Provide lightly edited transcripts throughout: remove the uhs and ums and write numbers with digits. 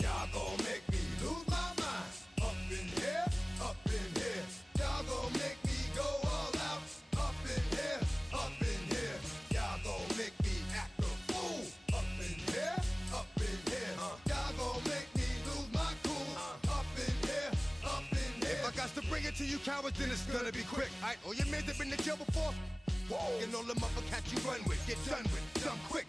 Y'all gon' make me lose my mind. Up in here, up in here. Y'all gon' make me go all out. Up in here, up in here. Y'all gon' make me act a fool. Up in here, up in here. Y'all gon' make me lose my cool. Up in here, up in here. If I got to bring it to you cowards, then it's gonna be quick. Alright, all your men that been to jail before? Whoa. And all the motherfuckers you run with, get done with, done quick.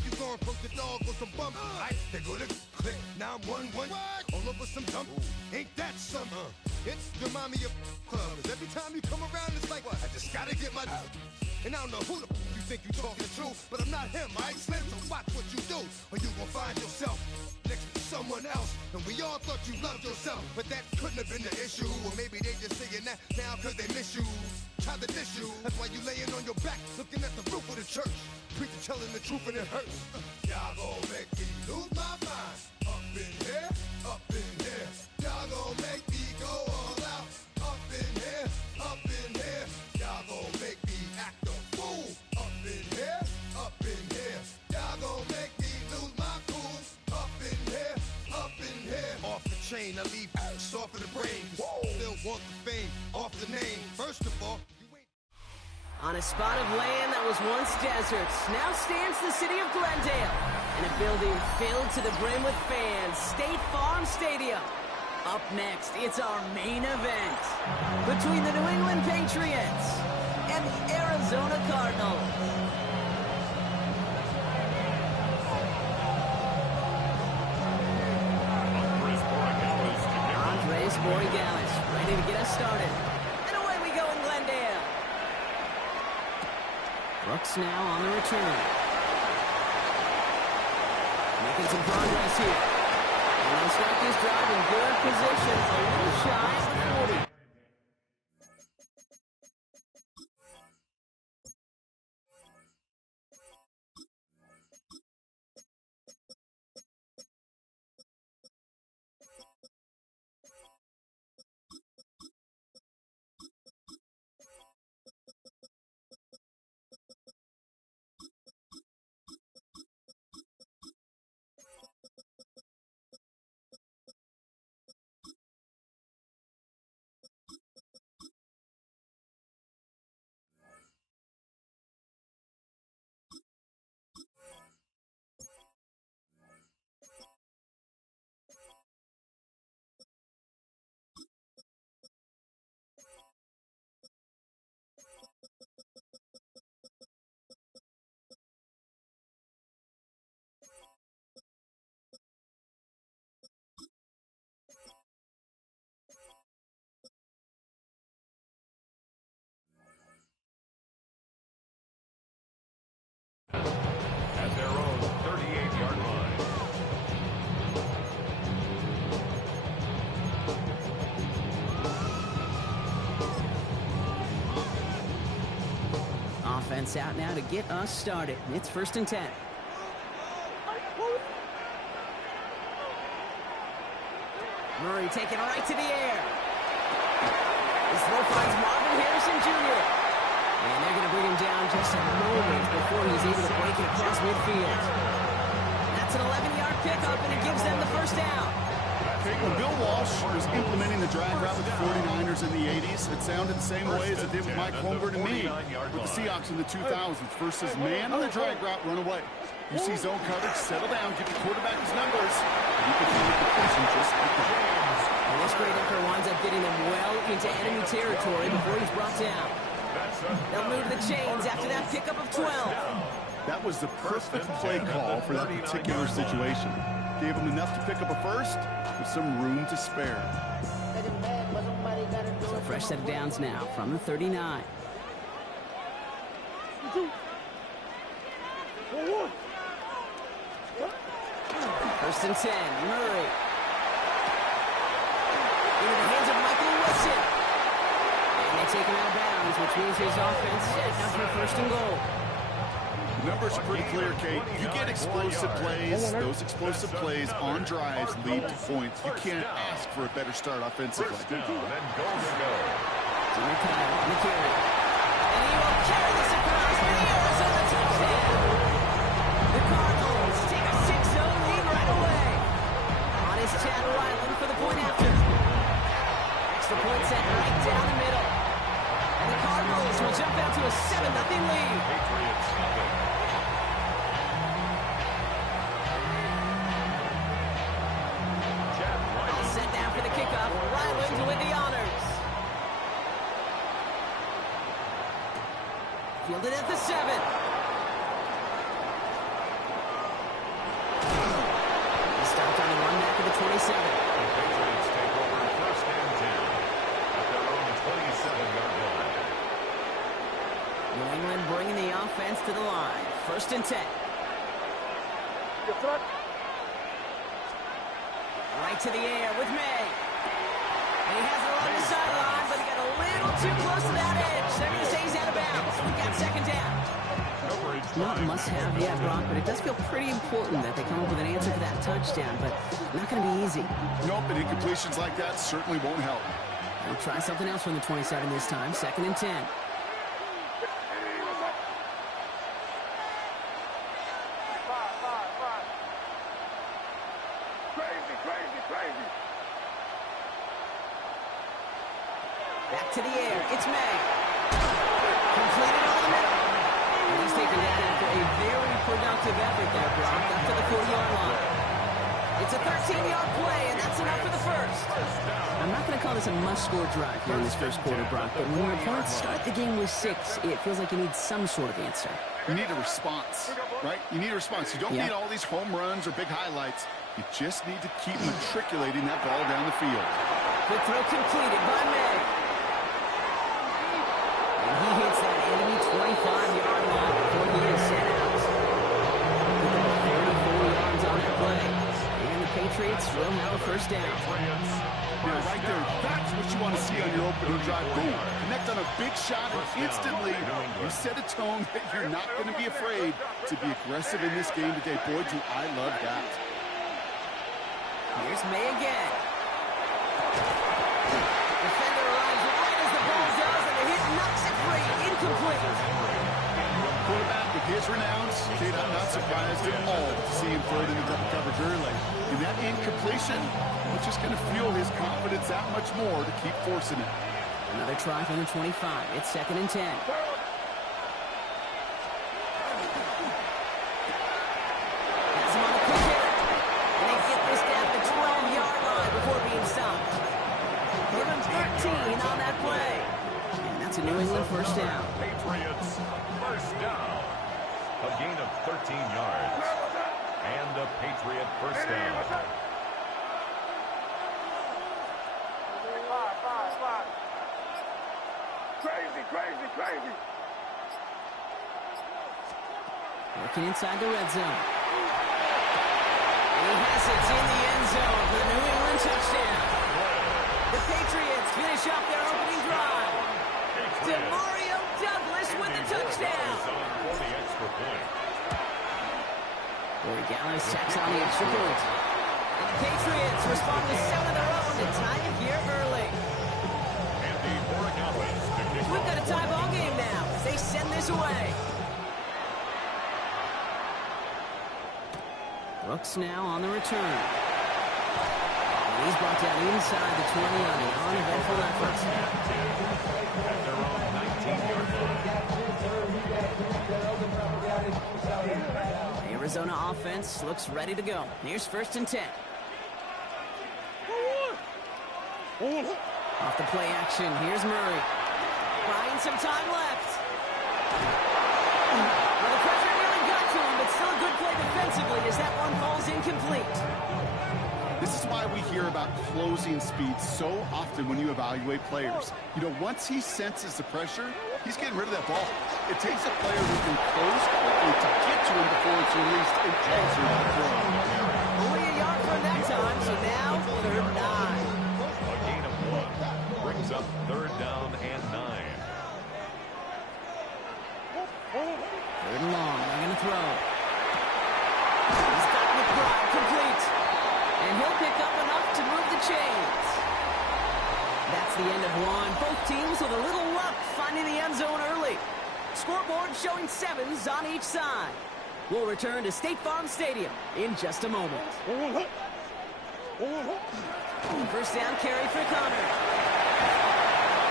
You gon' approach the dog with some bumps. Alright, they go to click. Now I'm 1-1. All over some dump. Ain't that something? It's remind me of clubs. Every time you come around, it's like, what? I just gotta get my. And I don't know who the you think you talking to, but I'm not him, right? Slim, so watch what you do, or you gon' find yourself next to someone else. And we all thought you loved yourself, but that couldn't have been the issue. Or maybe they just saying that now cause they miss you. Tried to diss you, that's why you laying on your back, looking at the roof of the church. Preacher telling the truth and it hurts. Y'all gon' make me lose my mind. Up in here, up in here. Y'all gon' make me go all out. Up in here, up in here. Y'all gon' make me act a fool. Up in here, up in here. Y'all gon' make me lose my cool. Up in here, up in here. Off the chain, I leave soft in the brain. Still want the fame, off the name. First of all, on a spot of land that was once desert, now stands the city of Glendale, in a building filled to the brim with fans, State Farm Stadium. Up next, it's our main event between the New England Patriots and the Arizona Cardinals. Andres Borregales, ready to get us started. And away we go in Glendale. Brooks now on the return. Making some progress here. And they'll start this drive in good position. A little shy of the 40. At their own 38-yard line. Offense out now to get us started. It's 1st and 10. Murray taking it right to the air. This throw finds Marvin Harrison Jr. And they're going to bring him down just a moment before he's able to break it across midfield. That's an 11-yard pickup, and it gives them the first down. When Bill Walsh was implementing the drag route with the 49ers in the 80s, it sounded the same way as it did with Mike Holmgren and me with the Seahawks in the 2000s. First says, man on the drag route, run away. You see zone coverage, settle down, give the quarterback his numbers, and you can find the completion just like that. And this great effort winds up getting them well into enemy territory before he's brought down. They'll move the chains after that pickup of 12. That was the perfect play call for that particular situation. Gave him enough to pick up a first with some room to spare. So a fresh set of downs now from the 39. First and 10, Murray. Into the hands of Michael Wilson. And they take him out of bounds, which means his offense set up for 1st and goal. The numbers are pretty clear, Kate. You get explosive plays. Those explosive plays on drives lead to points. You can't ask for a better start offensively. First down and goal to go. Jimmy Kyle on the carry. And he will carry this across for the Arizona touchdown. to a 7-0 lead. Patriots nothing. All set down for the kickoff. Ryland with the honors. Fielded at the 7. He stopped on the run back at the 27. The Patriots take over 1st and 10 at their own 27-yard line. New England bringing the offense to the line. 1st and 10. Right to the air with May. And he has it along the sideline, but he got a little too close to that edge. They're going to say he's out of bounds. We got 2nd down. Not must-have yet, Brock, but it does feel pretty important that they come up with an answer for that touchdown, but not going to be easy. Nope, and incompletions like that certainly won't help. They'll try something else from the 27 this time. 2nd and 10. Back to the air. It's May. Completed over the middle. And he's taken down after a very productive effort there, Brock. Up to the 40-yard line. It's a 13-yard play, and that's enough for the 1st. I'm not going to call this a must-score drive here in this 1st quarter, Brock, but when your opponents start the game with 6, it feels like you need some sort of answer. You need a response, right? You need a response. You don't need all these home runs or big highlights. You just need to keep matriculating that ball down the field. Good throw completed by May. And he hits that enemy 25-yard line before he is set out. He got 34 yards on that play. And the Patriots will have a 1st down. Yeah, right there. That's what you want to see on your opening drive. Boom. Connect on a big shot, and instantly you set a tone that you're not going to be afraid to be aggressive in this game today. Boy, do I love that. Here's May again. Defender arrives right as the ball does, and the hit knocks it free. Incomplete. Quarterback with his renounce, kid, I'm not surprised at all to see him throw it into double coverage early. And that incompletion, it's just going to fuel his confidence that much more to keep forcing it. Another try from the 25. It's 2nd and 10. Has him on the quick hitter. And they get this down to the 12-yard line before being stopped. Give him 13 on that play. And that's a New England 1st down. Patriots 1st down. A gain of 13 yards. And a Patriot 1st down. Crazy. Working inside the red zone. And he has it in the end zone for the New England touchdown. The Patriots finish up their opening drive. DeMario Douglas with the touchdown. For the extra point. Corey Gallis tacks on the extra point. And the Patriots respond with 7 of their own to tie it here early. And the Oregonans to kick We've off. got a tie ball game now as they send this away. Brooks now on the return. And he's brought down inside the 20 on the uneventful effort. At their own 19-yard line. The Arizona offense looks ready to go. Here's 1st and 10. Off the play action, here's Murray. Buying some time left. Well, the pressure nearly got to him, but still a good play defensively as that one falls incomplete. This is why we hear about closing speed so often when you evaluate players. You know, once he senses the pressure, he's getting rid of that ball. It takes a player who can close quickly to get to him before it's released and answer that throw. Only a yard from that time, so now 3rd and 9. A gain of 1 brings up 3rd down and 9. 3rd and long, they're going to throw. He's got McBride complete. And he'll pick up enough to move the chains. That's the end of one. Both teams with a little luck finding the end zone early. Scoreboard showing 7s on each side. We'll return to State Farm Stadium in just a moment. 1st down carry for Connor.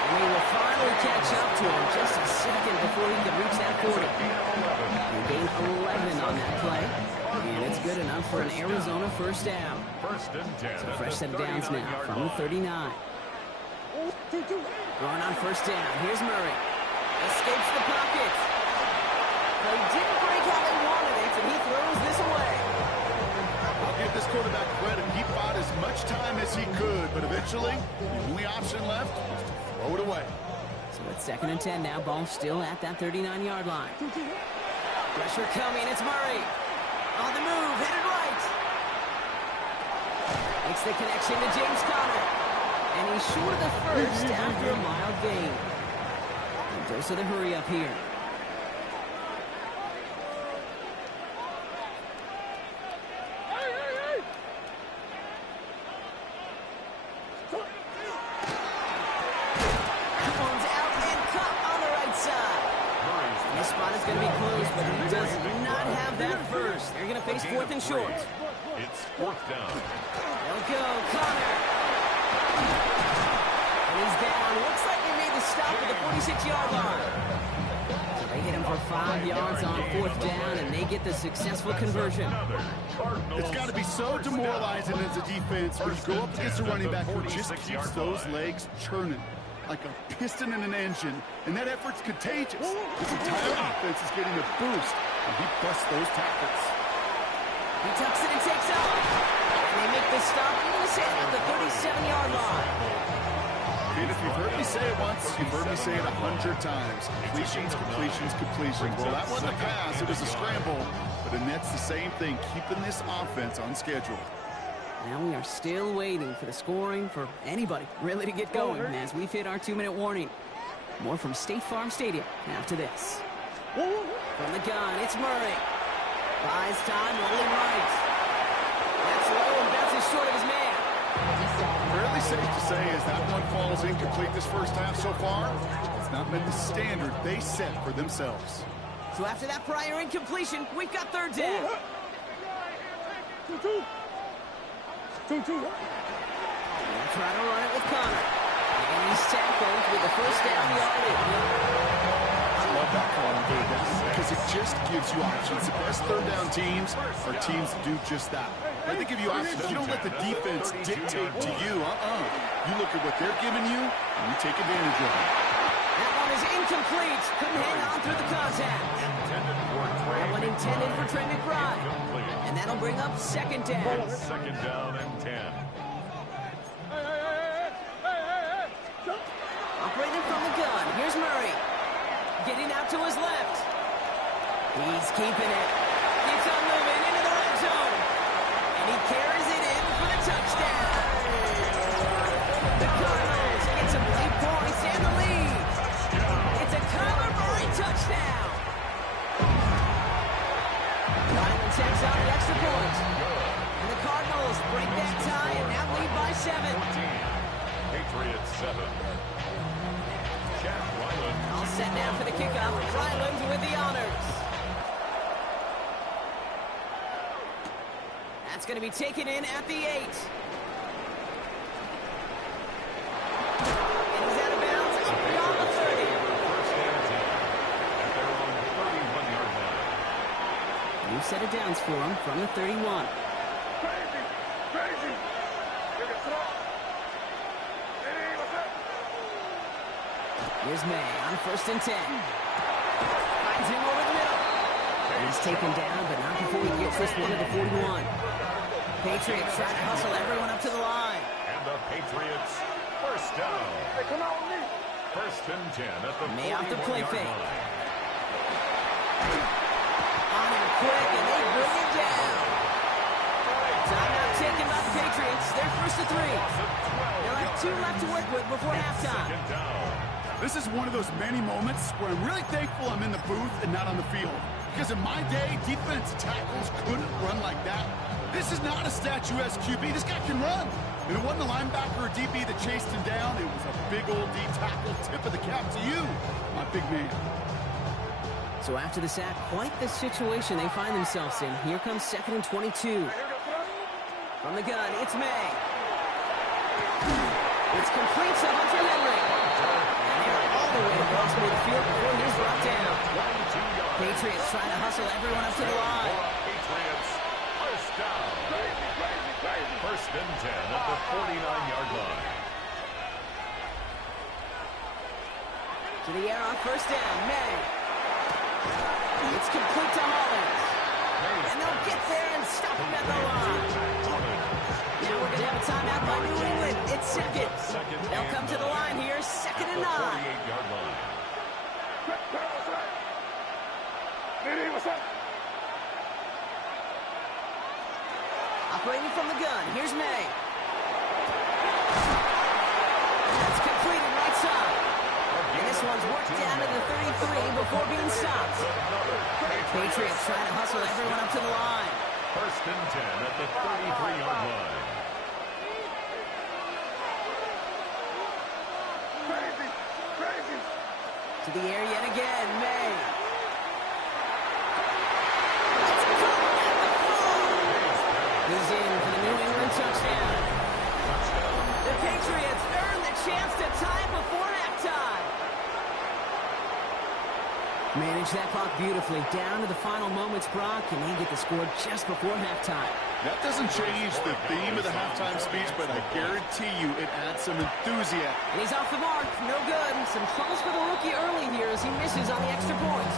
And he will finally catch up to him just a second before he can reach that 40. He gained 11 on that play. And it's good enough for an Arizona first down. First and 10. So fresh set of downs now from the 39. Going on first down. Here's Murray. Escapes the pocket. They didn't break how they wanted it, and he throws this away. I'll give this quarterback credit. He bought as much time as he could, but eventually, the only option left was to throw it away. So it's second and 10 now. Ball still at that 39-yard line. Pressure coming. It's Murray. On the move. Headed right. Makes the connection to James Conner. And he's short of the first after a mild gain. And dose of the hurry up here. Fourth and short. It's fourth down. They'll go, Conner. And he's down. Looks like they made the stop at the 46-yard line. So they hit him for 5 yards on fourth down, and they get the successful conversion. It's got to be so demoralizing as a defense when you go up against a running back who just keeps those legs churning like a piston in an engine, and that effort's contagious. This entire offense is getting a boost, and he busts those tackles. He tucks it and takes off. And they make the stop. You're going to say it at the 37-yard line. And if you've heard me say it once, you've heard me say it 100 times. Completions, completions, completions. Well, that wasn't a pass. It was a scramble. But it nets the same thing, keeping this offense on schedule. Now we are still waiting for the scoring for anybody really to get going as we've hit our 2-minute warning. More from State Farm Stadium after this. From the gun, it's Murray. Buys time, rolling right. That's low and bounces short of his man. Fairly safe to say as that one falls incomplete this first half so far, it's not been the standard they set for themselves. So after that prior incompletion, we've got third down. They'll try to run it with Conner. And he's tackled with the first down yardage. I love that call on third down because it just gives you options. The best third down teams are teams that do just that. They give you options. You don't let the defense dictate to you. You look at what they're giving you, and you take advantage of it. That one is incomplete. Couldn't hang on through the contact. That one intended for Trey McBride. And that'll bring up second down. Second down and 10. Operating from the gun. Here's Murray. Getting out to his left. He's keeping it. Keeps on moving into the red zone. And he carries it in for the touchdown. The Cardinals get some late points and the lead. It's a Kyler Murray touchdown. Ryland takes out the extra point. And the Cardinals break that tie and now lead by 7. Patriots 7. All set now for the kickoff. Ryland with the honors. That's going to be taken in at the 8. And he's out of bounds up beyond the 30. First and 10 at their own 31-yard line. New set of downs for him from the 31. Here's May on first and 10. Finds him over the middle. He's taken down, but not before he gets this one to the 41. Patriots try to hustle everyone up to the line. And the Patriots first down. First and 10 at the May off the play 41-yard fake. line. On him quick, and they bring it down. Timeout taken by the Patriots. They're first to 3. They'll have 2 left to work with before halftime. Second down. This is one of those many moments where I'm really thankful I'm in the booth and not on the field. Because in my day, defense tackles couldn't run like that. This is not a statuesque QB. This guy can run. And it wasn't a linebacker or DB that chased him down. It was a big old D tackle. Tip of the cap to you, my big man. So after the sack, quite the situation they find themselves in. Here comes second and 22. From the gun, it's May. It's complete to Hunter Henry. the way across midfield before he is brought down. Patriots trying to hustle everyone up to the line. Patriots, first down. First and 10 at the 49-yard line. To the air on first down, May. It's complete to Hollins. And they'll get there and stop him at the line. Now we're going to have a timeout by New England. It's second. They'll come to the line here, second and 9. 48-yard line. Operating from the gun, here's May. That's completed right side. And this one's worked down to the 33 before being stopped. Patriots trying to hustle everyone up to the line. First and 10 at the 33-yard line. To the air yet again, May. He's in for the New England touchdown. The Patriots earn the chance to tie it before halftime. Manage that clock beautifully down to the final moments, Brock, and they get the score just before halftime. That doesn't change the theme of the halftime speech, but I guarantee you it adds some enthusiasm. And he's off the mark. No good. Some troubles for the rookie early here as he misses on the extra point.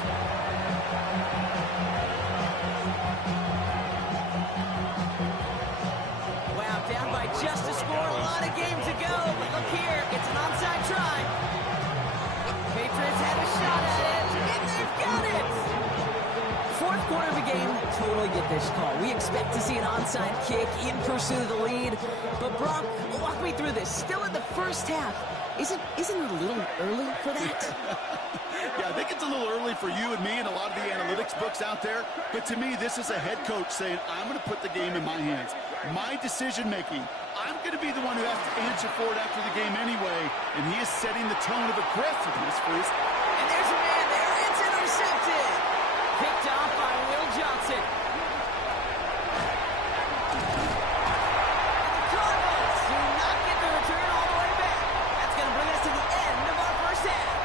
Wow, down by just a score. A lot of game to go. But look here. It's an onside try. Patriots had a shot at it, and they've got it. Fourth quarter of the game, totally get this call. We expect to see an onside kick in pursuit of the lead. But Brock, walk me through this. Still in the first half. Isn't it a little early for that? Yeah, I think it's a little early for you and me and a lot of the analytics books out there. But to me, this is a head coach saying, I'm going to put the game in my hands. My decision-making. I'm going to be the one who has to answer for it after the game anyway. And he is setting the tone of aggressiveness for his... And there's a man there. It's intercepted. Picked off by Will Johnson. And the Cardinals do not get the return all the way back. That's going to bring us to the end of our first half.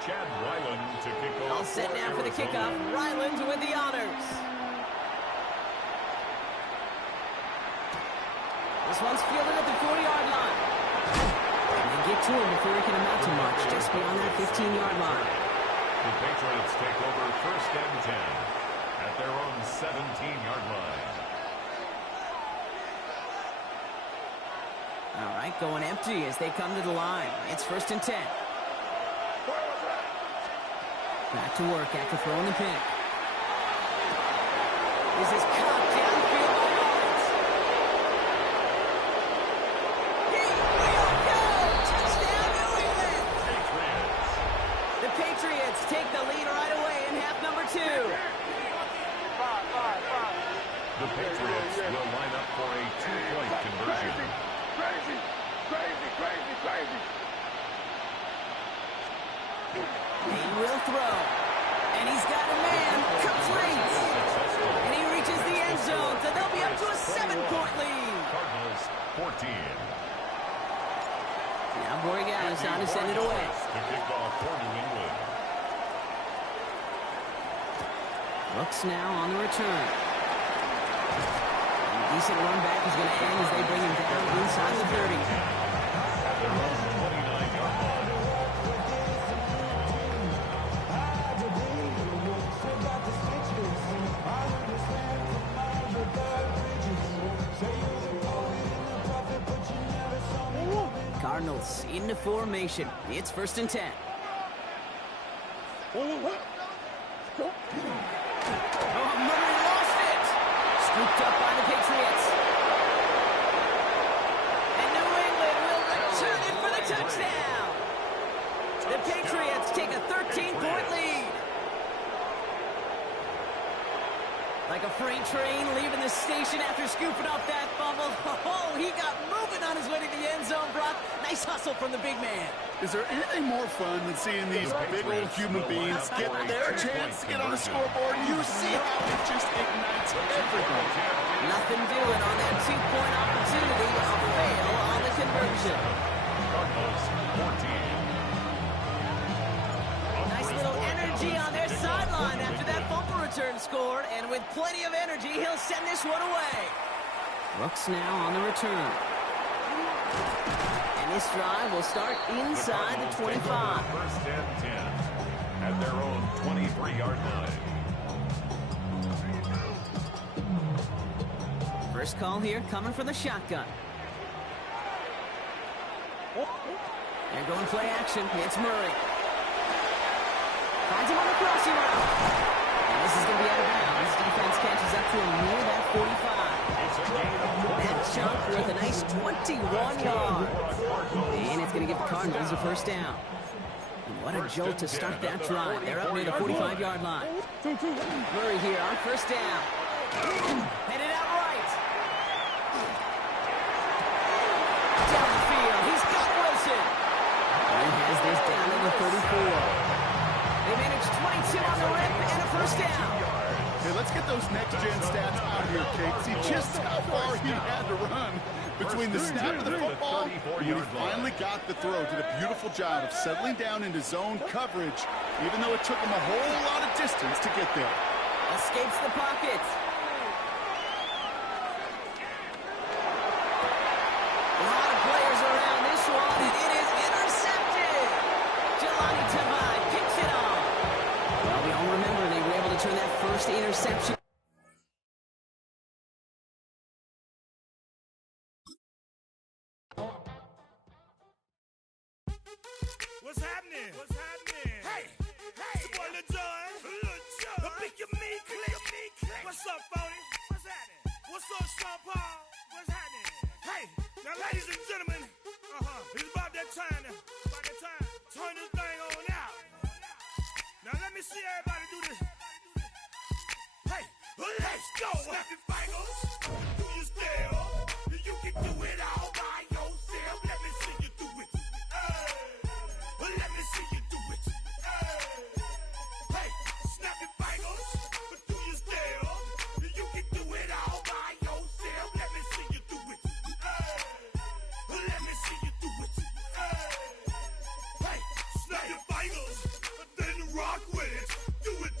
Chad Ryland to kick off. All set now for the kickoff. Ryland with the honors. This one's fielded at the 40-yard line. And they get to him before he can amount to much, just beyond that 15-yard line. The Patriots take over first and 10 at their own 17-yard line. All right, going empty as they come to the line. It's first and 10. Back to work after throwing the pick. This is caught downfield by Hollins. He will go! Touchdown, New England! The Patriots take the lead right away in half number 2. The Patriots will line up for a two-point conversion. Crazy! He will throw. And he's got a man. Complete. And he reaches the end zone, so they'll be up to a 7-point lead. Cardinals 14. Now Borregales on to send it away. The kickoff for New England. Looks now on the return. And a decent run back is going to end as they bring him down inside the 30. At their own 29-yard line. Cardinals into formation. It's first and 10. Oh, Murray lost it. Scooped up by the Patriots. And New England will return it for the touchdown. The Patriots take a 13-point lead. Like a freight train leaving the station after scooping up that fumble. Oh, he got moving on his way to the end zone, Brock. Nice hustle from the big man. Is there anything more fun than seeing these big old human beings get their chance to get on the scoreboard? You see how it just ignites everyone. Nothing doing on that 2-point opportunity. A fail on the conversion. Cardinals 14. Nice little energy on their sideline after that bumper return scored, and with plenty of energy, he'll send this one away. Brooks now on the return. And this drive will start inside the 25. First and 10 at their own 23-yard line. First call here coming from the shotgun. They're going play action. It's Murray. Finds him on the crossing route. And this is going to be out of bounds. Defense catches up to him near that 45. That chunk with a nice 21 yards. And it's going to give the Cardinals a first down. And what a jolt to start that drive. They're up near the 45-yard line. Murray here on first down. Headed out right. Down the field. He's got Wilson. And he has this down to the 34. They managed 22 on the rip and a first down. Hey, let's get those next-gen stats out of here, Kate. See just how far he had to run between the snap of the football and when he finally got the throw. Did a beautiful job of settling down into zone coverage, even though it took him a whole lot of distance to get there. Escapes the pocket. A lot of players around this one, and it is intercepted. Jelani Tavai picks it off. Well, we all remember they were able to turn that first interception. What's happening? What's happening? Hey, it's your boy Lil Jon. The pick your me click. What's up, Phony? What's happening? What's up, Sean Paul? What's happening? Hey, now ladies and gentlemen, it's about that time. Turn this thing on out. Now let me see everybody do this. Hey, let's go. Snap your fingers. Do your step. You can do it all by yourself. Let me see you do it. Let me see you do it. Hey, snap your fingers. Do your step. You can do it all by yourself. Let me see you do it. Let me see you do it. Hey, snap your fingers. Then rock with it. Do it.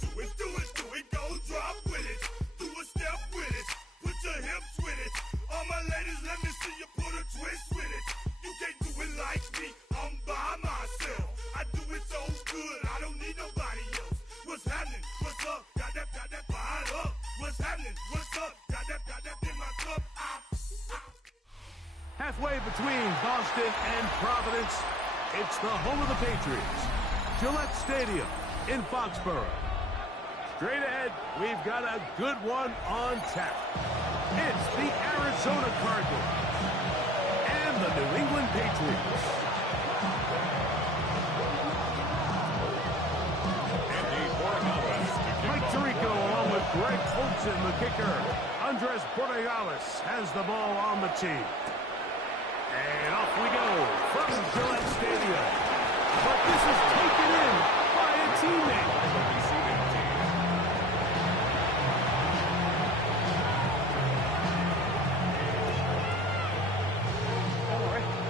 Go drop with it. Do a step with it. Put your hips with it. All my ladies, let me see you put a twist with it. You can't do it like me. I'm by myself. I do it so good. I don't need nobody else. What's happening? What's up? Got that fired up. What's happening? What's up? Got that in my cup. Halfway between Boston and Providence, it's the home of the Patriots, Gillette Stadium in Foxborough. Straight ahead, we've got a good one on tap. It's the Arizona Cardinals and the New England Patriots. Mike Tirico along with Greg Olsen, the kicker. Andres Borregales has the ball on the tee. And off we go from Gillette Stadium. But this is taken in by a teammate.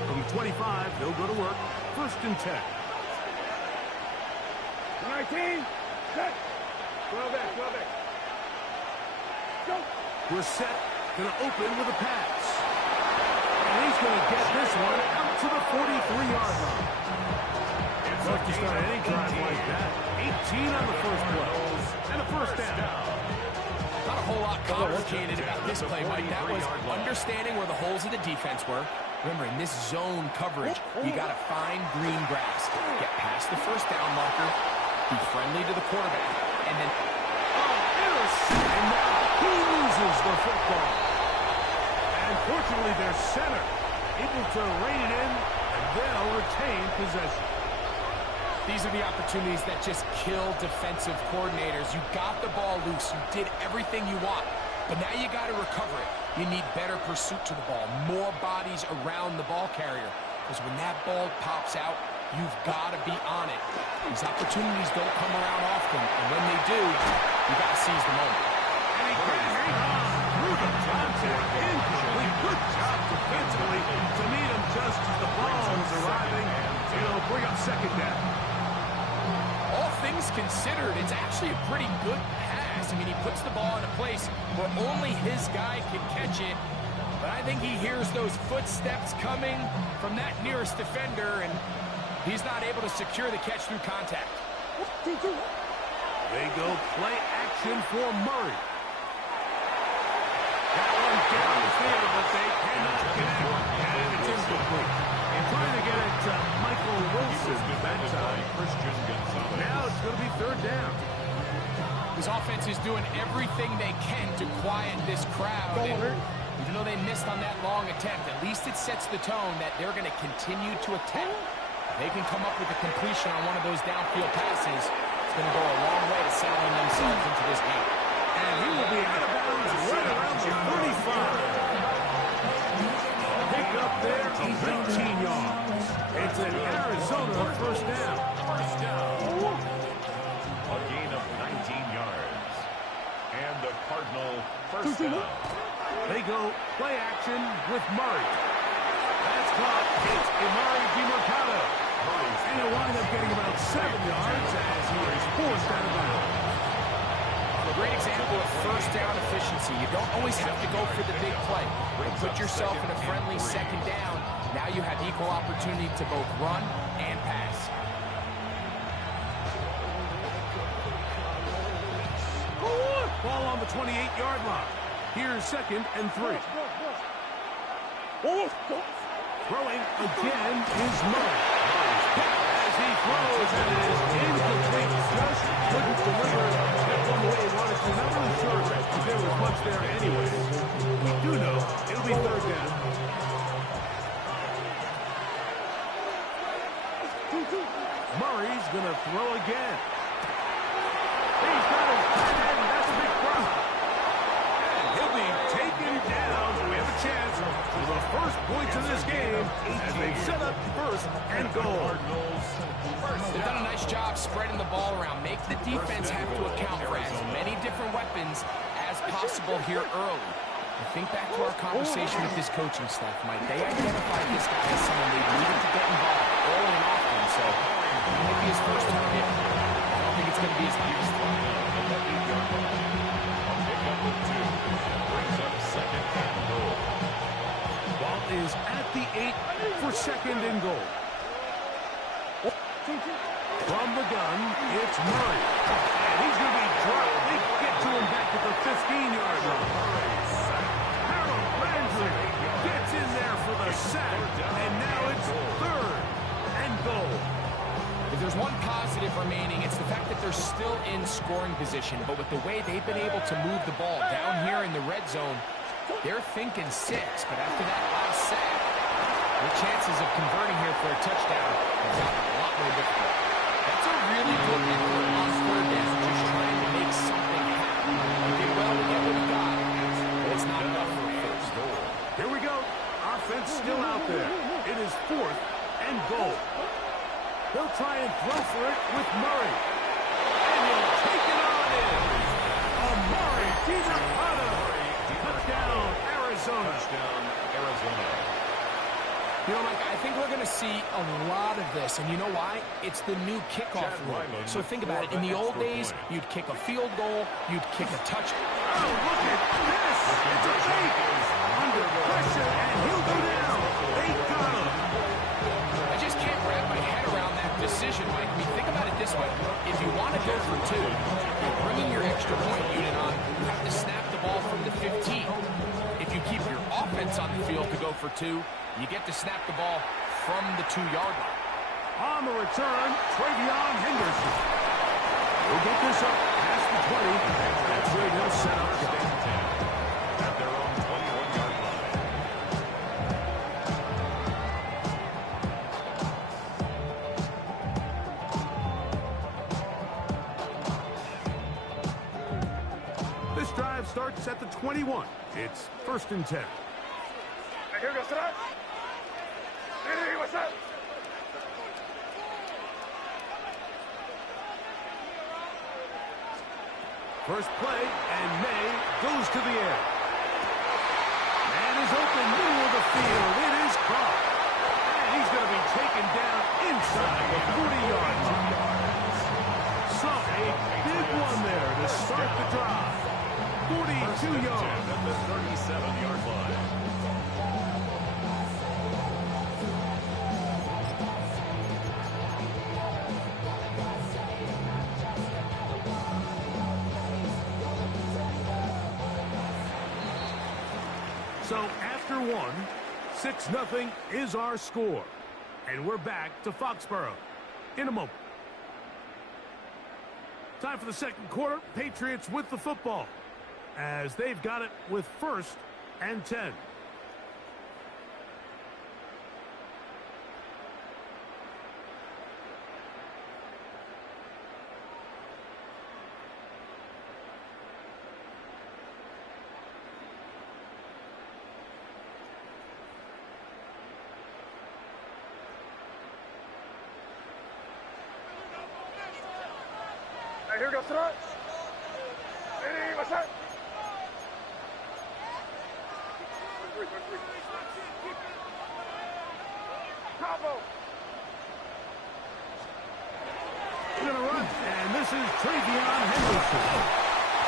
From 25, he'll go to work. First and 10. 19. Set. 12 back. Go. Brissett going to open with a pass. And he's going to get this one out to the 43-yard line. It's tough to start any drive like that. 18 on the first play. And a first down. Not a whole lot complicated about this play, Mike. That was understanding where the holes of the defense were. Remember, in this zone coverage, you got to find green grass. Get past the first down marker, be friendly to the quarterback, and then... And now he loses the football. And fortunately, their center able to rein it in, and they'll retain possession. These are the opportunities that just kill defensive coordinators. You got the ball loose. You did everything you want. But now you got to recover it. You need better pursuit to the ball, more bodies around the ball carrier. Because when that ball pops out, you've got to be on it. These opportunities don't come around often, and when they do, you got to seize the moment. And he can't hang on through the contact. Incomplete. Good job defensively to meet him just as the ball was arriving. It'll bring up second down. All things considered, it's actually a pretty good pass. I mean, he puts the ball in a place where only his guy can catch it. But I think he hears those footsteps coming from that nearest defender, and he's not able to secure the catch through contact. They go play action for Murray. That one down the field, but they cannot connect. And it's incomplete. And trying to get it to Michael Wilson that time. Now it's going to be third down. His offense is doing everything they can to quiet this crowd. And even though they missed on that long attempt, at least it sets the tone that they're going to continue to attack. If they can come up with a completion on one of those downfield passes, it's going to go a long way to settling themselves into this game. And he will be out of bounds right around the 35. Pick up there, 18 yards. It's an Arizona first down. A gain of 19 yards. And the Cardinal first down. They go play action with Murray. That's caught. It's Emari DeMercado. And he'll wind up getting about 7 yards as he is forced out of bounds. A great example of first down efficiency. You don't always have to go for the big play. But put yourself in a friendly second down. Now you have equal opportunity to both run and pass. Ball on the 28-yard line. Here's second and 3. Throwing again is Murray. As he throws, and it is incomplete. Just couldn't deliver that one way he wanted to. Not really sure if there was much there anyway. We do know it'll be third down. Murray's going to throw again. He's got him covered, and that's a big crowd. And he'll be taken down. We have a chance for the first points of this game as they set up first and goal. They've done a nice job spreading the ball around. Make the defense have to account for as many different weapons as possible here early. And think back to our conversation with this coaching staff, Mike. They identified this guy as someone they needed to get involved early and often. So it might be his first target. I don't think it's going to be his last. Ball is at the 8 for second and goal. From the gun, it's Murray. And he's going to be dropped. They get to him back at the 15-yard line. Harold Landry gets in there for the sack. And now it's third and goal. If there's one positive remaining, it's the fact that they're still in scoring position. But with the way they've been able to move the ball down here in the red zone, they're thinking 6. But after that last sack, the chances of converting here for a touchdown have gotten a lot more difficult. That's a really good effort on third down, just trying to make something happen. He did well to get what he got, but it's not enough for a first goal. Here we go. Offense still out there. It is fourth and goal. He'll try and throw for it with Murray. And he'll take it on in. Emari DeMercado. Touchdown, Arizona. You know, Mike, I think we're going to see a lot of this, and you know why? It's the new kickoff rule. So think about it. In the old days, you'd kick a field goal, you'd kick a touchdown. Oh, look at this! It's a fake! Under pressure, and he'll go down. They got him. I just can't wrap my head around that decision, Mike. I mean, think about it this way. If you want to go for 2, you're bringing your extra point unit on, you have to snap the ball from the 15. If you keep your offense on the field to go for 2, you get to snap the ball from the 2-yard line. On the return, Travion Henderson. We'll get this up past the 20. That's where he'll set up shop. At their own 21-yard line. This drive starts at the 21. It's 1st and 10. Here goes that. Hey, what's up? First play, and May goes to the air. Man is open, middle of the field. It is caught. And he's going to be taken down inside the 40-yard line. So a big one there to start the drive. 42 yards. At the 37-yard line. So after one, 6-0 is our score. And we're back to Foxborough in a moment. Time for the second quarter. Patriots with the football as they've got it with 1st and 10. Here goes that. Hey, what's up? Bravo. We're going to run, and this is Travisevanrogers.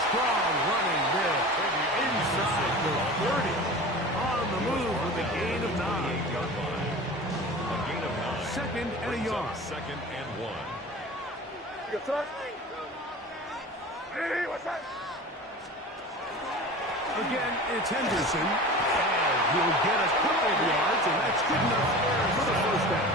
Strong running there. Inside the 30. On the move with a gain of 9. A gain of 9. 2nd and a yard. 2nd and 1. Here goes that. Hey, what's that? Again, it's Henderson. And he'll get a couple of yards, and that's good enough for the 1st down.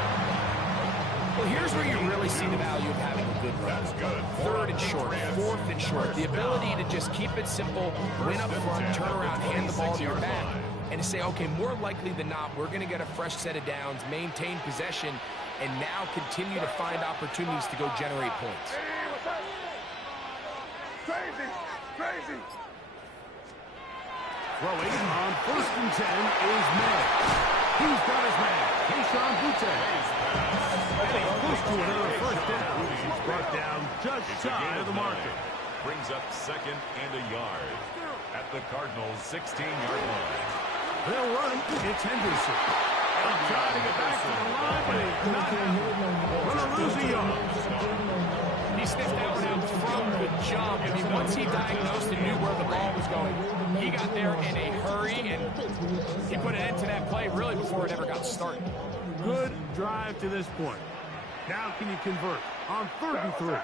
Well, here's where you really see the value of having a good run. That's good. 3rd and short, 4th and short. The ability to just keep it simple, win up front, turn around, hand the ball to your back, and to say, okay, more likely than not, we're going to get a fresh set of downs, maintain possession, and now continue to find opportunities to go generate points. Hey, what's that? Crazy, crazy. Throwing on 1st and 10 is May. He's got his man, Keyshawn Butte. And he's close to another 1st down. He's brought down just shy of the marker. Brings up 2nd and a yard. At the Cardinals' 16-yard line. They'll run. It's Henderson. And trying to get back to the line, but he's not. Going to lose a yard. He sniffed that one out from the jump. I mean, once he diagnosed and knew where the ball was going, he got there in a hurry, and he put an end to that play really before it ever got started. Good drive to this point. Now can you convert on 3rd and 3?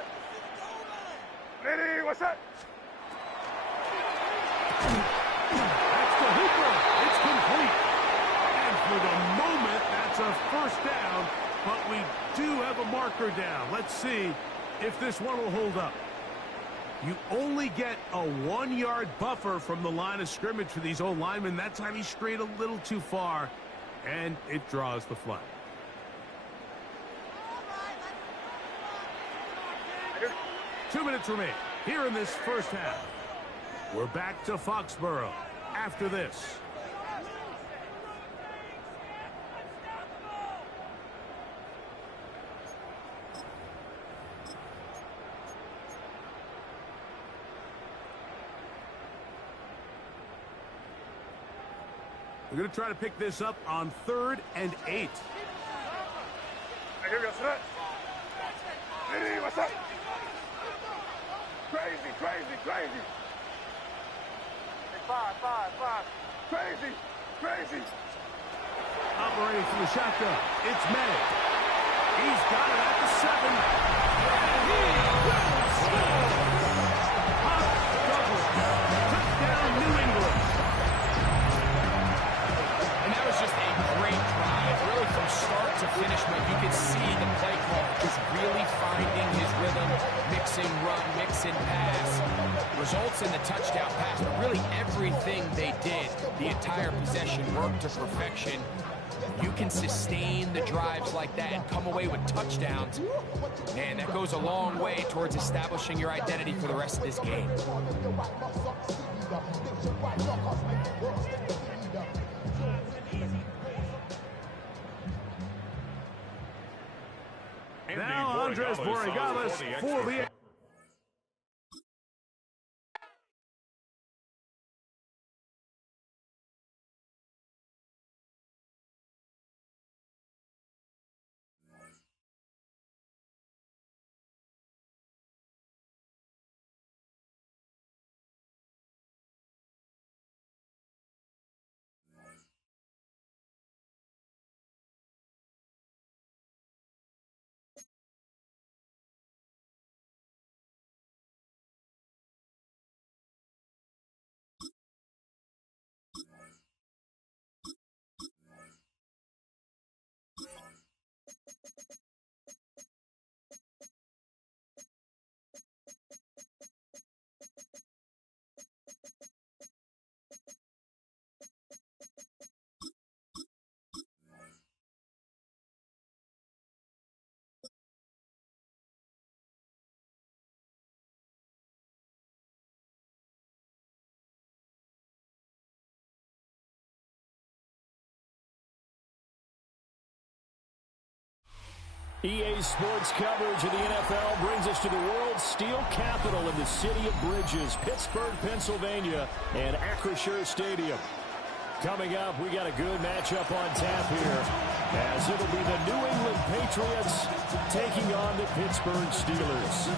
Hey, what's that? That's the hooper. It's complete. And for the moment, that's a 1st down, but we do have a marker down. Let's see if this one will hold up. You only get a 1-yard buffer from the line of scrimmage for these old linemen. That time he strayed a little too far, and it draws the flag. Two minutes remain here in this 1st half. We're back to Foxborough after this. We're going to try to pick this up on 3rd and 8. Here goes that. Hey, what's up? Crazy, crazy, crazy. Hey, 5. Crazy, crazy. Operating from the shotgun, it's May. He's got it at the 7. And he will score! Hunt Douglas. Touchdown, New England. And that was just a great drive, really from start to finish, but you could see the play call just really finding his rhythm, mixing run, mixing pass. Results in the touchdown pass, but really everything they did, the entire possession worked to perfection. You can sustain the drives like that and come away with touchdowns. Man, that goes a long way towards establishing your identity for the rest of this game. Now Andres Borregales for the... EA Sports coverage of the NFL brings us to the world's steel capital in the city of Bridges, Pittsburgh, Pennsylvania, and Acrisure Stadium. Coming up, we got a good matchup on tap here, as it'll be the New England Patriots taking on the Pittsburgh Steelers.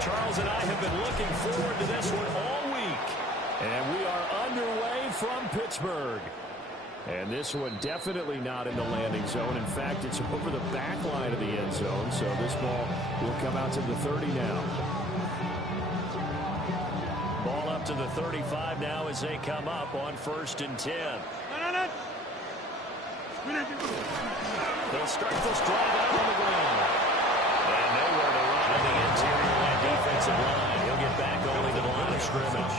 Charles and I have been looking forward to this one all week, and we are underway from Pittsburgh. And this one definitely not in the landing zone. In fact, it's over the back line of the end zone, so this ball will come out to the 30 now. Ball up to the 35 now as they come up on 1st and 10. They'll start this drive out on the ground. And nowhere to run on the interior of that defensive line. He'll get back only to the line of scrimmage.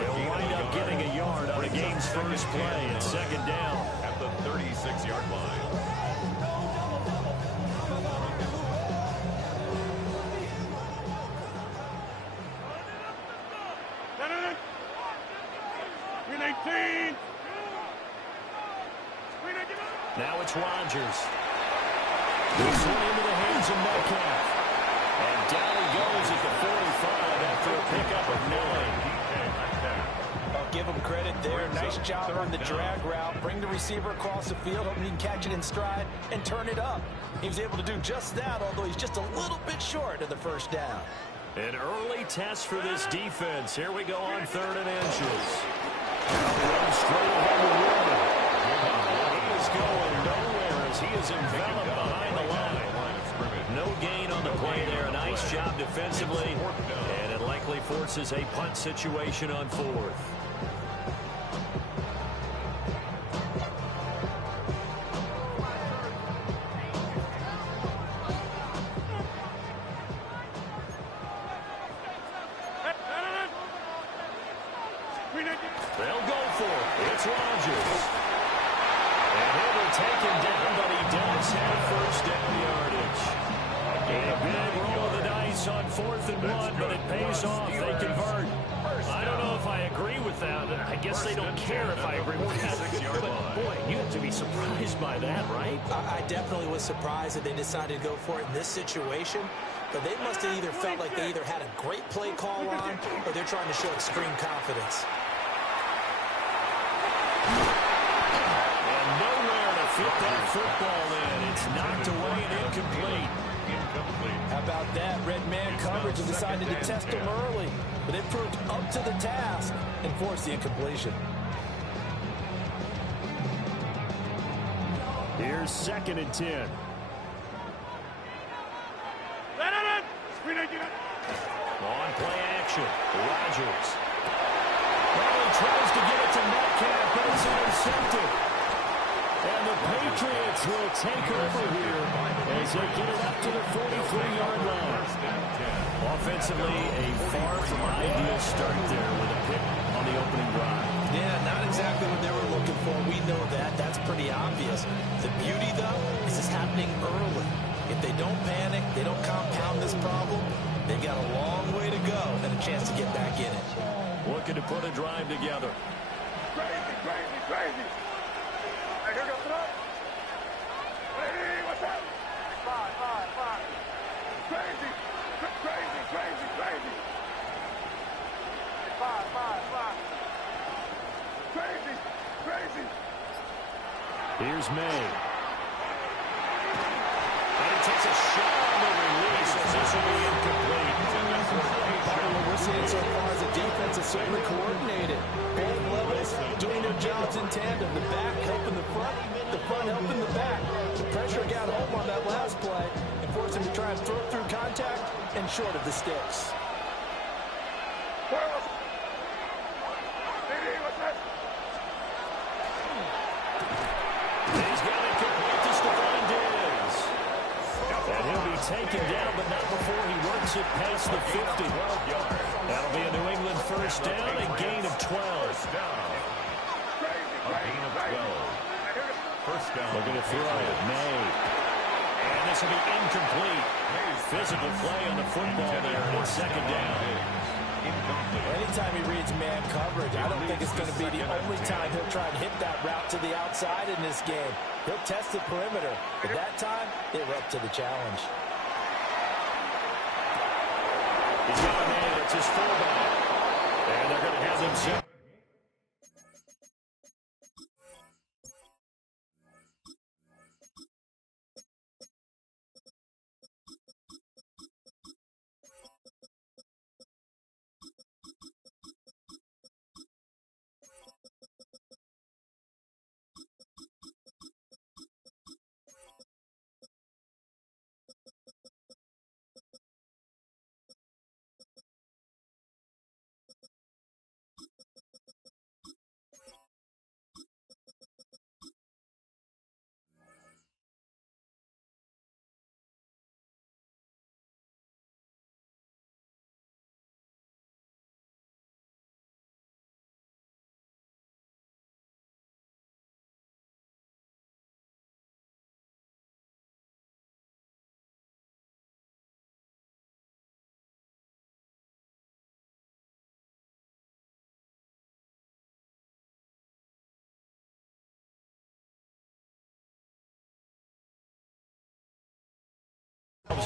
They'll wind up getting a yard on the game's first play at 2nd down. At the 36-yard line. Now it's Rodgers. This one into the hands of Metcalf. And down he goes at the 45 after a pickup of 9. I'll give him credit there. Nice job on the drag route. Bring the receiver across the field, hoping he can catch it in stride and turn it up. He was able to do just that, although he's just a little bit short of the 1st down. An early test for this defense. Here we go on 3rd and inches. Run straight ahead with Warner. He is going nowhere as he is enveloped behind the line. No gain on the play there. Nice job defensively. And it likely forces a punt situation on 4th. They'll go for it. It's Rodgers. And he'll be taken down, but he does have 1st down yardage. A big roll of the dice on 4th and 1, but it pays off. They convert. I don't know if I agree with that. I guess they don't care if I agree with that. But, boy, you have to be surprised by that, right? I definitely was surprised that they decided to go for it in this situation. But they must have either felt like they either had a great play call on or they're trying to show extreme confidence. And nowhere to fit that football in. It's knocked away and incomplete. How about that? Red man coverage and decided to test him early. But they proved up to the task and forced the incompletion. Here's 2nd and 10. On play action, Rodgers. Well, he tries to get it to Metcalf, but it's intercepted. And the Patriots will take over here as they get it up to the 43-yard line. Offensively, a far from ideal start there with a pick on the opening drive. Yeah, not exactly what they were looking for. We know that. That's pretty obvious. The beauty, though, is it's happening early. If they don't panic, they don't compound this problem, they've got a long way to go and a chance to get back in it. Looking to put a drive together. Crazy, crazy, crazy. Hey, here goes it up. Hey, what's that? Five. Crazy, crazy, crazy, crazy. Five. Crazy, crazy. Here's May. And he takes a shot on the release. This will be incomplete. What we're seeing so far is the defense is certainly coordinated. Both levels doing their jobs in tandem. The back helping the front helping the back. The pressure got home on that last play and forced him to try and throw through contact and short of the sticks. What's that? He's got it complete to Stephon Diggs. And he'll be taken down, but not before he works it past the 50. That'll be a New England first down, a gain of 12. A gain of 12. First down. Looking to throw it. May. And this will be incomplete. Physical play on the football there on second down. Anytime he reads man coverage, I don't think it's going to be the only time he'll try and hit that route to the outside in this game. He'll test the perimeter, but that time, they were up to the challenge. He's got a man. It's his fullback. And they're going to have him set.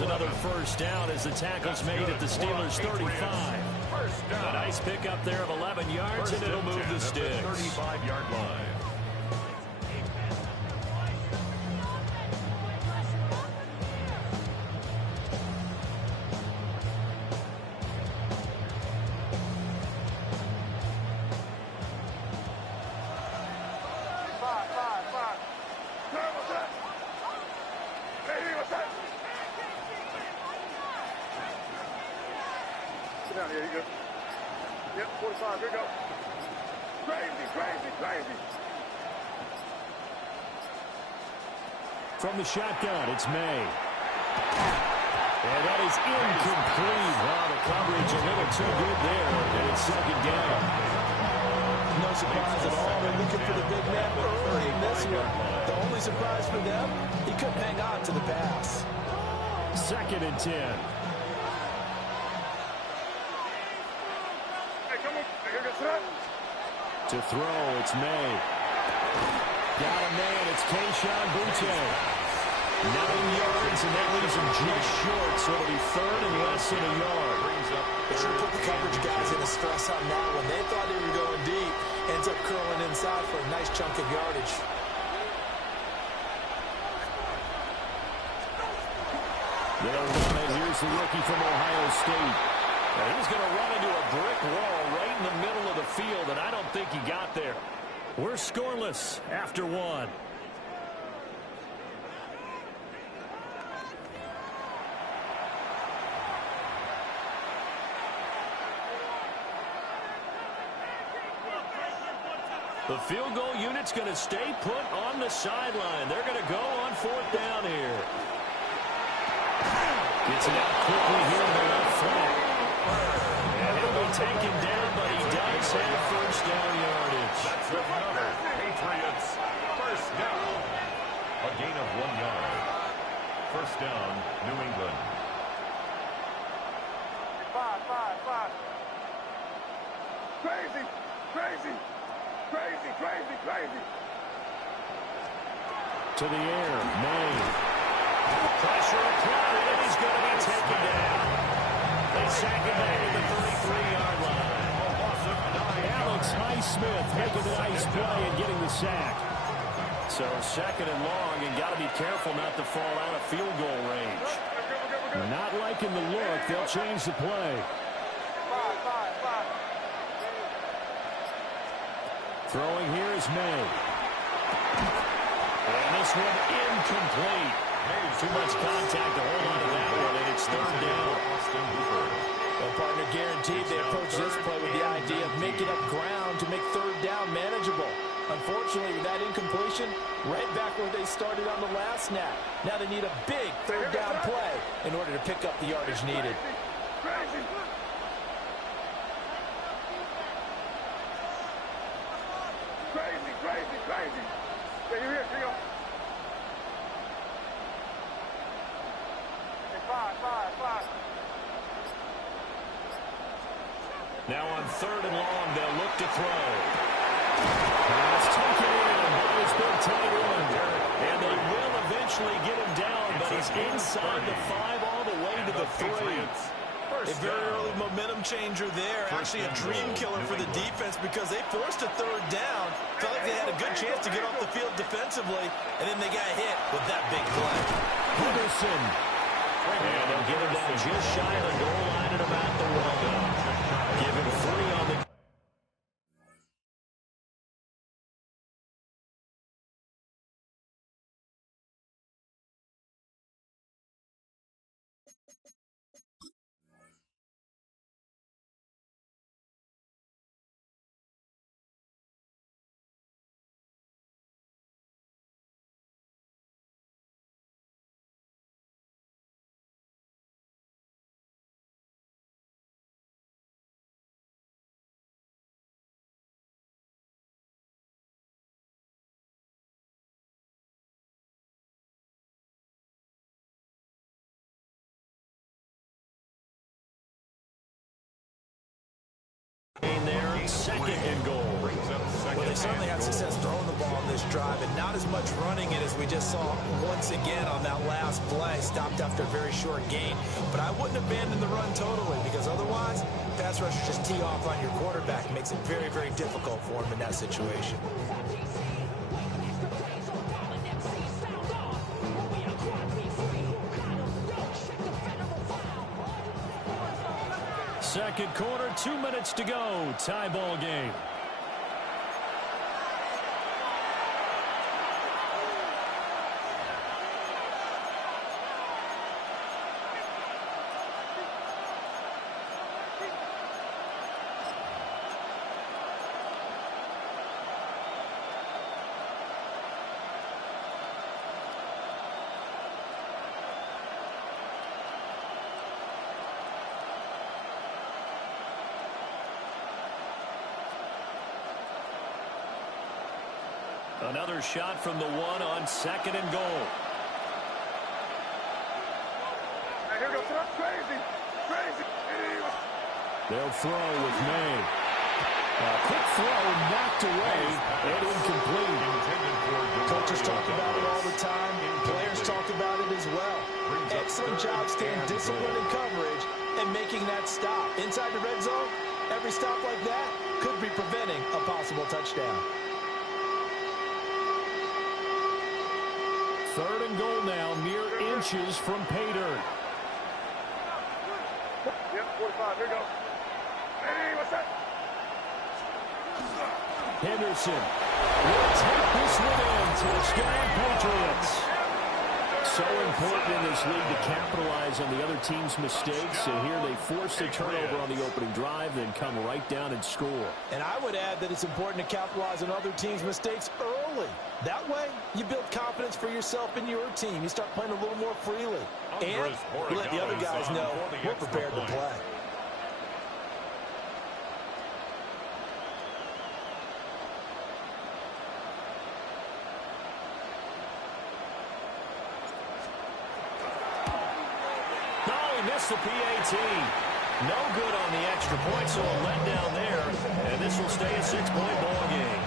Another first down as the tackle's made at the Steelers' 35. A nice pickup there of 11 yards, and it'll move the sticks. 35-yard line. Five. What's that? Hey, what's that? Sit down here, you go. Yep, 45, here you go. Crazy. From the shotgun, it's May. And that is incomplete. Wow, the coverage a little too good there, and it's second down. No surprise at all. They're looking for the big man early in this one. The only surprise for them, he couldn't hang on to the pass. Second and 10. To throw, it's May. Got a man, it's Kayshon Boutte. 9 yards, and that leaves him just short, so it'll be third and less than a yard. They should put the coverage guys in a stress on that one. They thought they were going deep. Ends up curling inside for a nice chunk of yardage. Here's the rookie from Ohio State. And he's going to run into a brick wall right in the middle of the field, and I don't think he got there. We're scoreless after one. The field goal unit's going to stay put on the sideline. They're going to go on fourth down here. Gets it out quickly here in the left flank. taken down, but he does have first down yardage. That's another Patriots first down. A gain of 1 yard. First down, New England. 5. Crazy. To the air, May. Pressure applied, and he's going to be taken down. They sack him back at the 33-yard line. Alex Highsmith making the nice play and getting the sack. So second and long, and got to be careful not to fall out of field goal range. Not liking the look. They'll change the play. 5. Throwing here is May. And this one incomplete. Too much contact to hold on to that one, and it's third down. Well, partner, guaranteed they approach this play with the idea of making up ground to make third down manageable. Unfortunately, with that incompletion, right back where they started on the last snap. Now they need a big third down play in order to pick up the yardage needed. Crazy. Yeah, you're here. Here you go. 5. Now on third and long, they'll look to throw. It's taken in by his big tight end. And they will eventually get him down, but he's inside the 5 all the way to the 3. A very early momentum changer there. Actually a dream killer for the defense because they forced a third down. Felt like they had a good chance to get off the field defensively, and then they got hit with that big play. Henderson. And they'll get him down just shy of the goal line at about the 1. Give him 3 on the... there, second and goal. Well, they certainly had success throwing the ball on this drive and not as much running it as we just saw once again on that last play. Stopped after a very short gain. But I wouldn't abandon the run totally because otherwise, pass rushers just tee off on your quarterback. It makes it very, very difficult for him in that situation. Second quarter, 2 minutes to go. Tie ball game. Another shot from the 1 on second and goal. Hey, here we go. Crazy. They'll throw with May. A quick throw knocked away and incomplete. Coaches talk about it all the time. Players talk about it as well. Excellent job staying disciplined in coverage and making that stop. Inside the red zone, every stop like that could be preventing a possible touchdown. Third and goal now, mere inches from pay dirt. Yep, 45. Here we go. Hey, what's that? Henderson will take this one in. Touchdown, Patriots. So important in this league to capitalize on the other team's mistakes. And here they force a turnover on the opening drive, then come right down and score. And I would add that it's important to capitalize on other teams' mistakes early. That way, you build confidence for yourself and your team. You start playing a little more freely. And you let the other guys know we're prepared to play. lost the PAT. No good on the extra point, so a letdown there. And this will stay a 6-point ball game.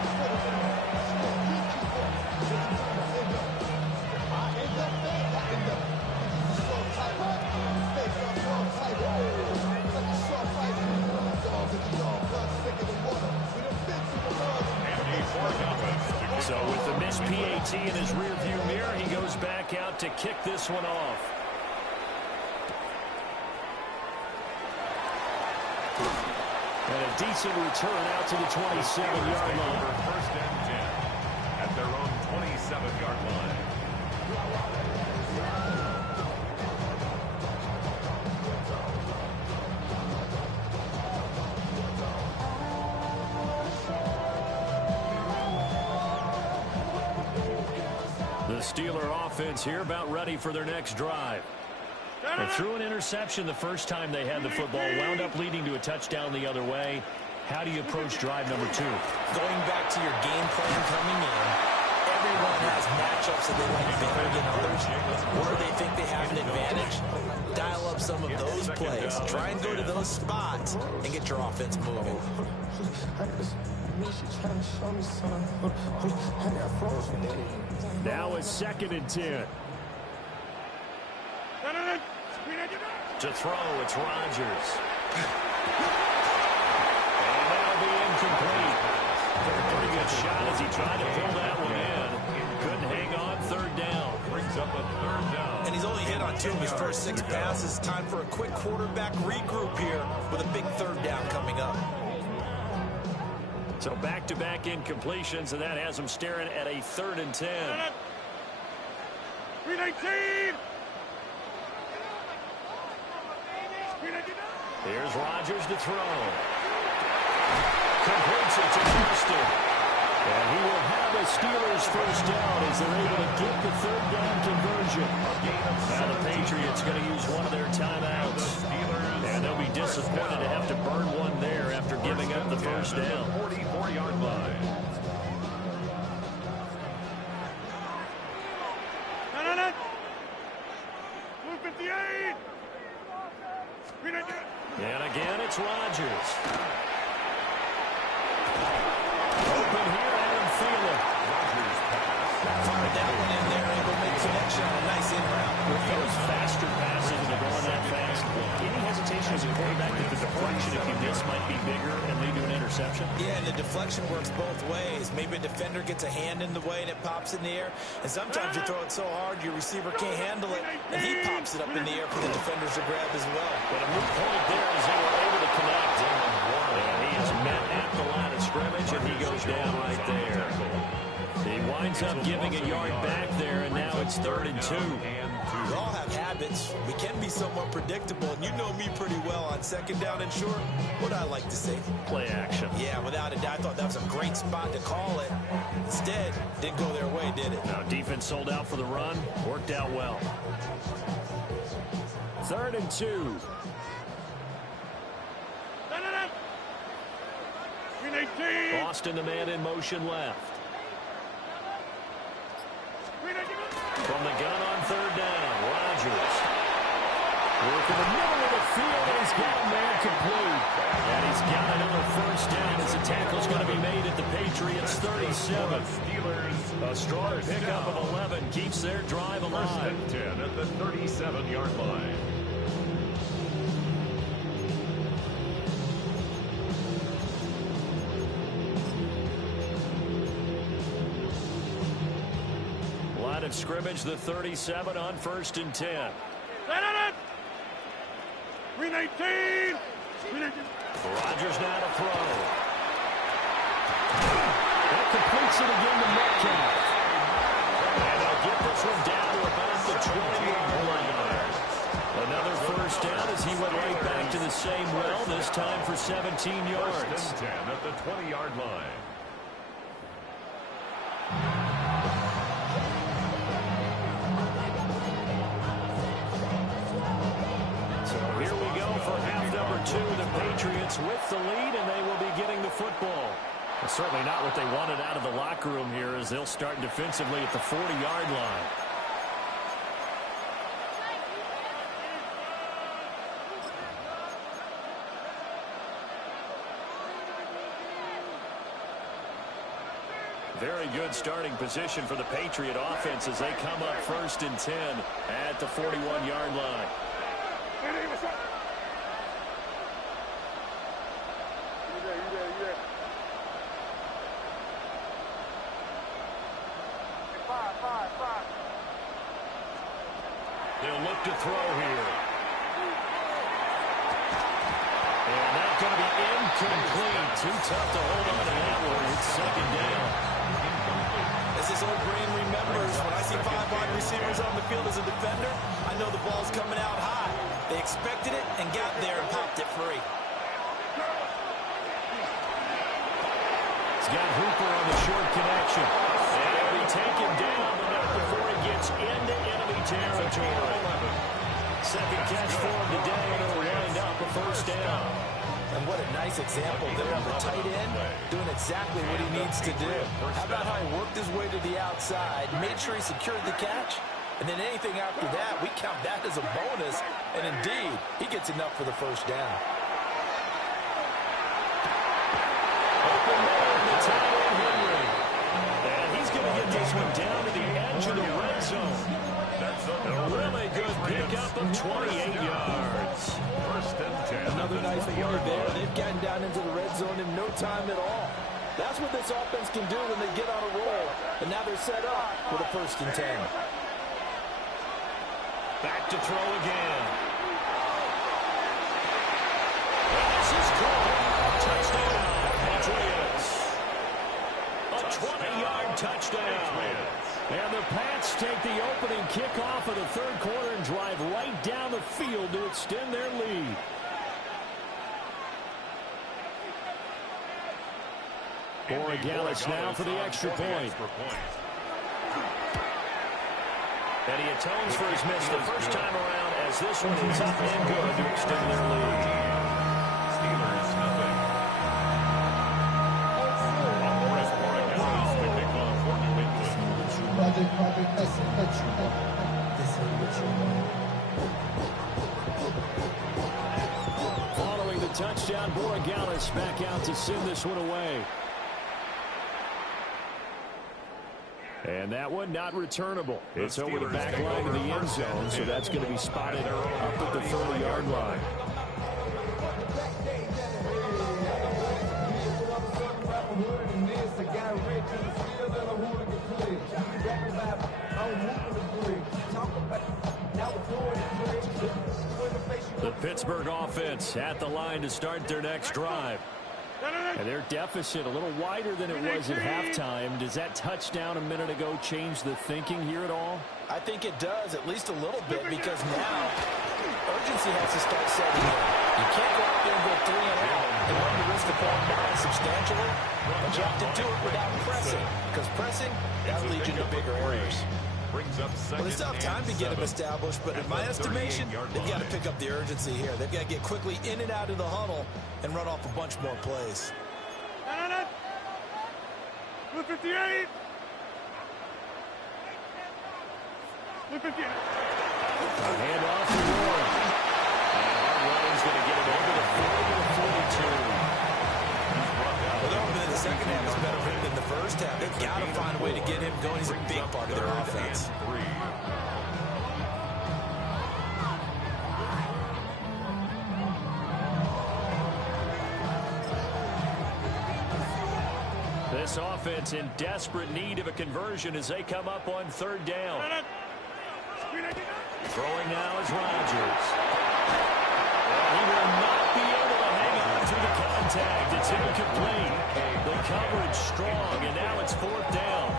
So with the missed PAT in his rearview mirror, he goes back out to kick this one off. And a decent return out to the 27-yard line. First and 10 at their own 27-yard line. The Steeler offense here about ready for their next drive. They threw an interception the first time they had the football, wound up leading to a touchdown the other way. How do you approach drive number 2? Going back to your game plan coming in, everyone has matchups that they like better than others. Where they think they have an advantage, dial up some of those plays. Try and go to those spots and get your offense moving. Now it's 2nd and 10. To throw, it's Rodgers. And that'll be incomplete. Took a pretty good shot as he tried to pull that one in. Couldn't hang on, 3rd down. Brings up a 3rd down. And he's only hit on 2 of his first 6 passes. Time for a quick quarterback regroup here with a big 3rd down coming up. So back-to-back incompletions, and that has him staring at a 3rd and 10. 319. Here's Rodgers to throw. Completes it to Austin. And he will have a Steelers first down as they're able to get the 3rd down conversion. Now the Patriots going to use one of their timeouts. And they'll be disappointed to have to burn one there after giving up the first down. 44-yard line. And again, it's Rodgers. Open here, Adam Thielen. Fired that one in there, able to make connection on a nice in-route. With those faster passes and they're going that fast, any hesitation as a quarterback that the deflection, if you miss, might be bigger and lead to an interception? Yeah, and the deflection works both ways. Maybe a defender gets a hand in the way and it pops in the air. And sometimes you throw it so hard your receiver can't handle it, and he pops it up in the air for the defenders to grab as well. But a new point there is they were able to connect. And he is met at the line of scrimmage, and he goes down right there. He winds up giving a yard back there, and now it's 3rd and 2. We all have habits. We can be somewhat predictable, and you know me pretty well on 2nd down and short. What I like to say? Play action. Yeah, without a doubt. I thought that was a great spot to call it. Instead, didn't go their way, did it? Now defense sold out for the run. Worked out well. 3rd and 2. Austin, the man in motion left. From the gun on 3rd down, Rodgers. Working the middle of the field, and he's got a man complete. And he's got another first down as the tackle's going to be made at the Patriots 37. Steelers, a strong pickup of 11 keeps their drive alive. 1st and 10 at the 37-yard line. Line of scrimmage, the 37 on 1st and 10. 319. Rodgers now to throw. That completes it again to Metcalf. And they'll get this one down to about the 20-yard line. Another first down as he went right back to the same well, this time for 17 yards. 1st and 10 at the 20-yard line. Here we go for half number 2. The Patriots with the lead, and they will be getting the football. Well, certainly not what they wanted out of the locker room here as they'll start defensively at the 40-yard line. Very good starting position for the Patriot offense as they come up 1st and 10 at the 41-yard line. They'll look to throw here. And that's going to be incomplete. Too tough to hold on to that one. It's 2nd down. As this old brain remembers, when I see 5 wide receivers on the field as a defender, I know the ball's coming out high. They expected it and got there and popped it free. He's got Hooper on the short connection. And he'll be taken down, but not before he gets into enemy territory. 2nd catch for him today, and it'll wind up a 1st down. And what a nice example there of the tight end doing exactly what he needs to do. How about how he worked his way to the outside, made sure he secured the catch, and then anything after that, we count that as a bonus. And indeed, he gets enough for the 1st down. Open man, the tight end Henry. And he's going to get this one down to the edge of the red zone. A really good pickup of 28 yards. 1st and 10. Another nice play there. They've gotten down into the red zone in no time at all. That's what this offense can do when they get on a roll. And now they're set up for the 1st and 10. Back to throw again. This is caught. Touchdown, Patriots. A 20-yard touchdown. And the Pats take the opening kickoff of the 3rd quarter and drive right down the field to extend their lead. Borregales now for the extra point. And he atones for his miss the first time around as this one is up and good to extend their lead. Steelers nothing. Borregales with the call for New England. Following the touchdown, Borregales back out to send this one away. And that one not returnable. It's over the back line of the end zone, so that's going to be spotted up at the 30-yard line. The Pittsburgh offense at the line to start their next drive. And their deficit a little wider than it was at halftime. Does that touchdown a minute ago change the thinking here at all? I think it does, at least a little bit, because now urgency has to start setting in. You can't go out there and go 3 and out and run the risk of falling behind substantially, but you have to do it without pressing, because pressing, that'll lead you to bigger errors. Well, they still have time to get him established, but in my estimation, they've got to pick up the urgency here. They've got to get quickly in and out of the huddle and run off a bunch more plays. 158. 158. A handoff to Warren. And Ryan's going to get it over the 40 to the 42. Well, their opening in the second half is better than in the first half. They've got to find a way to get him going. He's a big part of their offense. This offense in desperate need of a conversion as they come up on 3rd down. Throwing now is Rodgers. He will not be able to hang on through the contact. It's incomplete. The coverage strong, and now it's 4th down.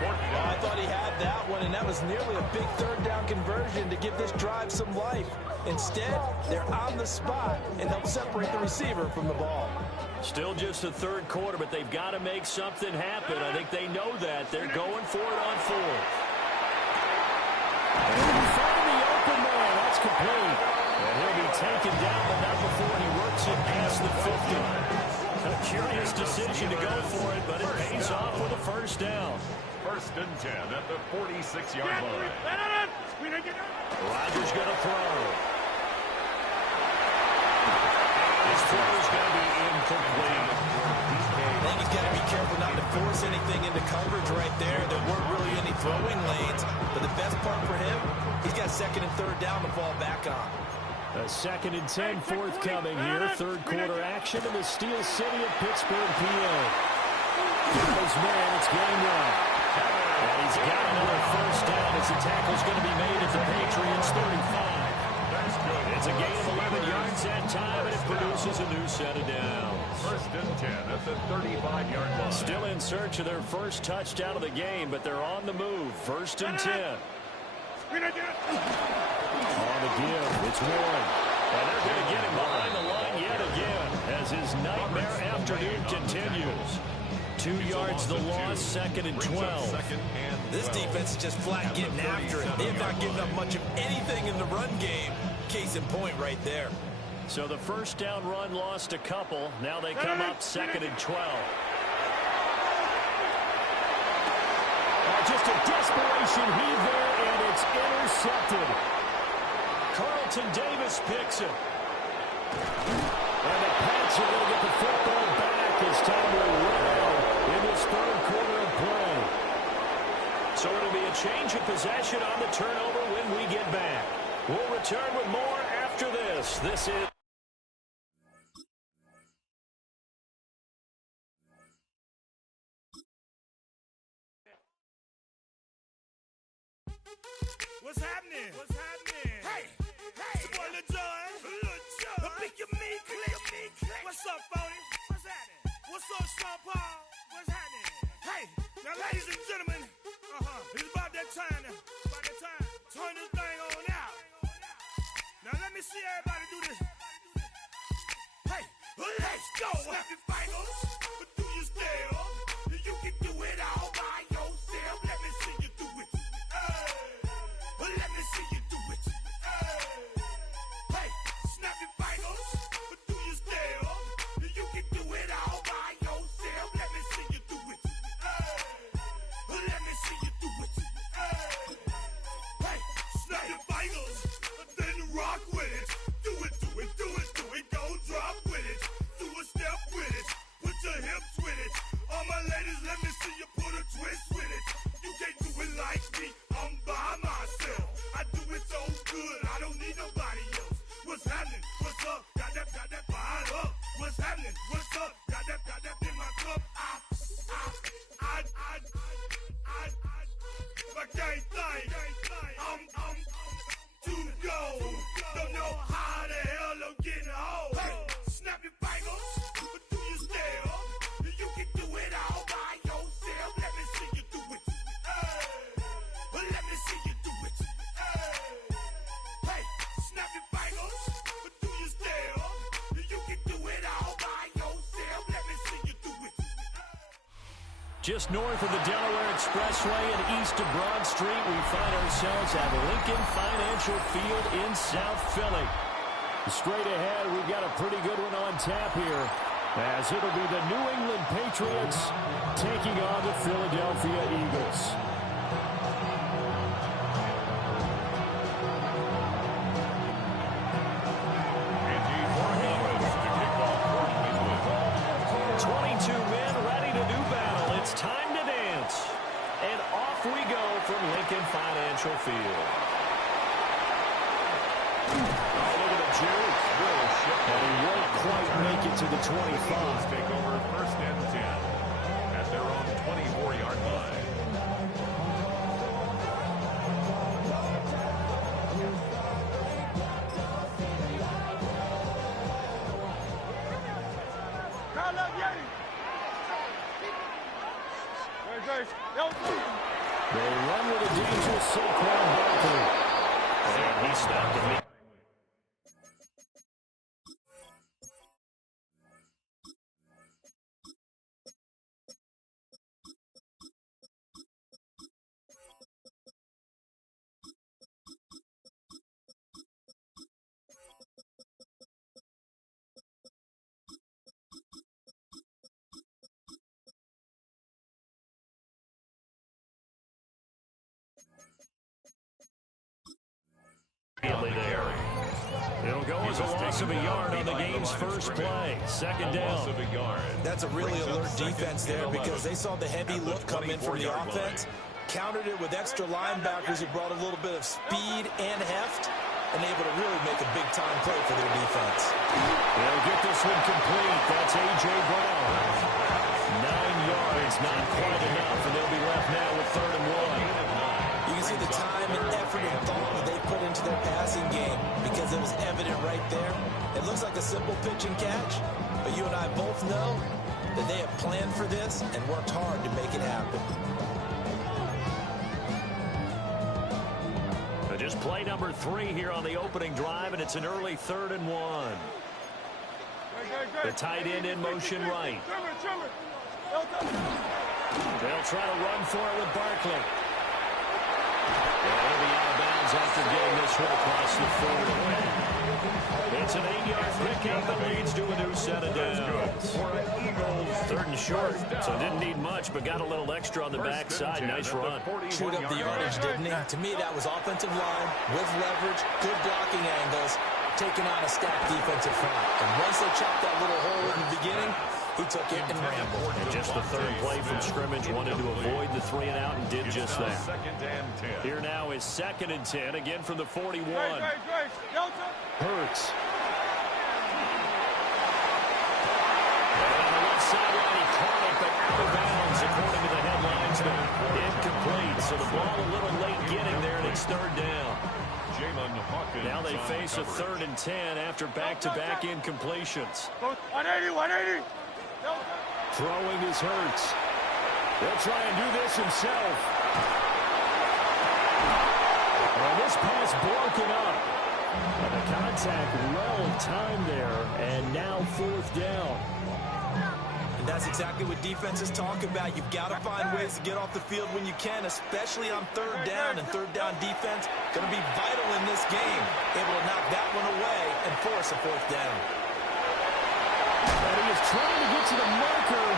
Well, I thought he had that one, and that was nearly a big 3rd down conversion to give this drive some life. Instead, they're on the spot and help separate the receiver from the ball. Still just the 3rd quarter, but they've got to make something happen. I think they know that. They're going for it on 4th. And he found the open man. That's complete. And he'll be taken down, but not before he works it past the 50. A curious decision to go for it, but it pays off with a 1st down. 1st and 10 at the 46-yard line. Rodgers going to throw. His throw is going to be incomplete. I think he's got to be careful not to force anything into coverage right there. There weren't really any throwing lanes, but the best part for him, he's got second and third down to fall back on. A 2nd and 10 forthcoming here. Third quarter action in the Steel City of Pittsburgh, PA. Goes man, it's game one. And he's got another first down as the tackle's going to be made at the Patriots 35. That's good. It's a gain of 11 yards that time, and it produces a new set of downs. First and 10 at the 35-yard line. Still in search of their first touchdown of the game, but they're on the move. First and 10. On the give, it's Warren. And they're going to get him behind the line yet again as his nightmare afternoon continues. 2 yards the loss, 2nd and 12. This defense is just flat getting after it. They have not given up much of anything in the run game. Case in point right there. So the first down run lost a couple. Now they come up 2nd and 12. Just a desperation heave there, and it's intercepted. Carlton Davis picks it. And the Pats are going to get the football back as time will run out in this third quarter of play. So it'll be a change of possession on the turnover when we get back. We'll return with more after this. This is... What's happening? What's happening? Hey, hey, it's your boy Lil Jon. The pick your me click. What's up, Phony? What's happening? What's up, Sean Paul? What's happening? Hey, now ladies and gentlemen, it's about that time. Turn this thing on out. Now let me see everybody do this. Hey, let's go. Snap your fingers, but do you still? You can do it all by yourself. Let me see you do it. Let me see you do it. Hey, snap your fingers, but do you still? You can do it all by yourself. Let me see you do it. Let me see you do it. Hey, snap your fingers, then rock with it. Do it, do it, do it, do it. Go drop with it. Do a step with it. Put your hips with it. All my ladies, let me see you put a twist with it. You can't do it like me. I'm by myself. I do it so good, I don't need nobody else. What's happening? What's up? Got that fired up. What's happening? What's up? Got that in my cup. I can't think. I'm too go. Don't know how the hell I'm getting home. Hey, snap your fingers, but do you still? You can do it all by yourself. Let me see you do it. Let me see you do it. Hey, snap your fingers, but do you still? You can do it all by yourself. Let me see you do it. Just north of the Delaware Expressway and east of Broad Street, we find ourselves at Lincoln Financial Field in South Philly. Straight ahead, we've got a pretty good one on tap here, as it'll be the New England Patriots taking on the Philadelphia Eagles. Indeed, Morales to kick off for 22 men ready to do battle. It's time to dance. And off we go from Lincoln Financial Field. Oh, look at the juke. And he won't quite make it to the 25. Take over first and 10 at their own 24-yard line. They run with a dangerous Saquon Barkley. And he stopped him. There. It'll go as a loss of a yard on the game's first play. Second down. That's a really alert defense there because they saw the heavy look come in from the offense, countered it with extra linebackers who brought a little bit of speed and heft, and able to really make a big-time play for their defense. They'll get this one complete. That's A.J. Brown. 9 yards, not quite enough, and they'll be left now with 3rd and 1. You can see the time and effort and thought that they put into their passing game because it was evident right there. It looks like a simple pitch and catch, but you and I both know that they have planned for this and worked hard to make it happen. Just play number 3 here on the opening drive, and it's an early 3rd and 1. The tight end in motion right. They'll try to run for it with Barkley. They'll be out of bounds after getting this one across the 40. It's an 8-yard pickup that leads to a new set of downs. 3rd and short, so didn't need much, but got a little extra on the backside. Nice run. Chewed up the yardage, didn't he? To me, that was offensive line with leverage, good blocking angles, taking on a stacked defensive front. And once they chopped that little hole in the beginning, he took it and rambled. And just the 3rd play from scrimmage, wanted to avoid the 3 and out and did just that. Here now is 2nd and 10, again from the 41. Hurts. Sideline, he caught it, but out of bounds, according to the headlinesman. Incomplete, so the ball a little late getting there, and it's 3rd down. Now they face a 3rd and 10 after back-to-back incompletions. 180. Throwing is Hurts. He'll try and do this himself. Well, this pass broken up. And the contact well timed there, and now 4th down. And that's exactly what defenses talk about. You've got to find ways to get off the field when you can, especially on 3rd down. And 3rd down defense going to be vital in this game. Able to knock that one away and force a 4th down. And he is trying to get to the marker.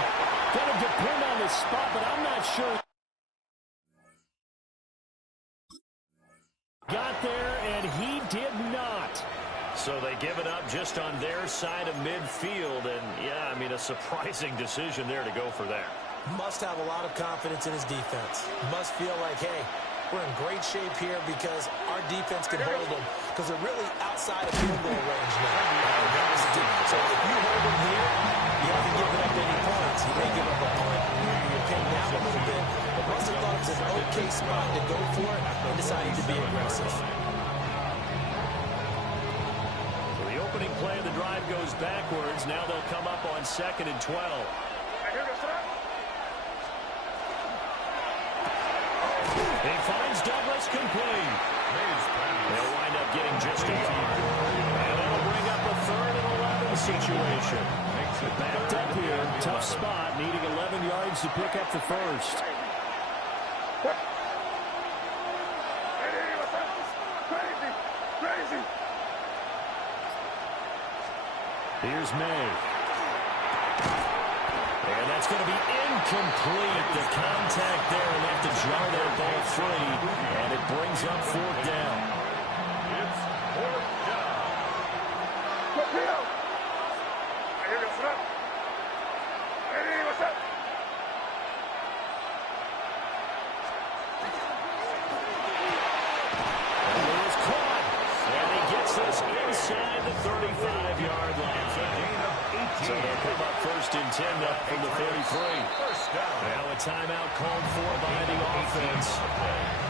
Going to depend on the spot, but I'm not sure. Got there, and he did not. So they give it up just on their side of midfield. And, yeah, I mean, a surprising decision there to go for that. Must have a lot of confidence in his defense. Must feel like, hey, we're in great shape here because our defense can hold them because they're really outside of field goal range now. So if you hold them here, you haven't given up any points. You may give up a punt, you're pinned down a little bit. But Russell thought it was an okay spot to go for it and decided to be aggressive. Opening play of the drive goes backwards. Now they'll come up on 2nd and 12. He finds Douglas complete. They'll wind up getting just a yard. And that'll bring up a 3rd and 11 situation. Backed up here. Tough spot. Needing 11 yards to pick up the first. Crazy. Here's May. And that's going to be incomplete. The contact there enough to jar that ball free. And it brings up 4th down. It's 4th down. And it is caught. And he gets this inside the 35-yard line. So they'll come up 1st and 10 up from the 33. Now a timeout called for by the offense.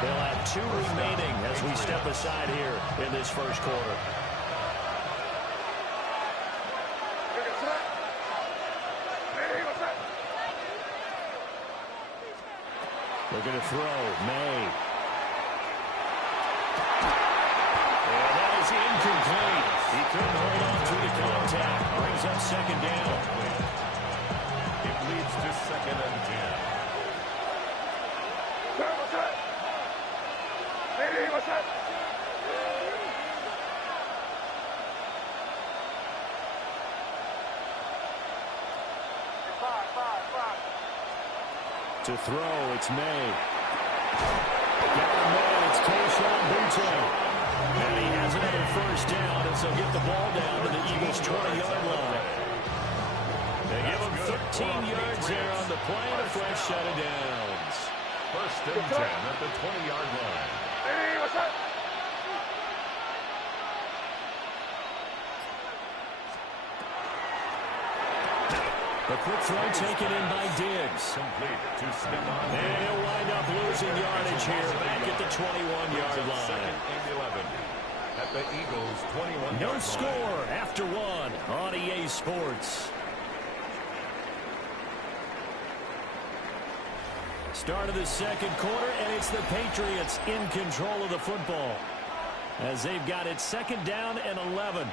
They'll have 2 remaining as we step aside here in this first quarter. Looking to throw. May. And that is incomplete. He couldn't hold on to the contact. Brings up 2nd down. It leads to 2nd and 10. To throw, it's May. Got a man, it's Keyshawn Boutte. And he has another first down as they'll get the ball down to the Eagles' 20-yard line. They give him 13 yards there on the play and a fresh set of downs. First and 10 at the 20-yard line. Hey, what's up? The quick throw taken in by Diggs. Complete to Stephon. And he'll wind up losing yardage here back at the 21-yard line. Second and 11 at the Eagles' 21-yard line. No score after one on EA Sports. Start of the second quarter, and it's the Patriots in control of the football as they've got it second down and 11.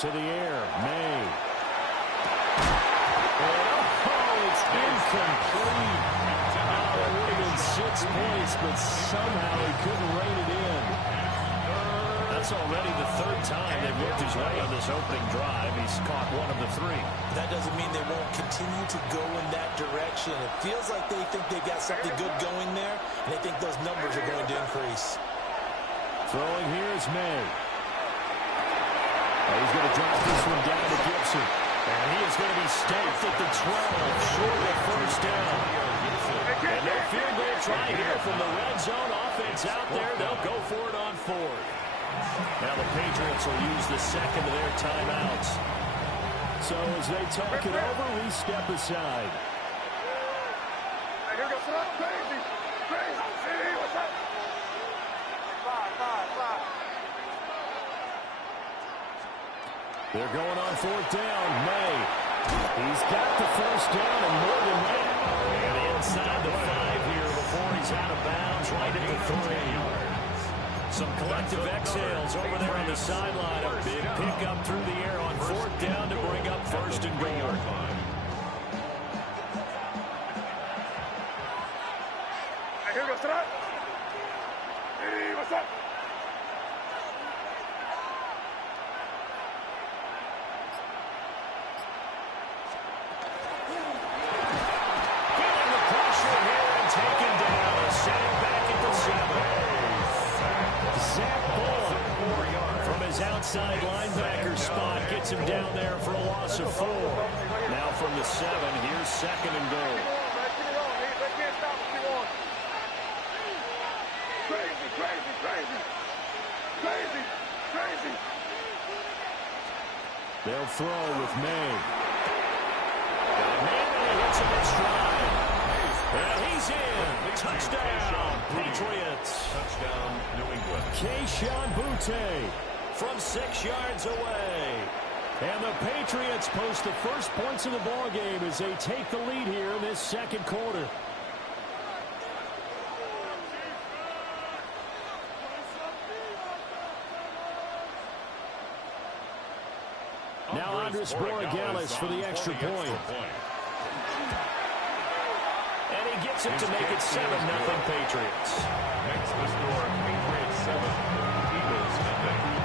To the air, May. Oh, it's incomplete. Oh, it would have been 6 points, but somehow he couldn't rein it in. That's already the third time they've worked his way on this opening drive. He's caught one of the three. That doesn't mean they won't continue to go in that direction. It feels like they think they've got something good going there, and they think those numbers are going to increase. Throwing here is May. He's going to drop this one down to Gibson. And he is going to be stopped at the 12, short of first down. And no field goal try here from the red zone offense out there. They'll go for it on fourth. Now the Patriots will use the second of their timeouts. So as they talk it over, we step aside. Hey, here goes crazy. Hey, what's up? Five. They're going on fourth down. May. He's got the first down and more than that. And inside the 5 here before he's out of bounds, right at the 3. Some collective exhales over there on the sideline. A big pickup through the air on fourth down to bring up first and goal. Hey, here goes tonight. Hey, what's up? Outside linebacker spot gets him down there for a loss of 4. Now from the 7, here's second and goal. Crazy. They'll throw with May. And hits him in stride. And he's in. Touchdown, Patriots. Touchdown, New England. Kayshon Boutte from 6 yards away. And the Patriots post the first points of the ball game as they take the lead here in this second quarter. Now Andres Borregales for the extra point. And he gets it to make it 7-0 Patriots. Makes the score Patriots 7, Eagles 0.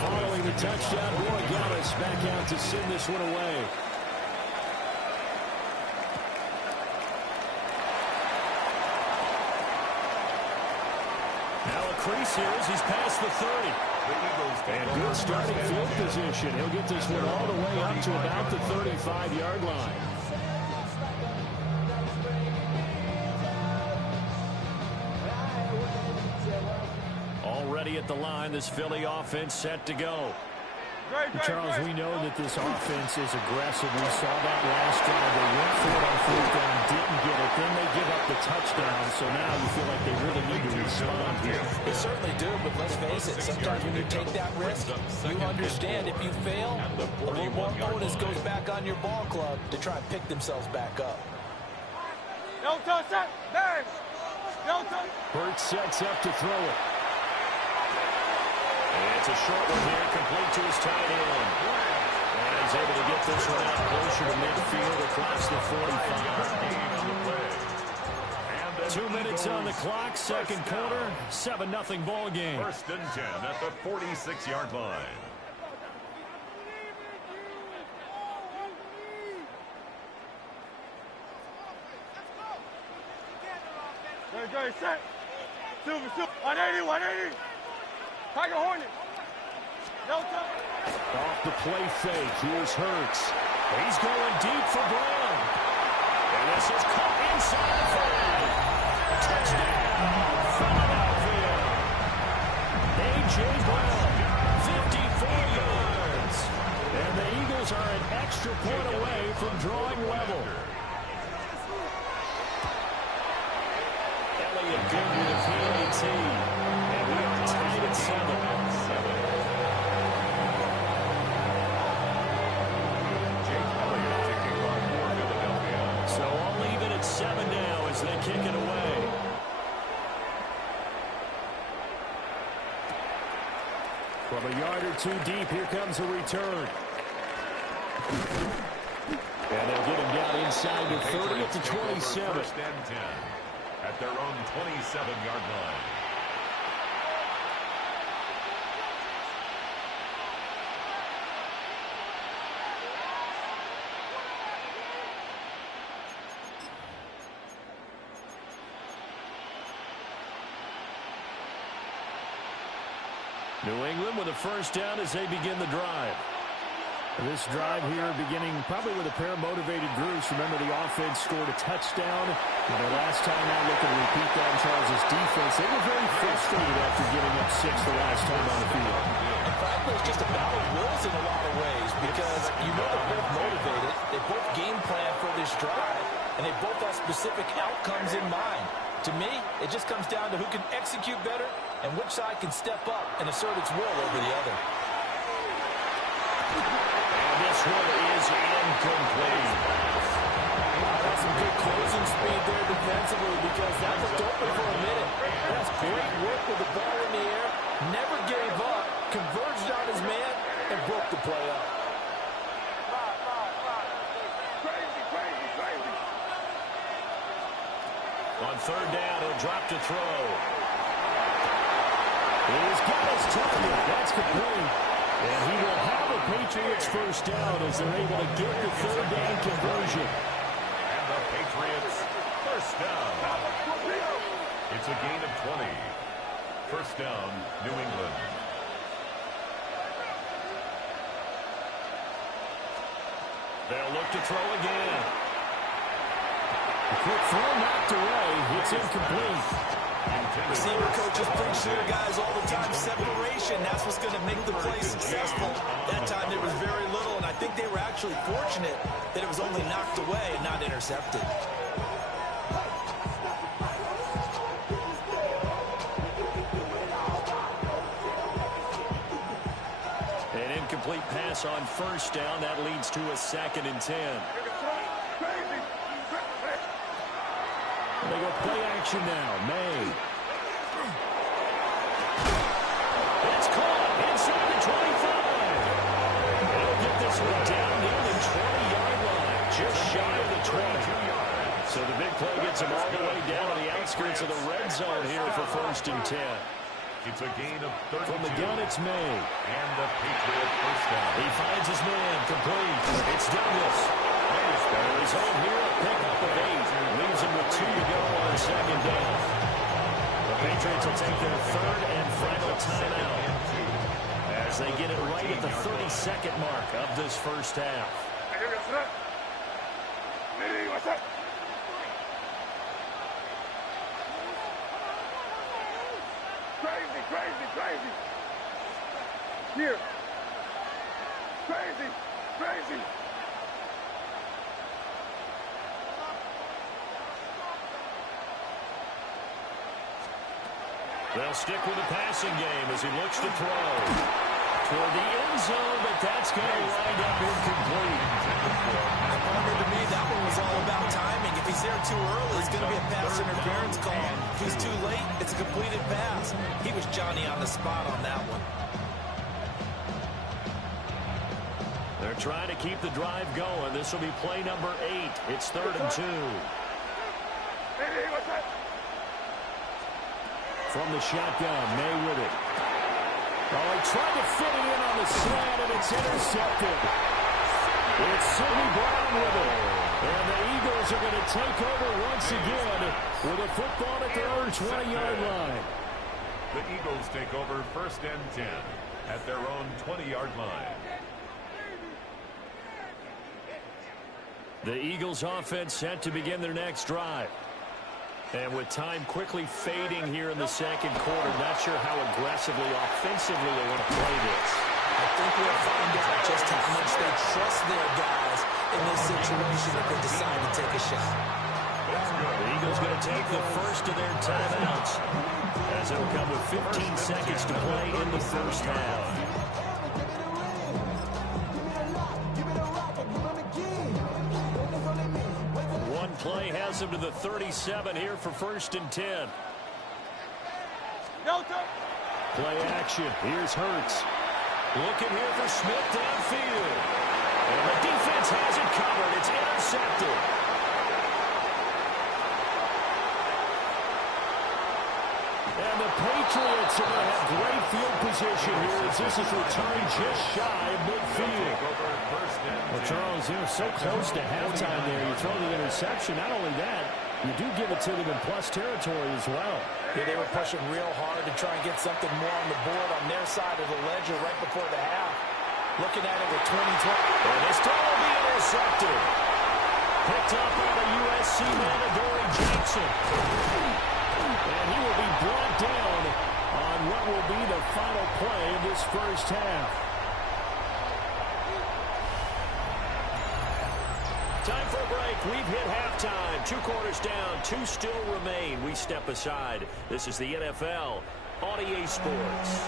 Following the touchdown, Borregales back out to send this one away. Now a crease here as he's past the 30. And good starting field position. He'll get this one all the way up to about the 35-yard line. Already at the line, this Philly offense set to go. Charles, we know that this offense is aggressive. We saw that last drive. They went for it on fourth down, didn't get it. Then they give up the touchdown. So now you feel like they really need to respond here. They certainly do, but let's face it. Sometimes when you take that risk, you understand if you fail, a little more onus goes back on your ball club to try and pick themselves back up. Burt sets up to throw it. And it's a short one here, complete to his tight end. And he's able to get this one out closer to midfield across the 45. And a 2 minutes on the clock, second quarter, 7-0 ball game. 1st and 10 at the 46-yard line. Ready, set. Silver, 180, 180. Tiger Hornet. No time. Off the play fake, here's Hurts. He's going deep for Brown. And this is caught inside the 5. Touchdown, Philadelphia. A.J. Brown, 54 yards. And the Eagles are an extra point away from drawing level. Elliott good with a PAT. And we are tied at 7. So I'll leave it at 7 now as they kick it away. From a yard or two deep, here comes a return. And they'll get him down inside the 30 at the 27. 1st and 10 at their own 27-yard line. New England with a first down as they begin the drive. This drive here beginning probably with a pair of motivated groups. Remember, the offense scored a touchdown. And the last time out, looking to repeat that in Charles' defense, they were very frustrated after giving up 6 the last time on the field. And frankly, it's just a battle of wills in a lot of ways because you know they're both motivated. They both game plan for this drive, and they both have specific outcomes in mind. To me, it just comes down to who can execute better and which side can step up and assert its will over the other. And this one is incomplete. That's some good closing speed there defensively because that was open for a minute. That's great work with the ball in the air. Never gave up, converged on his man, and broke the play up. On 3rd down, he'll drop to throw. He's got his target. That's complete. And he will have a Patriots first down as they're able to get the 3rd down conversion. And the Patriots first down. It's a gain of 20. First down, New England. They'll look to throw again. A quick throw knocked away. It's incomplete. Receiver coaches preach to their guys all the time. Separation, that's what's going to make the play successful. That time there was very little, and I think they were actually fortunate that it was only knocked away and not intercepted. An incomplete pass on first down. That leads to a 2nd and 10. They go play action now. May. It's caught inside the 25. They'll get this one down near the 20-yard line, just shy of the 20. So the big play gets him all the way down to the outskirts of the red zone here for 1st and 10. It's a gain of 32. From the gun, it's May. And the Patriot first down. He finds his man, complete. It's Douglas. He's home here, a pickup of 8. Leaves him with 2 to go on 2nd down. The Patriots will take their 3rd and final timeout as they get it right at the 32nd mark of this first half. Crazy. Here. Crazy. They'll stick with the passing game as he looks to throw toward the end zone, but that's going to wind up incomplete. Partner, to me, that one was all about timing. If he's there too early, it's going to be a pass interference call. If he's too late, it's a completed pass. He was Johnny on the spot on that one. They're trying to keep the drive going. This will be play number 8. It's 3rd and 2. From the shotgun, May with it. Oh, he tried to fit it in on the slant, and it's intercepted. It's Sidney Brown with it. And the Eagles are going to take over once again with a football at their own 20-yard line. The Eagles take over 1st and 10 at their own 20-yard line. The Eagles offense set to begin their next drive. And with time quickly fading here in the second quarter, not sure how aggressively, offensively they want to play this. I think we'll find out just how much they trust their guys in this situation if they decide to take a shot. The Eagles going to take the first of their timeouts as it'll come with 15 seconds to play in the first half. One play has them to the 37 here for 1st and 10. Play action. Here's Hurts. Looking here for Smith downfield. And the defense has it covered. It's intercepted. And the Patriots are going to have great field position here as this is returned just shy of midfield. Well, Charles, you're so close to halftime there. You throw the interception. Not only that, you do give it to them in plus territory as well. Yeah, they were pushing real hard to try and get something more on the board on their side of the ledger right before the half. Looking at it with 20-20. And this time will be intercepted. Picked up by the USC man, Adoree Jackson. And he will be brought down on what will be the final play of this first half. Time for a break. We've hit halftime. 2 quarters down. 2 still remain. We step aside. This is the NFL on EA Sports.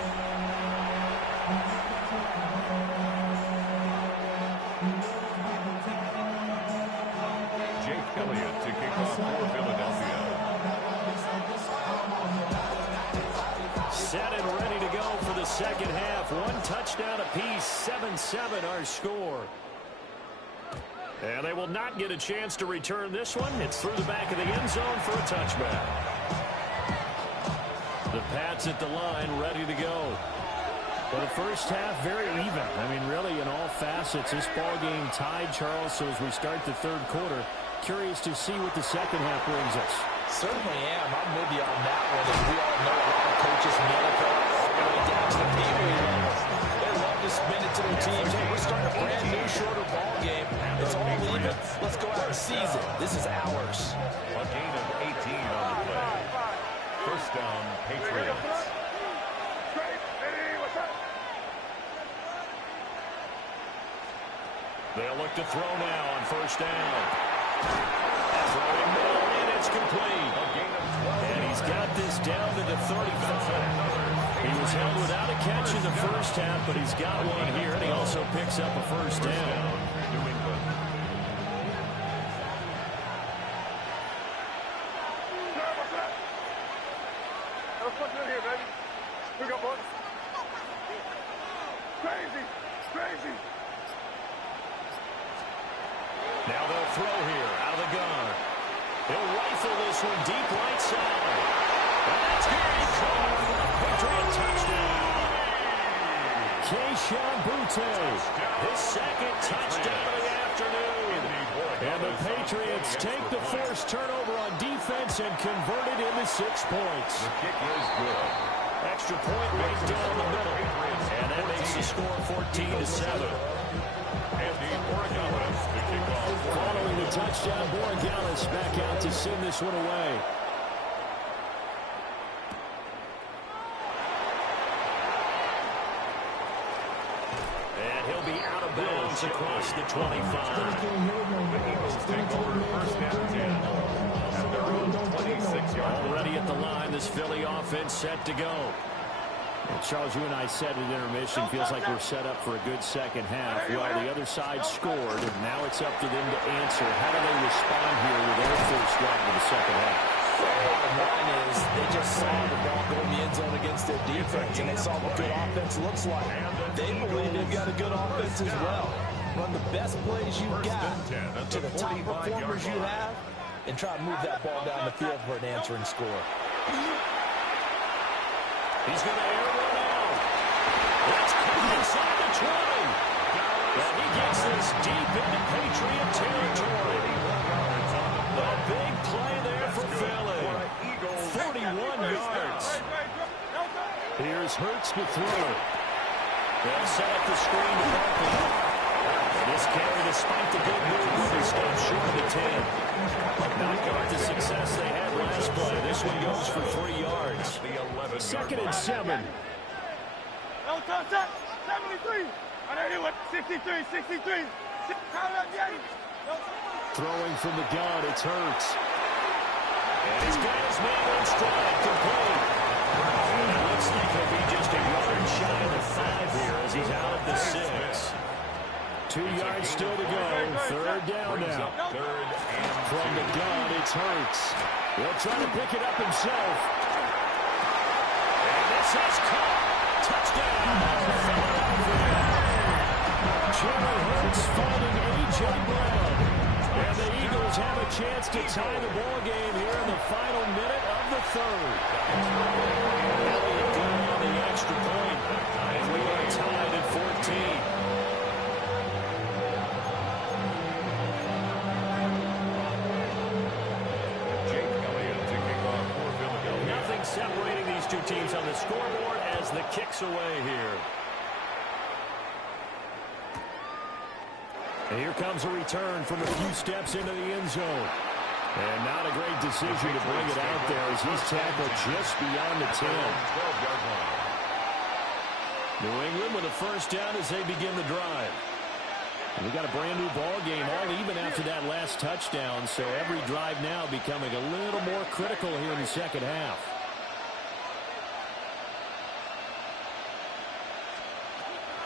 Jake Elliott to kick off for Philadelphia. Set and ready to go for the second half. 1 touchdown apiece. 7-7 our score. And they will not get a chance to return this one. It's through the back of the end zone for a touchback. The Pats at the line, ready to go. Well, the first half, very even. I mean, really, in all facets, this ball game tied, Charles. So as we start the third quarter, curious to see what the second half brings us. Certainly am. I'm with you on that one. As we all know, a lot of coaches in the NFL all the way down to the Pee-wee levels. They love to spin it to their teams. Hey, we're starting a brand new, shorter ball game. It's all even. Let's go out and seize it. This is ours. A gain of 18 on the play. First down, Patriots. They'll look to throw now on first down. Throwing middle, and it's complete. And he's got this down to the 35. He was held without a catch in the first half, but he's got one here, and he also picks up a first down. New England. Now they'll throw here out of the gun. He'll rifle this one deep right side. And that's very caught. Patriot touchdown. Keyshawn Boutte, his second touchdown of the afternoon. And the Patriots take the first turnover on defense and convert it into 6 points. The kick is good. Extra point right down the middle. And that makes the score 14-7. Following the touchdown, Borregales back out to send this one away. And he'll be out of bounds across the 25. The Eagles take over first and 10 at their own 26-yard. Already at the line, this Philly offense set to go. Well, Charles, you and I said at intermission, feels like we're set up for a good second half. Well, the other side scored, and now it's up to them to answer. How do they respond here with their first drive of the second half? Bottom line is they just saw the ball go in the end zone against their defense, and they saw what good offense looks like. They believe they've got a good offense as well. Run the best plays you've got to the top performers you have, and try to move that ball down the field for an answering score. He's going to air one out. That's caught inside the 20. And he gets this deep into Patriot territory. A big play there for Philly. 41 yards. Here's Hurts to throw. They'll set up the screen to Barkley. This carry, despite the good move, will be stopped short of the 10. Not quite the success they had last play. This one goes for 3 yards. 2nd and 7. 73. I know you what, 63, 63. Throwing from the gun, it's Hurts. And he's got his man on stride, complete. And it looks like he'll be just a yard shy of the 5 here as he's out of the 6. 2 yards still to go. 3rd down now. From the gun, it's Hurts. He'll try to pick it up himself. And this is caught. Touchdown. Jalen Hurts finding A.J. Brown. And the Eagles have a chance to tie the ball game here in the final minute of the 3rd. Elliott going on the extra point. And we are tied at 14. Separating these two teams on the scoreboard as the kick's away here. And here comes a return from a few steps into the end zone. And not a great decision to bring it out there as he's tackled just beyond the 10. New England with a first down as they begin the drive. And we got a brand new ball game, all even after that last touchdown. So every drive now becoming a little more critical here in the second half.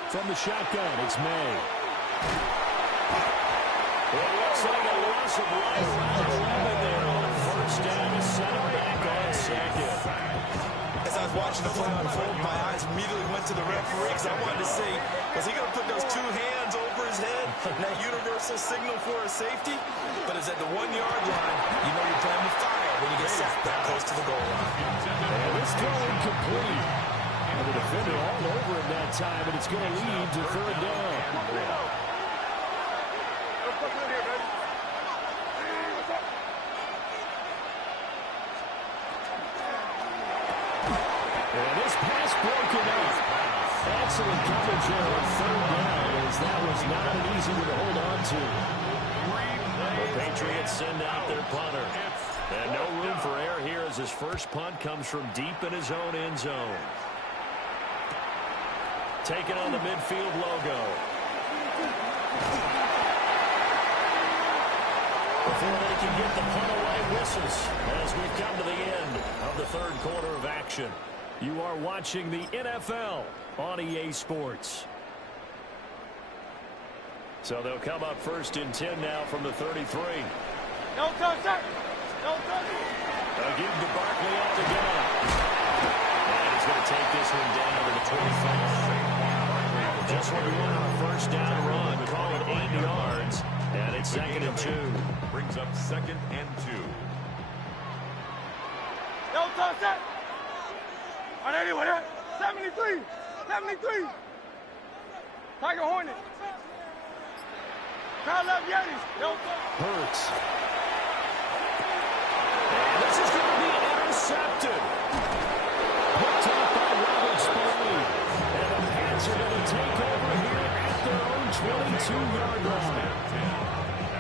From the shotgun, it's May. It looks like a loss of right around 11 there on first down to center back on second. As I was watching the play unfold, my eyes immediately went to the referee because I wanted to see, was he going to put those 2 hands over his head, that universal signal for a safety? But it's at the 1 yard line, you know you're playing with fire when you get sacked that close to the goal line. And this throw incomplete. And the defender all over him that time, and it's going to lead to 3rd down. And this pass broken up. Excellent coverage there on 3rd down, as that was not an easy one to hold on to. The Patriots send out their punter. And no room for error here as his first punt comes from deep in his own end zone. Taking on the midfield logo. Before they can get the punt away, whistles as we've come to the end of the 3rd quarter of action. You are watching the NFL on EA Sports. So they'll come up 1st and 10 now from the 33. No touch, sir. No touch. They'll give to Barkley on the gun. And he's going to take this one down to the 25. Just what we want on a first down run. Call it 8 yards. And it's 2nd and 2. Brings up 2nd and 2. No touch, sir. On anyone, 73. 73. Tiger Hornet. Kyle left Yetis. No touch. Hurts. And this is going to be intercepted. Picked up by Robert Spillane. And the Pats are going to take over here at their own 22-yard line.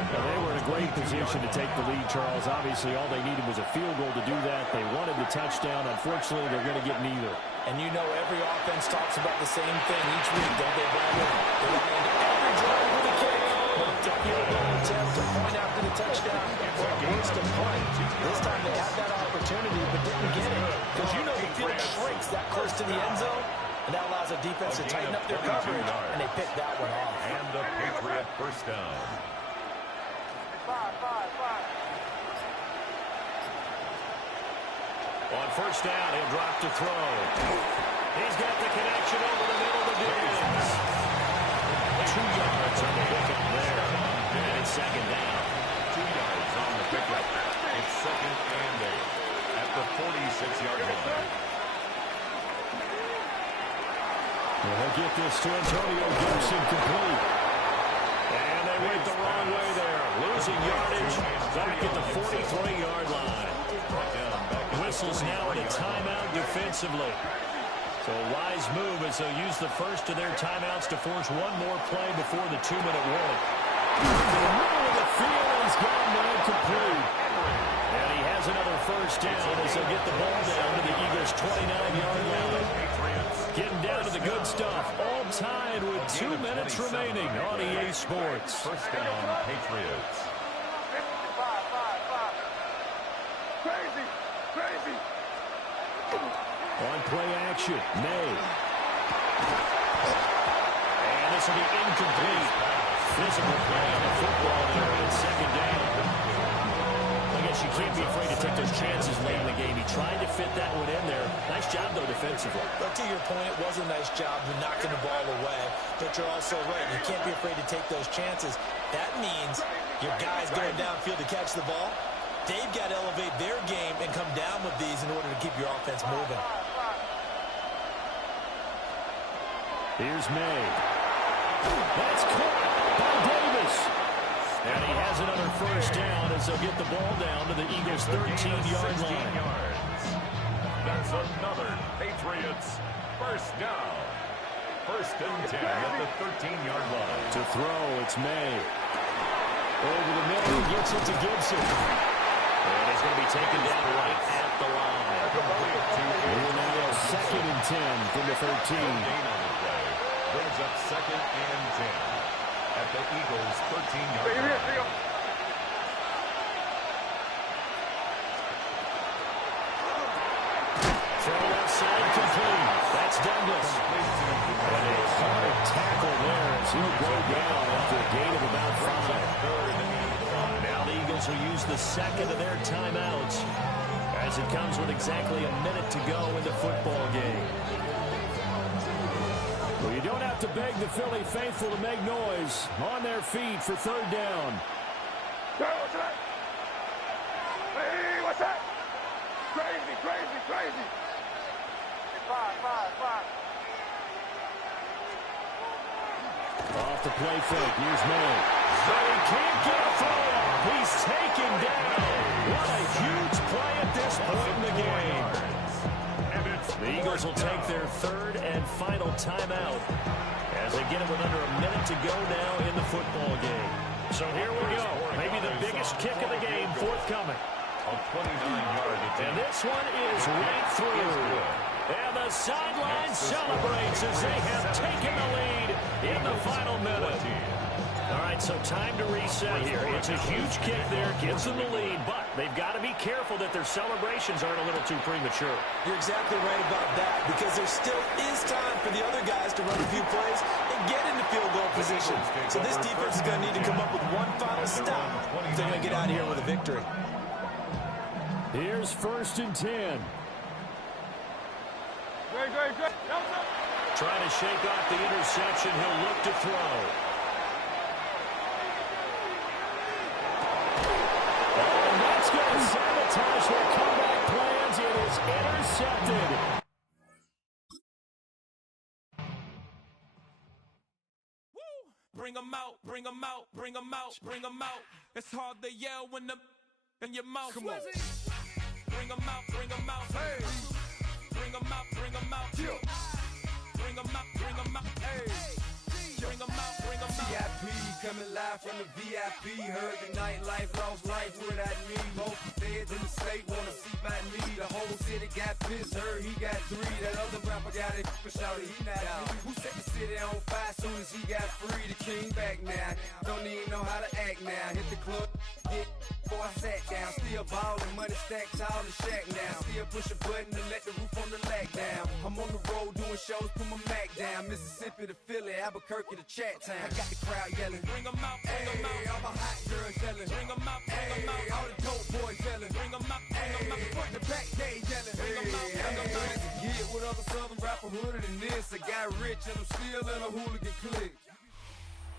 Well, they were in a great position to take the lead, Charles. Obviously, all they needed was a field goal to do that. They wanted the touchdown. Unfortunately, they're going to get neither. And you know every offense talks about the same thing each week, don't they, Brandon? They want to end every drive with a kick. But to field goal attempt, to point after the touchdown, or at worst a punt. This time they had that opportunity but didn't get it. Because you know the field shrinks that close to the end zone, and that allows a defense to tighten up their coverage, and they picked that one off. And the Patriot first down. On first down, he'll drop to throw. He's got the connection over the middle of the Diggs. 2 yards on the pickup there. And it's 2nd down. 2 yards on the pickup. It's 2nd and 8 at the 46-yard line. He'll get this to Antonio Gibson complete. And they went the wrong way there. Losing yardage back at the 43-yard line. Whistles now at a timeout defensively. So a wise move as they'll use the first of their timeouts to force one more play before the 2-minute warning. To the middle of the field, he's got him incomplete. And he has another first down as they'll get the ball down to the Eagles' 29-yard line. Getting down to the good stuff. All tied with 2 minutes remaining on EA Sports. First down, Patriots. Crazy. On play action, May. And this will be incomplete. Physical play on the football there in second down. I guess you can't be afraid to take those chances late in the game. He tried to fit that one in there. Nice job, though, defensively. But to your point, it was a nice job of knocking the ball away. But you're also right. You can't be afraid to take those chances. That means your guys going downfield to catch the ball, they've got to elevate their game and come down with these in order to keep your offense moving. Here's May. That's caught by Davis. And he has another first down as they'll get the ball down to the Eagles' 13-yard line. That's another Patriots first down. First and 10 at the 13-yard line. To throw, it's May. Over the middle, he gets it to Gibson. And he's going to be taken down right at the line. We're now second and 10 from the 13. Brings up second and 10 at the Eagles' 13-yard line. Throw outside complete. That's Douglas. And a hard tackle there as he'll go down after a gain of about 5. Now the Eagles will use the second of their timeouts as it comes with exactly a minute to go in the football game. Well, you don't have to beg the Philly faithful to make noise. On their feet for third down. Hey, what's that? Hey, what's that? Crazy. Five. Off the play fake. Here's May. But he can't get a throw off. He's taken down. What a huge play at this point in the game. The Eagles will take their third and final timeout as they get it with under a minute to go now in the football game. So here we go. Maybe the biggest kick of the game forthcoming. A 29-yard attempt. And this one is right through. And the sideline celebrates as they have taken the lead in the final minute. All right, so time to reset here. It's a huge kick there, gives them the lead, but they've got to be careful that their celebrations aren't a little too premature. You're exactly right about that because there still is time for the other guys to run a few plays and get into field goal position. So this defense is going to need to come up with one final stop if they're going to get out of here with a victory. Here's first and 10. Great. Trying to shake off the interception. He'll look to throw. And that's going to sabotage their comeback plans. It is intercepted. Bring 'em out. It's hard to yell when the in your mouth. Come on. Bring 'em out. Hey. Bring 'em out. Yeah. Bring 'em out. Hey. Bring 'em out. VIP coming live from the VIP. Heard the nightlife, lost life without me. Both feds in the state wanna see by me. The whole city got pissed, heard he got 3. That other rapper got it for shouty, he not out. Who set the city on fire soon as he got free? The king back now. Don't even know how to act now. Hit the club, get before I sat down. Still ballin', money stacked tall in the shack now. Still push a button to let the roof on the lag down. I'm on the road doing shows, put my Mac down. Mississippi to Philly, Albuquerque to Chat Town. I got the crowd yelling. Bring 'em out. Hey, all my hot girls yelling. Bring 'em out. Hey, all the dope boys yelling. Bring 'em out. Hey, front the back gate yelling. Bring 'em out. I'm the ready to get with other southern rapper hooded than this. I got rich and I'm still in a hooligan clique.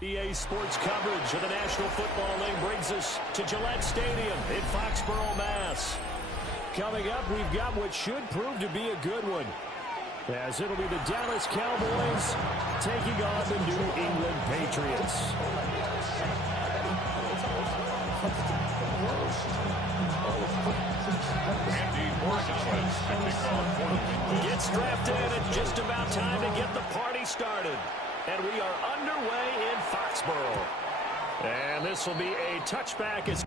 EA Sports coverage of the National Football League brings us to Gillette Stadium in Foxborough, Mass. Coming up, we've got what should prove to be a good one. As it'll be the Dallas Cowboys taking on the New England Patriots. Gets strapped in and just about time to get the party started. And we are underway in Foxborough. And this will be a touchback as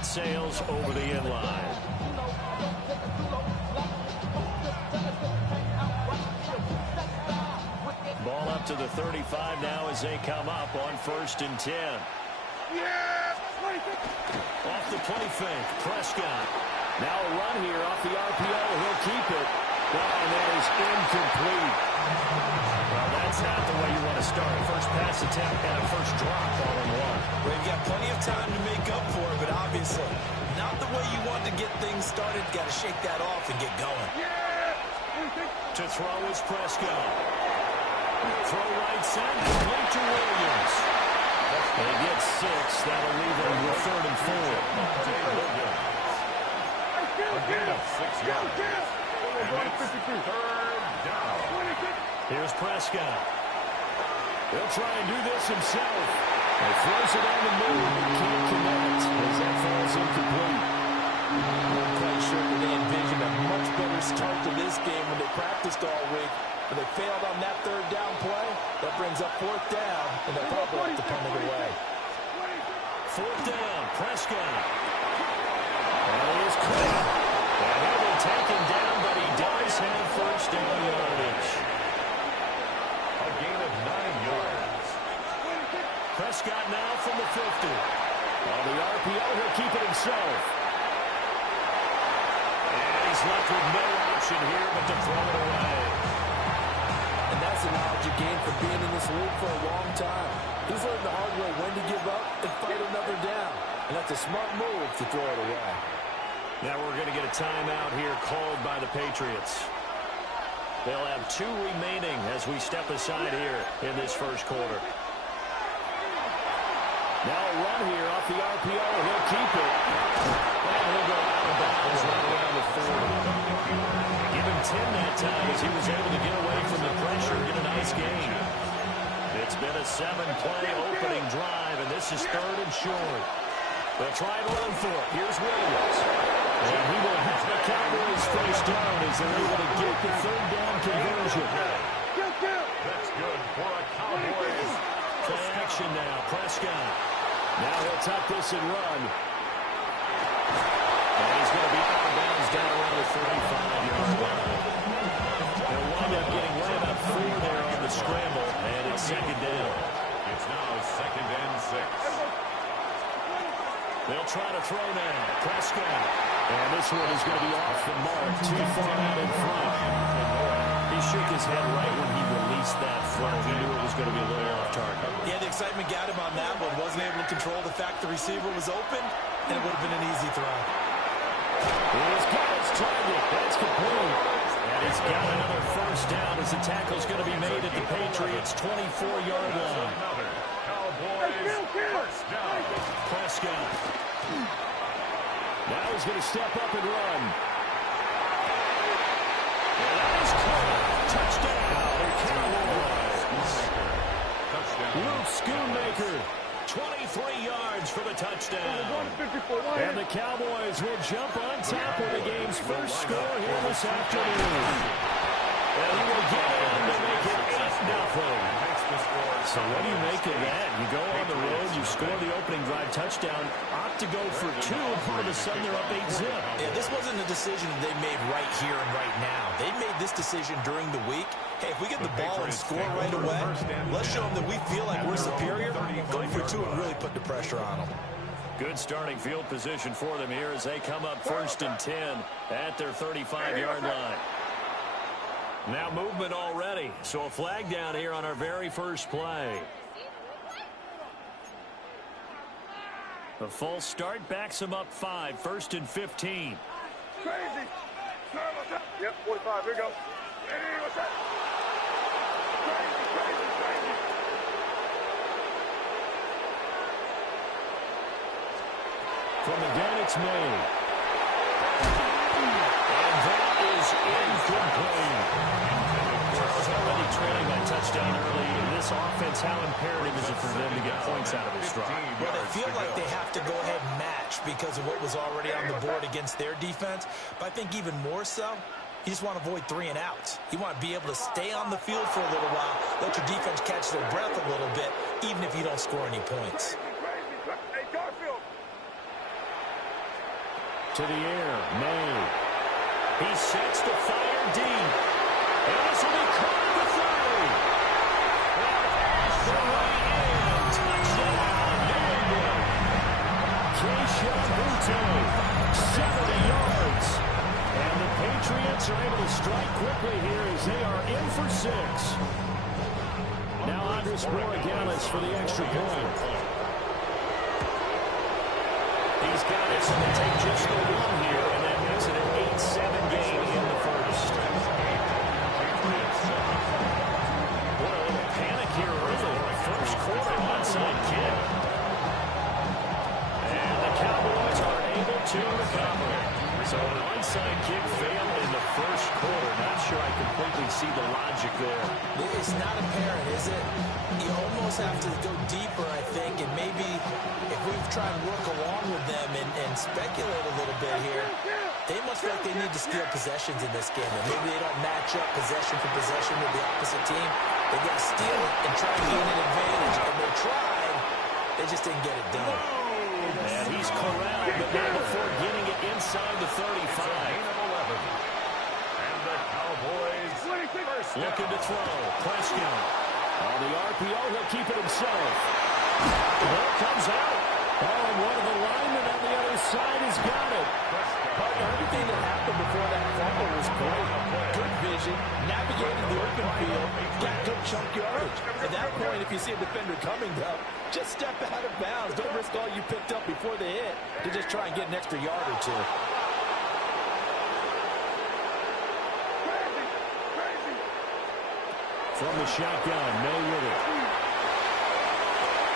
sails over the inline. Ball up to the 35 now as they come up on 1st and 10. Off the play fake, Prescott. Now a run here off the RPO. He'll keep it. And that is incomplete. Well, that's not the way you want to start. First pass attempt and a first drop all in one. Well, you've got plenty of time to make up for it, but obviously not the way you want to get things started. Got to shake that off and get going. To throw is Prescott. Throw right side, complete to Williams. They get 6. That'll leave them with 3rd and 4. A gain of 6 yards. And it's 3rd down. Here's Prescott. He'll try and do this himself. He throws it on the move. Can't connect as that falls incomplete. I'm quite sure that they envisioned a much better start to this game when they practiced all week. But they failed on that 3rd down play. That brings up 4th down, and they'll probably have to punt it away. 4th down, Prescott. And he is caught. And he'll be taken down, but he does have 1st down yardage. A gain of 9 yards. Prescott now from the 50. On the RPO, he'll keep it himself. And he's left with no option here but to throw it away. And that's the knowledge you gain from being in this league for a long time. He's learned the hard way when to give up and fight another down. And that's a smart move to throw it away. Now we're going to get a timeout here called by the Patriots. They'll have 2 remaining as we step aside here in this first quarter. Now a run here off the RPO. He'll keep it. And he'll go out of bounds right around the 40. Give him 10 that time as he was able to get away from the pressure and get a nice gain. It's been a 7-play opening drive, and this is 3rd and short. They'll try and run for it. Here's Williams. And he will have the Cowboys first down as they're able to get the 3rd down conversion. That's good for a Cowboys. Play action now. Prescott. Now he'll tuck this and run. And he's going to be out of bounds down around the 35-yard line. They'll wind up getting way about 4 there on the scramble, and it's 2nd down. It's now 2nd and 6. They'll try to throw now. Prescott. And this one is going to be off the mark. Too far out in front. He shook his head right when he released that throw. He knew it was going to be a little off target. Yeah, the excitement got him on that one. Wasn't able to control the fact the receiver was open, and it would have been an easy throw. He's got his target. That's complete. And he's got another first down as the tackle's going to be made at the Patriots' 24-yard line. Another Cowboys first down. Prescott. Now he's going to step up and run. And that is caught. Touchdown, Cowboys. Luke Schoonmaker, 23 yards for the touchdown. And the Cowboys will jump on top of the game's first score here this afternoon. And he will get in to make it 8-0. So what do you make of that? You go on the road, you score the opening drive touchdown, opt to go for 2, and all of a sudden they're up 8-zip. Yeah, this wasn't a decision they made right here and right now. They made this decision during the week. Hey, if we get the ball and score right away, let's show them that we feel like we're superior. Go for 2 and really put the pressure on them. Good starting field position for them here as they come up 1st and 10 at their 35-yard line. Now movement already, so a flag down here on our very first play. The false start backs him up 5, 1st and 15. Crazy. Sir, what's up? Yep, 45. Here we go. Hey, what's up? Crazy, crazy, crazy. From the gun, it's made. And that is incomplete. Charles already trailing that touchdown early in this offense. How imperative is it for them to get points out of this drive? Well, they feel like they have to go ahead and match because of what was already on the board against their defense. But I think even more so, you just want to avoid 3 and outs. You want to be able to stay on the field for a little while, let your defense catch their breath a little bit, even if you don't score any points. Hey, Garfield. To the air, May. He sets the fire deep. And this will be caught at the 30. The way in. Touchdown, New England. Keisha Butte, 70 yards. And the Patriots are able to strike quickly here as they are in for 6. Now Andres Borregales for the extra point. He's got it, so they take just the 1 here, and that makes it an 8-7 game in the first. Boy, a little panic here early. First quarter onside kick. And the Cowboys are able to recover. So an onside kick failed in the first quarter. Not sure I completely see the logic there. It's not apparent, is it? You almost have to go deeper, I think, and maybe if we try and work along with them and speculate a little bit here, they must feel like they need to steal possessions in this game, and maybe they don't match up possession for possession with the opposite team. They got to steal it and try and gain an advantage, and they tried. They just didn't get it done. And he's corralled, but not before getting it inside the 35. And the Cowboys looking to throw. Prescott. On the RPO, he'll keep it himself. Ball comes out. Oh, and one of the linemen on the other side has got it. Everything that happened before that fumble was great. Good vision, navigated the open field, got good chunk yardage. At that point, if you see a defender coming, though, just step out of bounds. Don't risk all you picked up before the hit to just try and get an extra yard or 2. From the shotgun, May with it.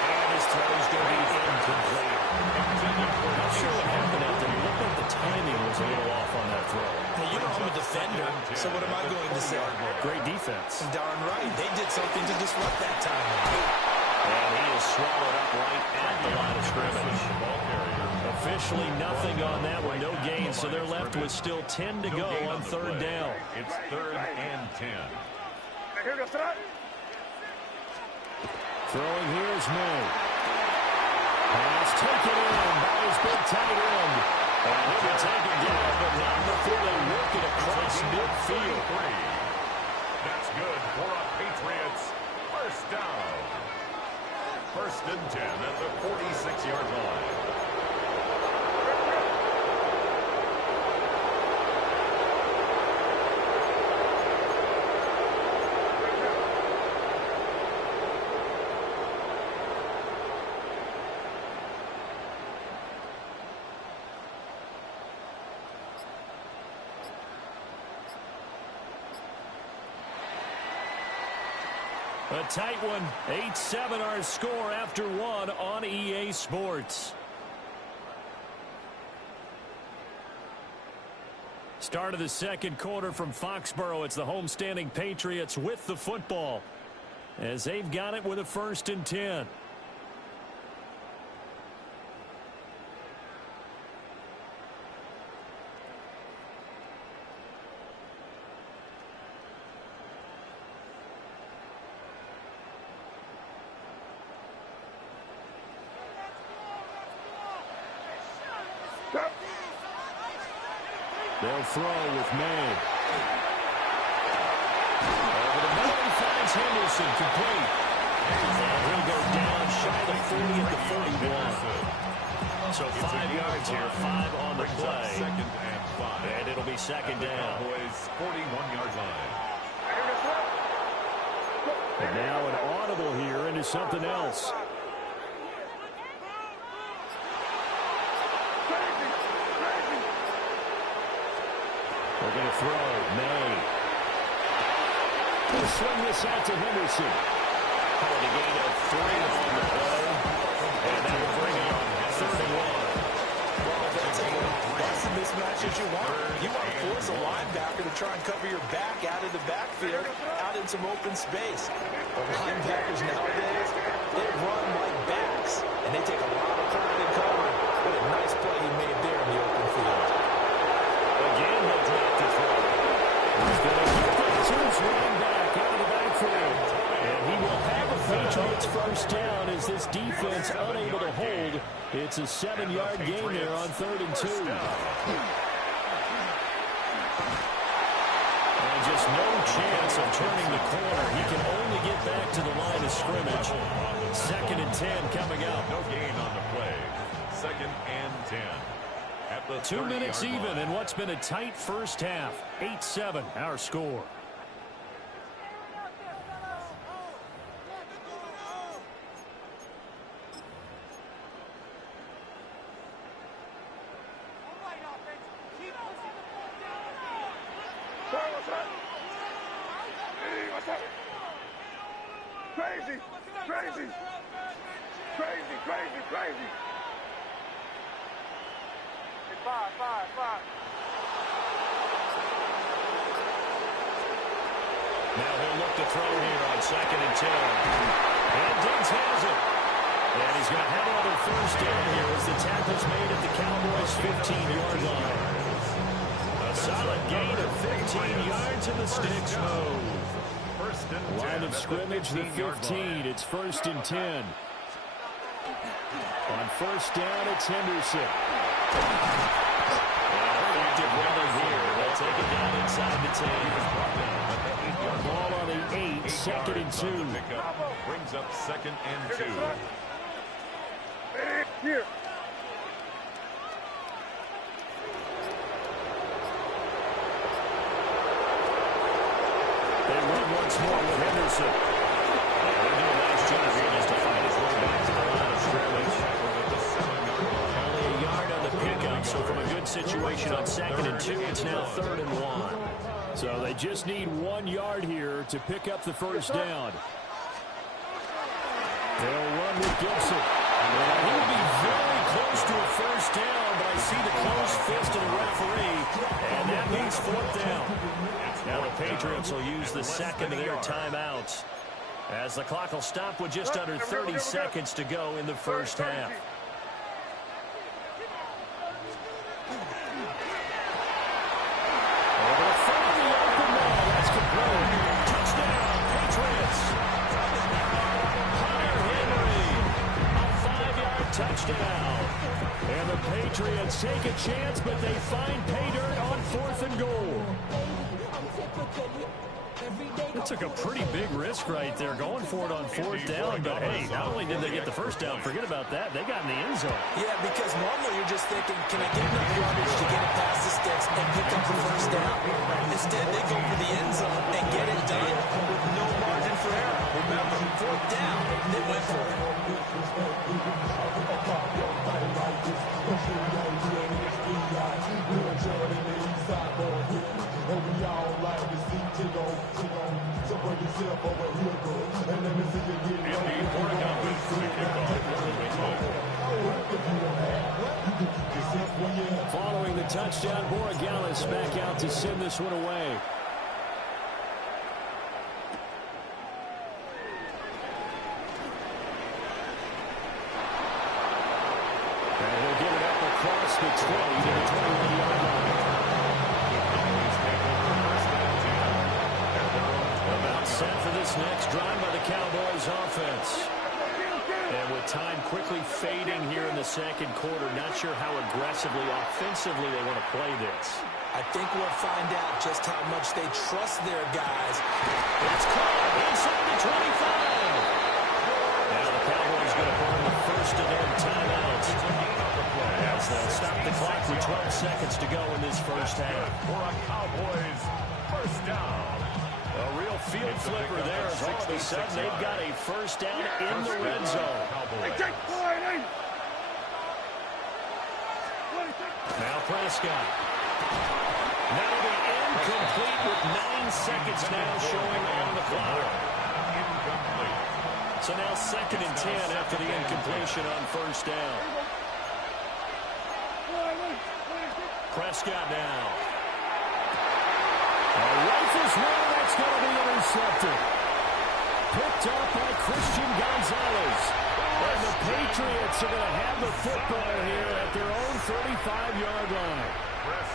And his throw's going to be incomplete. Not sure what happened out there. It looked like the timing was a little off on that throw. Hey, you know I'm a defender, so what am I going to say? Great defense. Darn right. They did something to disrupt that timing. And he is swallowed up right at the line of scrimmage. Officially nothing on that one, no gain, so they're left with still 10 to go on 3rd down. It's 3rd and 10. Here goes tonight. Throwing here is May. Pass taken in by his big tight end. And he can take it down, but not before they work it across midfield. That's good for a Patriots first down. 1st and 10 at the 46-yard line. A tight one. 8-7 our score after 1 on EA Sports. Start of the 2nd quarter from Foxborough. It's the homestanding Patriots with the football as they've got it with a 1st and 10. They'll throw with May. Over the middle, he finds Henderson, complete. And he'll go down shy of the 40 at the 41. So 5 yards here, 5 on the play. 2nd and 5. And it'll be 2nd down. Cowboys 41-yard line. And now an audible here into something else. They're going to throw. May. They'll swing this out to Henderson. Calling a gain of 3 on the play. And that will bring up 3rd and 1. Well, that's the mismatch that you want. You want to force a linebacker to try and cover your back out of the backfield, out in some open space. The linebackers nowadays, they run like backs, and they take a lot of pride in covering. What a nice play he made there in the open field. Again, he'll drop the throw. He's going to get that to his running back out of the backfield. And he will have a Patriots first down as this defense unable to hold. It's a 7-yard gain there on 3rd and 2. And just no chance of turning the corner. He can only get back to the line of scrimmage. 2nd and 10 coming up. No gain on the play. 2nd and 10. At the 2 minutes even in what's been a tight first half. 8-7 our score. Crazy, crazy, crazy, crazy, crazy. Five. Now he'll look to throw here on 2nd and 10. And Diggs has it. And he's going to have another first down here as the tackle's made at the Cowboys' 15-yard line. A solid gain of 15 yards and the sticks move. Line of scrimmage, the 15. It's 1st and 10. On 1st down, it's Henderson. Effective weather here. They'll take it down inside the 10. Ball on the 8, 2nd and 2. Brings up 2nd and 2. Here. They run once more with Henderson. They do a nice job here just to find his way back to the line of scrimmage. Only a yard on the pickup, so from a good situation on 2nd and 2, it's now 3rd and 1. So they just need 1 yard here to pick up the first down. They'll run with Gibson. And he'll be very close to a first down, but I see the close fist of the referee, and that means 4th down. Now the Patriots will use the 2nd of their timeouts as the clock will stop with just under 30 seconds to go in the first half. Over the front of the open ball. That's complete. Touchdown, Patriots. Hunter Henry, a 5-yard touchdown. And the Patriots take a chance, but they find pay dirt on 4th and goal. It took a pretty big risk right there going for it on 4th down, but hey, not only did they get the first down, forget about that, they got in the end zone. Yeah, because normally you're just thinking, can I get enough yardage to get it past the sticks and pick up the first down? Instead, they go for the end zone and get it done with no margin for error. Remember, 4th down, they went for it. Following the touchdown, Borregales back out to send this one away. And he'll give it up across the 20 to the 21-yard line. About set for this next drive by the Cowboys offense. And with time quickly fading here in the 2nd quarter, not sure how aggressively, offensively they want to play this. I think we'll find out just how much they trust their guys. It's caught inside the 25. Now the Cowboys going to burn the first of their timeouts. As they'll stop the clock with 12 seconds to go in this first half. For a Cowboys first down. A real field flipper there as all of a sudden they've got a first down in the red zone. Now Prescott. That'll be incomplete with 9 seconds now showing on the clock. Incomplete. So now 2nd and 10 after the incompletion on 1st down. Prescott now. Rifles one, that's going to be intercepted. Picked up by Christian Gonzalez. And the Patriots are going to have the football here at their own 35-yard line.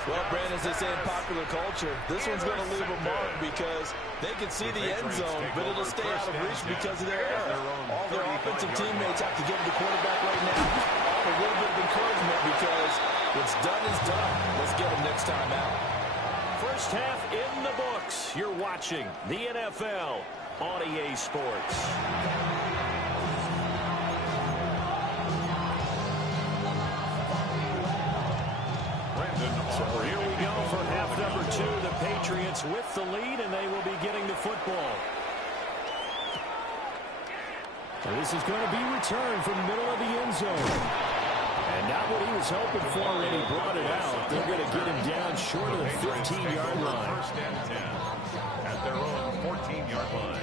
Well, Brandon, as they say in popular culture, this one's going to leave a mark because they can see the end zone, but it'll stay out of reach because of their error. All their offensive teammates have to give the quarterback right now a little bit of encouragement because what's done is done. Let's get them next time out. First half in the books. You're watching the NFL on EA Sports. So here we go for half number 2. The Patriots with the lead, and they will be getting the football. And this is going to be returned from the middle of the end zone. And not what he was hoping for when he brought it out. They're going to get him down short of the 15-yard line. 1st and 10 at their own 14-yard line.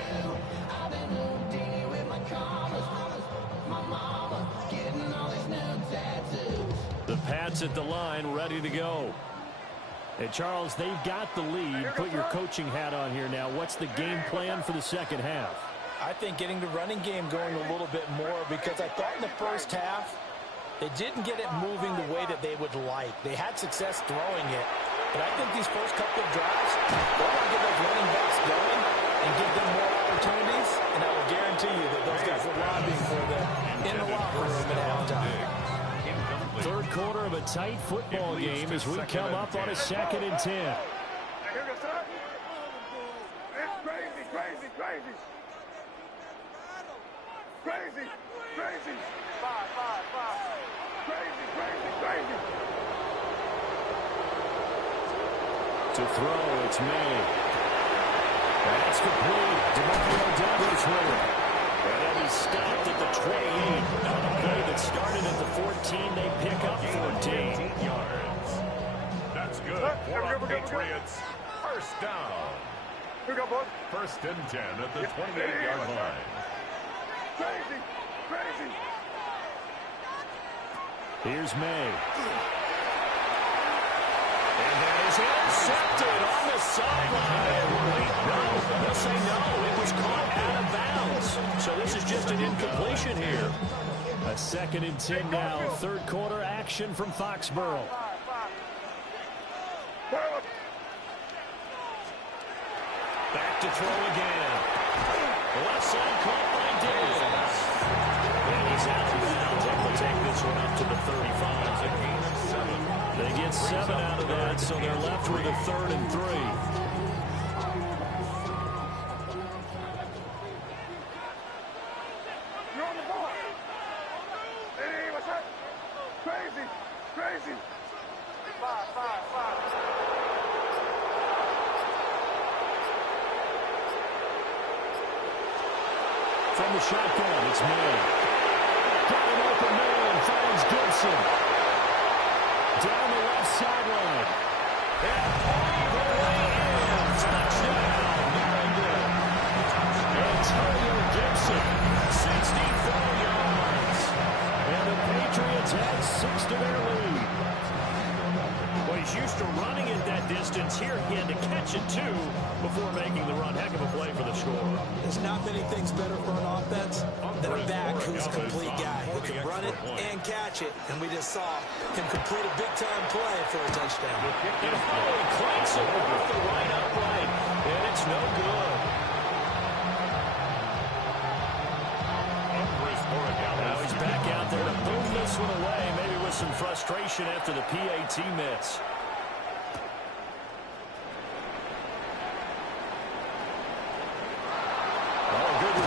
The Pats at the line, ready to go. And Charles, they've got the lead. Put your coaching hat on here now. What's the game plan for the second half? I think getting the running game going a little bit more because I thought in the first half they didn't get it moving the way that they would like. They had success throwing it, but I think these first couple of drives, they're going to get those running backs going and give them more opportunities, and I will guarantee you that those guys are lobbying for them in the locker room at halftime. Third quarter of a tight football game as we come up on a 2nd and 10. It's crazy, crazy, crazy. Crazy, crazy. Five. Crazy, crazy, crazy. To throw, it's May. That's complete. DeMario Douglas with it. And then he stopped at the 28. On a play that started at the 14, they pick up 14. yards. That's good for the Patriots. First down. Here we go, boys. 1st and 10 at the 28-yard line. Crazy, crazy. Here's May. And that is intercepted on the sideline. Wait, no. They'll say no. It was caught out of bounds. So this is just an incompletion here. A 2nd and 10 now. Third quarter action from Foxborough. Back to throw again. Left side caught by Diaz. And he's out of bounds. They will take this one up to the 35. A gain of 7. They get 7 out of that, so they're left with a 3rd and 3. You're on the ball. Hey, what's that? Crazy, crazy. Five. From the shotgun, it's May. Got an open man, finds Gibson. Down the left sideline. And all the way in. Touchdown, New England. Antonio Gibson, 64 yards. And the Patriots had 6 to their lead. Well, he's used to running it that distance. Here he had to catch it, too, before making the run. Heck of a play for the score. There's not many things better for an offense than a back who's a complete guy who can run it and catch it. And we just saw him complete a big-time play for a touchdown. And he clanks it off the right upright, and it's no good. Now he's back out there to boom this one away, maybe with some frustration after the PAT miss.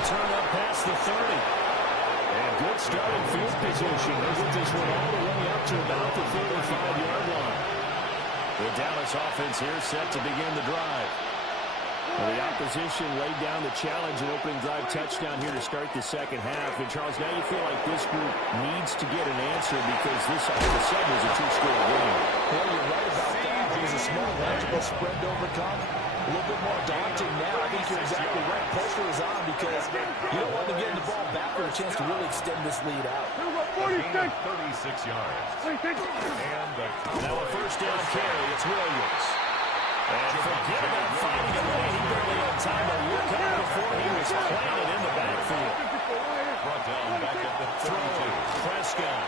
Turn up past the 30. And good starting field position. They get this one all the way up to about the 35-yard line. The Dallas offense here set to begin the drive. Well, the opposition laid down the challenge and opening drive touchdown here to start the second half. And, Charles, now you feel like this group needs to get an answer because this all of a sudden is a two-score game. Well, you're right about that. It was a smart logical spread to overcome. A little bit more daunting now. I think you're exactly right. Pressure is on because you don't want to get the ball back for a chance to really extend this lead out. 36 yards. And now a first down carry. It's Williams. And forget about finding a lane. He barely had time to look up before he was planted in the backfield. brought down back at the 32. Prescott.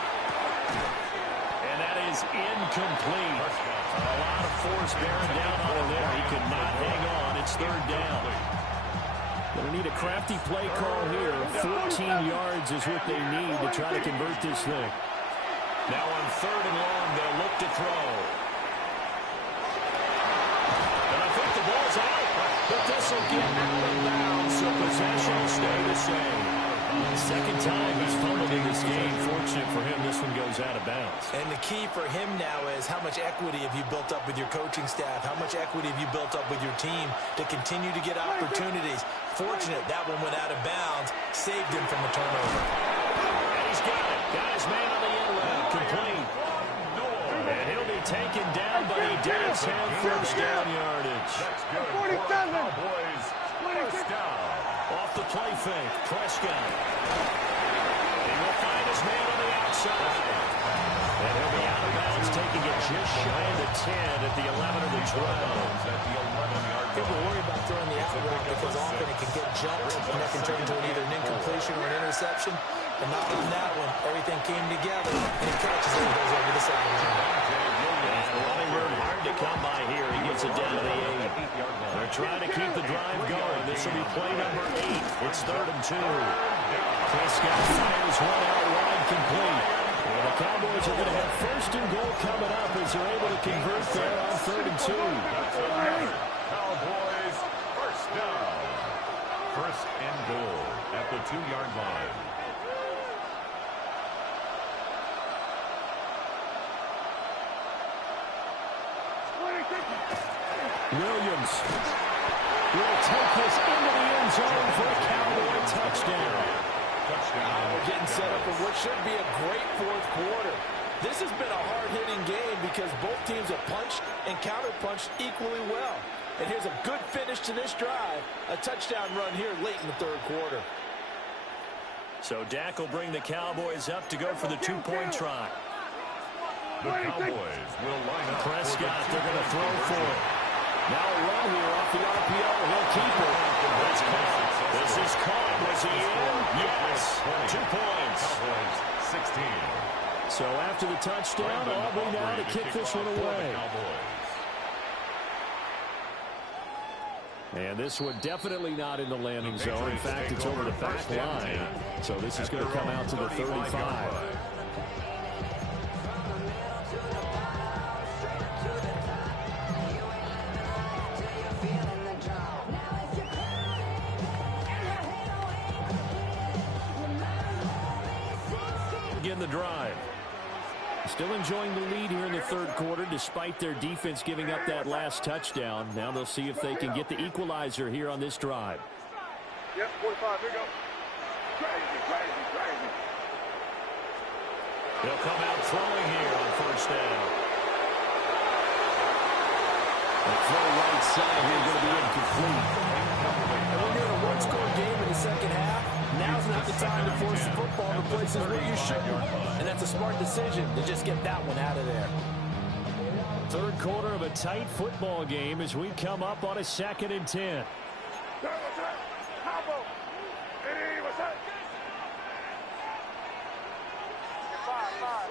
And that is incomplete. A lot of force bearing down on him there. He could not hang on. It's third down. Going to need a crafty play call here. 14 yards is what they need to try to convert this thing. Now on third and long, they'll look to throw. And I think the ball's out. But this will get out of bounds, so possession will stay the same. Second time he's fumbled in this game. Fortunate for him, this one goes out of bounds. And the key for him now is how much equity have you built up with your coaching staff? How much equity have you built up with your team to continue to get opportunities? Fortunate that one went out of bounds, saved him from a turnover. And he's got it. Got his man on the end route. Complete. And he'll be taken down, but he does have first down yardage. 47. Cowboys, first down. Off the play fake, Prescott. He will find his man on the outside. And he'll be out of bounds, taking it just shy of the 10 at the 11 or the 12. At the 11-yard line. People worry about throwing the out route because often it can get jumped and that can turn into either an incompletion or an interception. But not on that one. Everything came together and he catches it and goes over the sideline. And running room hard to come by here. He gets it down to the 8. They're trying to keep the drive going. This will be play number 8. It's third and 2. Prescott fires one out wide, complete. And the Cowboys are going to have first and goal coming up as they're able to convert there on third and 2. Cowboys, first down. First and goal at the 2-yard line. Williams will take this into the end zone for a Cowboy touchdown. We're getting set up for what should be a great fourth quarter. This has been a hard-hitting game because both teams have punched and counter-punched equally well. And here's a good finish to this drive, a touchdown run here late in the third quarter. So Dak will bring the Cowboys up to go for the two-point try. The Cowboys will line up. Prescott, they're going to throw for it. Now a run here off the RPO. He'll keep it. This is caught. Was he in? Yes. 2 points. Cowboys, 16. So after the touchdown, Aubrey now to kick this one away. And this one definitely not in the landing zone. In fact, it's over the back line. So this is going to come out to the 35. Again, the drive. Still enjoying the lead here in the third quarter despite their defense giving up that last touchdown. Now they'll see if they can get the equalizer here on this drive. Yep, 45, here we go. Crazy. They'll come out throwing here on first down. The throw right side here going to be incomplete. And when you're in a one-score game in the second half, now's not the time to force the football to places where you shouldn't. And that's a smart decision to just get that one out of there. Third quarter of a tight football game as we come up on a 2nd and 10.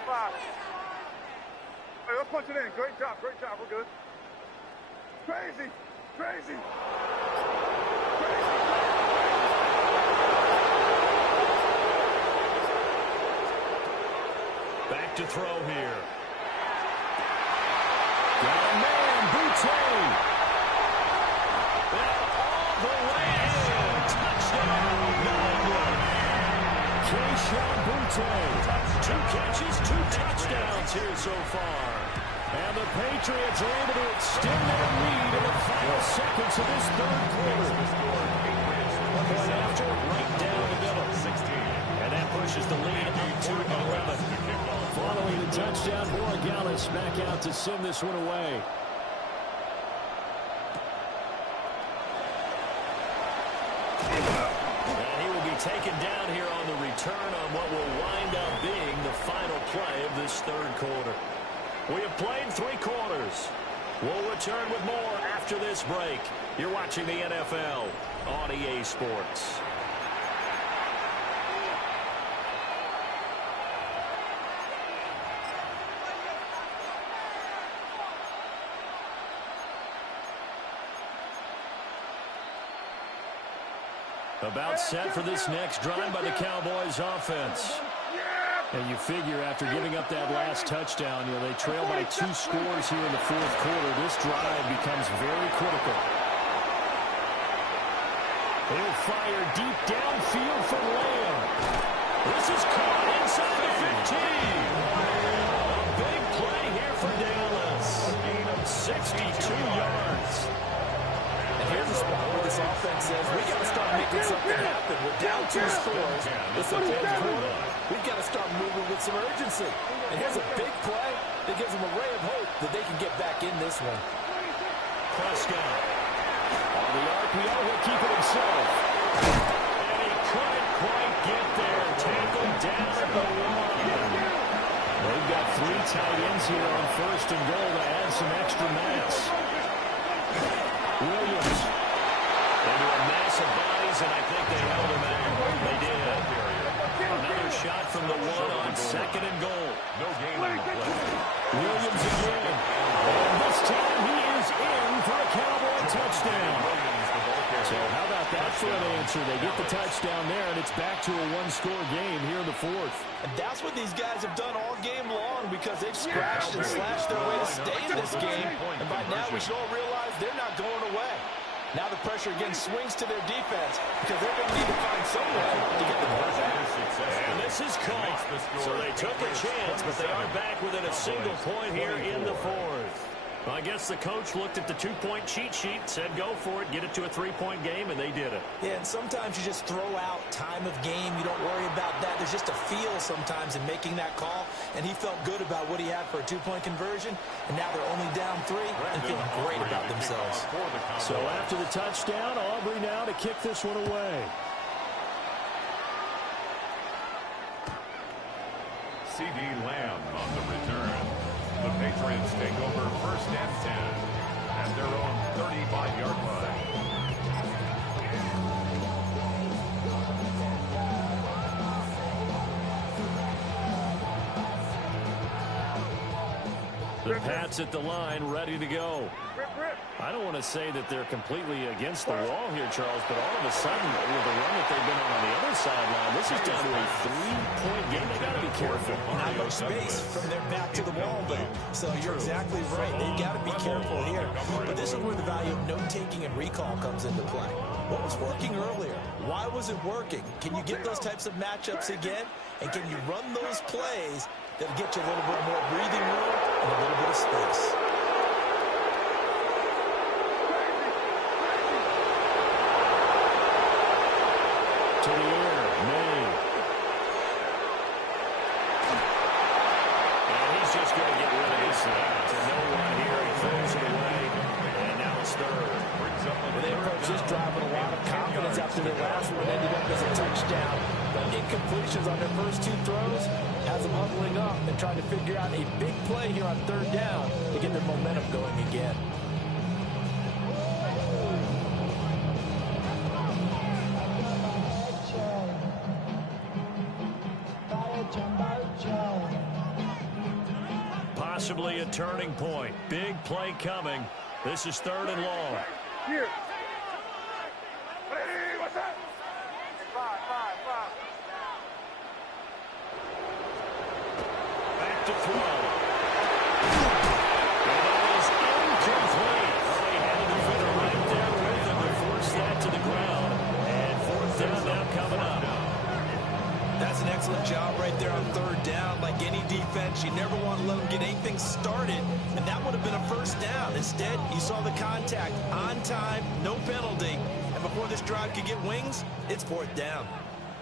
Five. Hey, let's punch it in. Great job. We're good. Crazy. Back to throw here. Got a man, Boutte. And all the way in. Touchdown, New England. Keyshawn Boutte. 2 catches, 2 touchdowns here so far. And the Patriots are able to extend their lead in the final seconds of this third quarter. Point after, right down the middle. 16. And that pushes the lead up to 11. Following the touchdown, Borregales back out to send this one away. taken down here on the return on what will wind up being the final play of this third quarter. We have played 3 quarters. We'll return with more after this break. You're watching the NFL on EA Sports. About set for this next drive by the Cowboys offense. And you figure after giving up that last touchdown, they trail by 2 scores here in the fourth quarter. This drive becomes very critical. He'll fire deep downfield from Lamb. This is caught inside the 15. A big play here for Dallas. A gain of 62 yards. Here's a spot where this offense says, we got to start making something happen. We're down 2 scores. It's the fourth quarter. We've got to start moving with some urgency. And here's a big play that gives them a ray of hope that they can get back in this one. Prescott. On the RPO, he'll keep it himself. And he couldn't quite get there. Tackled down at the 1. They've got 3 tight ends here on first and goal to add some extra mass. Williams into a mass of bodies, and I think they held him out. They did. Another shot from the 1 on second and goal. No gain on the play. Williams again. And this time he is in for a Cowboy touchdown. So how about that for an answer? They get the touchdown there, and it's back to a 1-score game here in the fourth. And that's what these guys have done all game long because they've scratched and slashed their way to stay in this game. And by now we should all realize they're not going away. Now the pressure again swings to their defense because they're going to need to find some way to get the ball back. And this is caught. So they took a chance, but they are back within a single point here in the fourth. Well, I guess the coach looked at the 2-point cheat sheet, said go for it, get it to a 3-point game, and they did it. Yeah, and sometimes you just throw out time of game. You don't worry about that. There's just a feel sometimes in making that call, and he felt good about what he had for a 2-point conversion, and now they're only down 3 and feeling great about themselves. So after the touchdown, Aubrey now to kick this one away. C.D. Lamb on the return. The Patriots take over first and 10 at their own 35-yard line. The Pats at the line, ready to go. I don't want to say that they're completely against the wall here, Charles, but all of a sudden, with the run that they've been on the other sideline, this is down to a 3-point game. They got to be careful. Not much space from their back to the wall, though. So you're exactly right. They've got to be careful here. But this is where the value of note-taking and recall comes into play. What was working earlier? Why was it working? Can you get those types of matchups again? And can you run those plays that'll get you a little bit more breathing room and a little bit of space? To the air, May. And he's just going to get rid of this thing. To no one here, he throws it away. And now it's third. Well, they approach this drive with a lot of confidence after their last one ended up as a touchdown. But incompletions on their first 2 throws has them huddling up and trying to figure out a big play here on third down to get their momentum going again. Possibly a turning point. Big play coming. This is third and long. Here. Hey, what's that? 5. Back to throw. And that is incomplete. They had a defender right there with them to force that to the ground. And fourth down now coming up. That's an excellent job right there on third down. Like any defense, you never want to let them get anything started, and that would have been a first down. Instead, you saw the contact on time, no penalty, and before this drive could get wings, it's fourth down.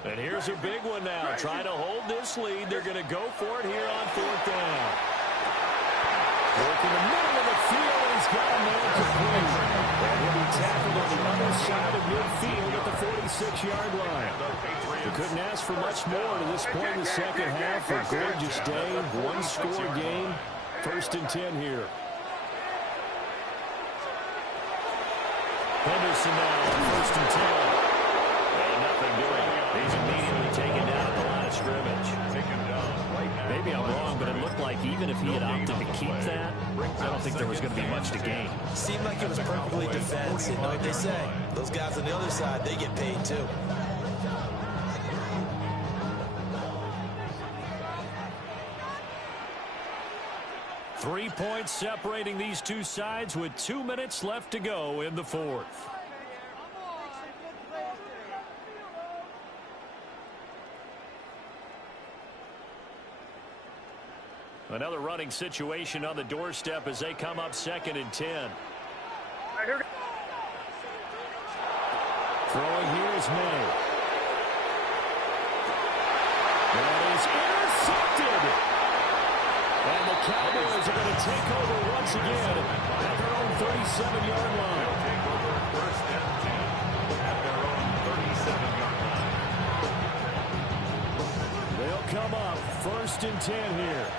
And here's a big one now. Trying to hold this lead. They're going to go for it here on fourth down. Work in the middle of the field, and he's got a man complete. And he'll be tackled on the other side of midfield at the 46-yard line. We couldn't ask for much more to this point in the second half. A gorgeous day, one-score game. 1st and 10 here. Henderson now on 1st and 10. And nothing doing. He's immediately taken down at the line of scrimmage. Maybe I'm wrong, but it looked like even if he had opted to keep that, I don't think there was going to be much to gain. Seemed like it was perfectly defense. You know what they say? Those guys on the other side, they get paid too. Three points separating these two sides with 2 minutes left to go in the fourth. Another running situation on the doorstep as they come up 2nd and 10. Throwing here is May. That is intercepted. And the Cowboys are going to take over once again at their own 37-yard line. First and 10 at their own 37-yard line. They'll come up 1st and 10 here.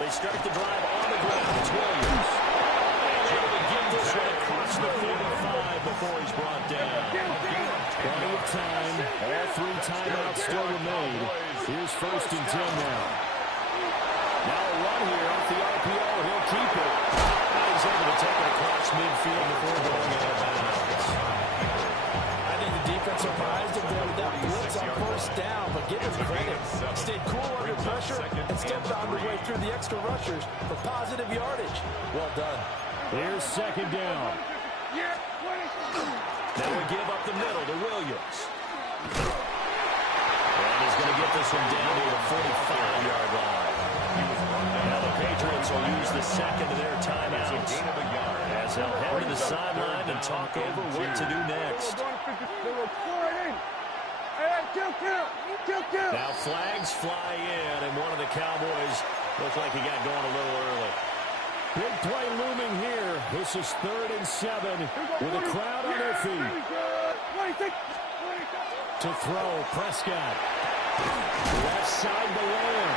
They start the drive on the ground. It's Williams. And able to get this one across the 45 before he's brought down. Plenty of time. All 3 timeouts still remain. Here's 1st and 10 now. Now a run here off the RPO. He'll keep it. And he's able to take it across midfield before going out of bounds. I think the defense surprised him there with that blitz on 1st down, but give him credit. Stayed cool under pressure and still found his way through the extra rushers for positive yardage. Well done. Here's 2nd down. Now we give up the middle to Williams. And he's going to get this one down to the 45-yard line. Now the Patriots will use the second of their timeouts as they'll head to the sideline and talk over what to do next. Now flags fly in, and one of the Cowboys looked like he got going a little early. Big play looming here. This is 3rd and 7 with a crowd on their feet. To throw, Prescott. Left side to Lamb.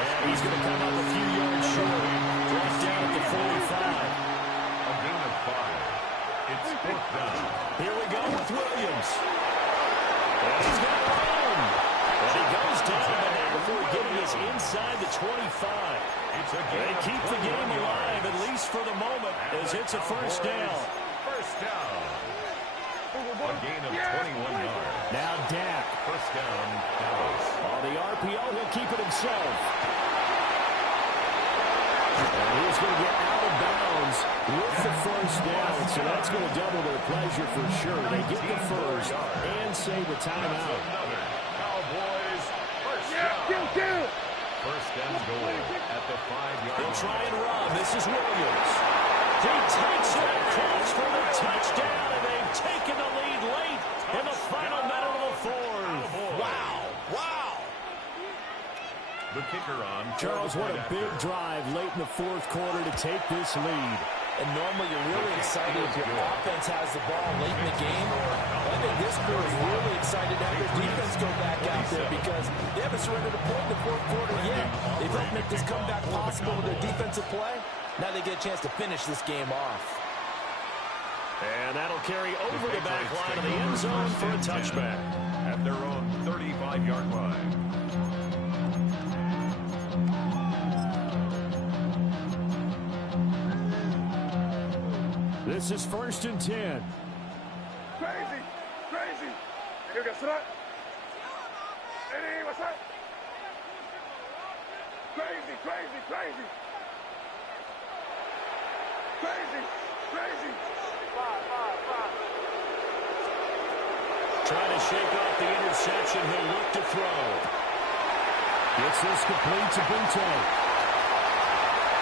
And he's going to come up a few yards short. Right down at the 45. A gain of 5. It's 4th down. Here we go with Williams. And he's going to run. And he goes down there before getting us inside the 25. They keep the game alive, at least for the moment, as it's a 1st down. 1st down. A gain of 21 yards. Now Dak. 1st down, Dallas. On the RPO, he'll keep it himself. And he's going to get out of bounds with the 1st down, so that's going to double their pleasure for sure. They get the 1st and save the timeout. Cowboys, 1st down. 1st down goal at the 5-yard line. They'll try and run. This is Williams. He takes it across for the touchdown, and they've taken the lead late in the final minute of the 4th. Wow. The kicker on. Charles, what a big drive late in the 4th quarter to take this lead. And normally you're really excited if your offense has the ball late in the game. I think this crew is really excited to have their defense go back out there because they haven't surrendered a point in the 4th quarter yet. They've helped make this comeback possible with their defensive play. Now they get a chance to finish this game off. And that'll carry over the back line of the end zone for a touchback. At their own 35-yard line. This is 1st and 10. Crazy. Here we go. Hey, what's up? Crazy. Trying to shake off the interception. He'll look to throw. Gets this complete to Butte.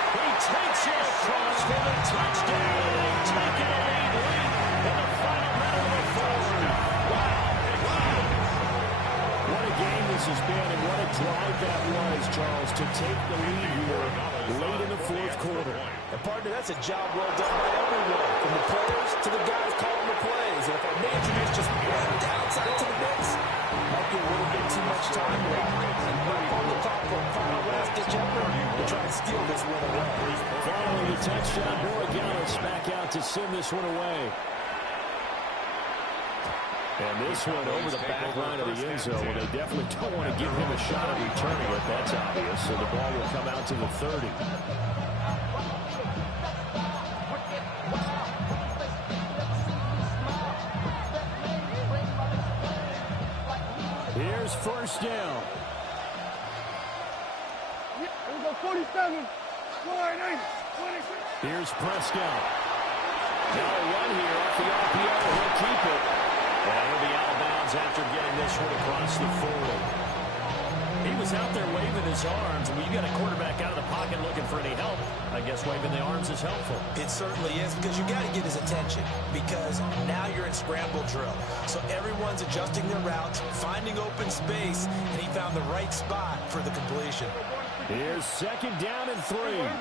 He takes it across for the touchdown. They've taken a lead in the final minute of the 4th. Wow. What a game this has been, and what a drive that was, Charles, to take the lead here late in the fourth quarter. And partner, that's a job well done by everyone, from the players to the guys calling the plays. And if I may introduce just one downside to the mix, might be a little bit too much time left. And we're on the top for a final last-ditch effort to try and steal this one away. Following the touchdown, Borregales back out to send this one away. And this one over the back line of the end zone. Well, they definitely don't want to give him a shot at returning it. That's obvious. So the ball will come out to the 30. Here's first down. Here we go, 47, 48, 26. Here's Prescott. Now a run here off the RPO. He'll keep it. And he'll be out of bounds after getting this one across the 40. He was out there waving his arms. And when you got a quarterback out of the pocket looking for any help, I guess waving the arms is helpful. It certainly is, because you got to get his attention, because now you're in scramble drill. So everyone's adjusting their routes, finding open space, and he found the right spot for the completion. Here's second down and 3. Here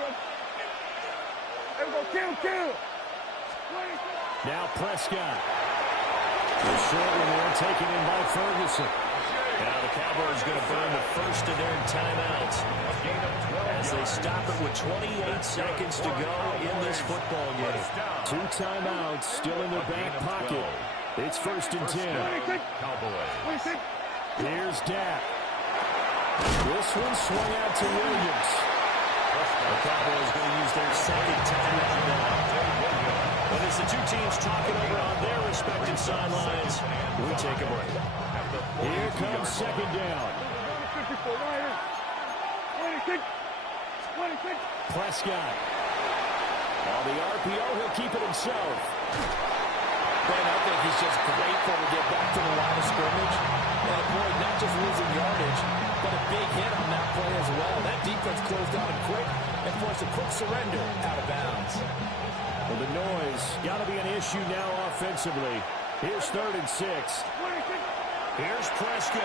we go, kill. Now Prescott. The short one there taken in by Ferguson. Now the Cowboys going to burn the first of their timeouts as they stop it with 28 seconds to go in this football game. 2 timeouts still in their back pocket. It's first and 10. Here's Dak. This one swung out to Williams. The Cowboys going to use their second timeout now. And as the two teams talking over on their respective sidelines, we take a break. Here comes second down. Prescott. On the RPO, he'll keep it himself. Ben, I think he's just grateful to get back to the line of scrimmage and avoid not just losing yardage, but a big hit on that play as well. That defense closed out him quick and forced a quick surrender out of bounds. Well, the noise got to be an issue now offensively. Here's third and 6. Here's Prescott.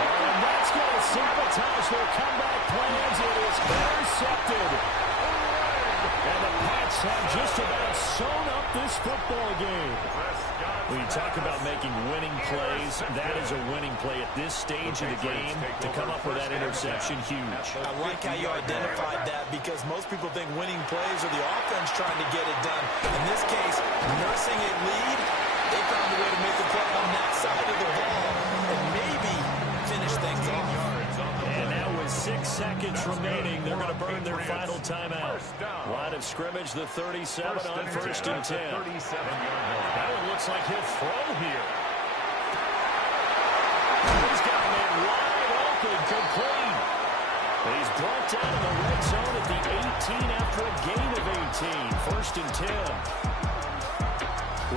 And that's going to sabotage their comeback plans. It is intercepted. And the Pats have just about sewn up this football game. When you talk about making winning plays, that is a winning play at this stage of the game. To come up with that interception, huge. I like how you identified that, because most people think winning plays are the offense trying to get it done. In this case, nursing a lead, they found a way to make a play on that side of the ball and maybe finish things off. And now with 6 seconds remaining, they're going to burn their final timeout. Line of scrimmage, the 37 on first and 10. That one looks like he'll throw here. He's got a man wide open, complete. He's brought down in the red zone at the 18 after a gain of 18. First and 10.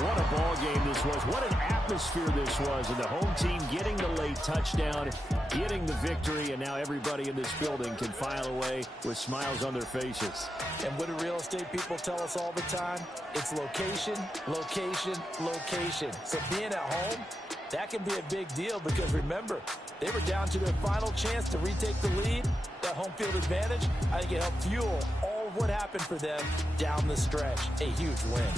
What a ball game this was. What an atmosphere this was. And the home team getting the late touchdown, getting the victory, and now everybody in this building can file away with smiles on their faces. And what do real estate people tell us all the time? It's location, location, location. So being at home, that can be a big deal, because remember, they were down to their final chance to retake the lead. That home field advantage, I think it helped fuel all of what happened for them down the stretch. A huge win.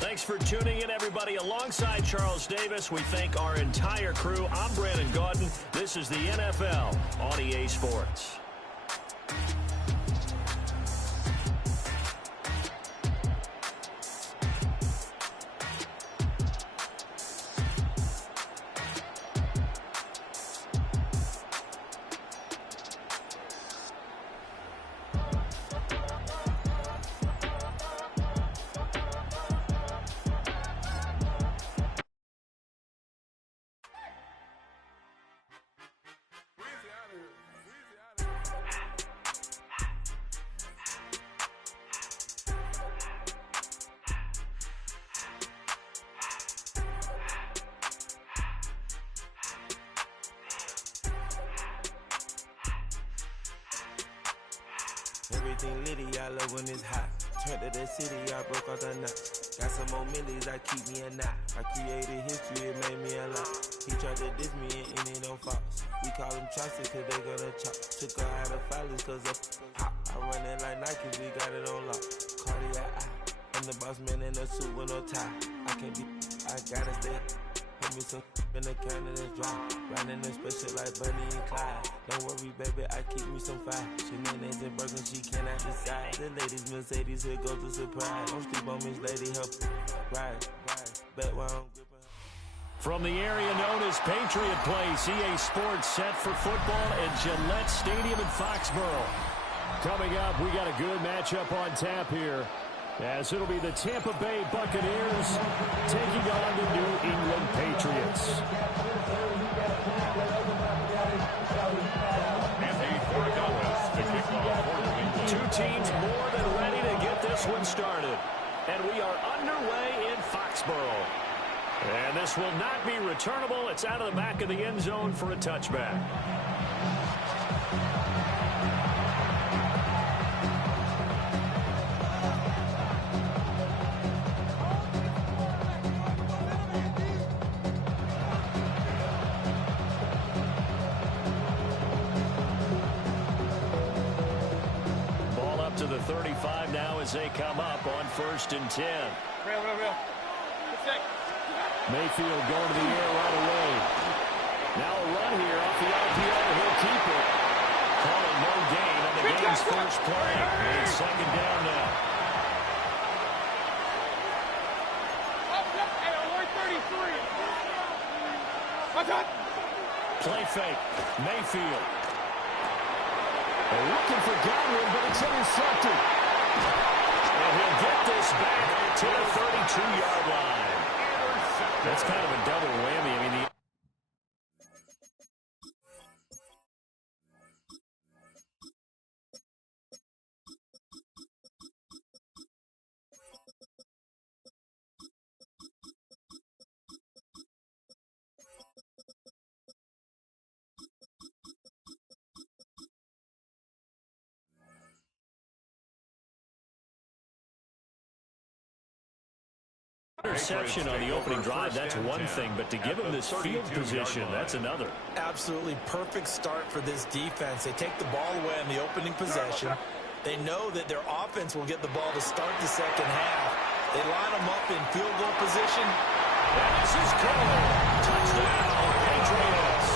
Thanks for tuning in, everybody. Alongside Charles Davis, we thank our entire crew. I'm Brandon Gaudin. This is the NFL on EA Sports. Everything litty, I love when it's hot. Turned to the city, I broke all the nuts. Got some more millies, I keep me a knot. I created history, it made me a lot. He tried to diss me and it on Fox. We call them choppers cause they gonna chop. Took her out of filers cause of hop. I run it like Nike, we got it on lock. Cardiac eye. I'm the boss man in a suit with no tie. I can't be, I gotta stay. Put me some in the can that's dry. Riding the special like Bunny and Clyde. Don't worry, baby, I keep me some fire. Shenanigans and Birkin, she cannot decide. The ladies Mercedes, here goes the surprise. Don't sleep on Miss Lady, help ride. Bet why I'm gripping. From the area known as Patriot Place, EA Sports set for football at Gillette Stadium in Foxborough. Coming up, we got a good matchup on tap here, as it'll be the Tampa Bay Buccaneers taking on the New England Patriots. Two teams more than ready to get this one started. And we are underway in Foxborough. And this will not be returnable. It's out of the back of the end zone for a touchback. Ball up to the 35 now as they come up on 1st and 10. Real. Mayfield going to the air right away. Now a run here off the RPO. He'll keep it. Calling no gain on the game's first play. And it's 2nd down now. Play fake. Mayfield. They're looking for Godwin, but it's intercepted. And he'll get this back to the 32-yard line. That's kind of a double whammy. I mean, interception on the opening drive, that's one thing, but to give him this field position, that's another. Absolutely perfect start for this defense. They take the ball away on the opening possession. They know that their offense will get the ball to start the second half. They line them up in field goal position. And this is good. Touchdown, Patriots.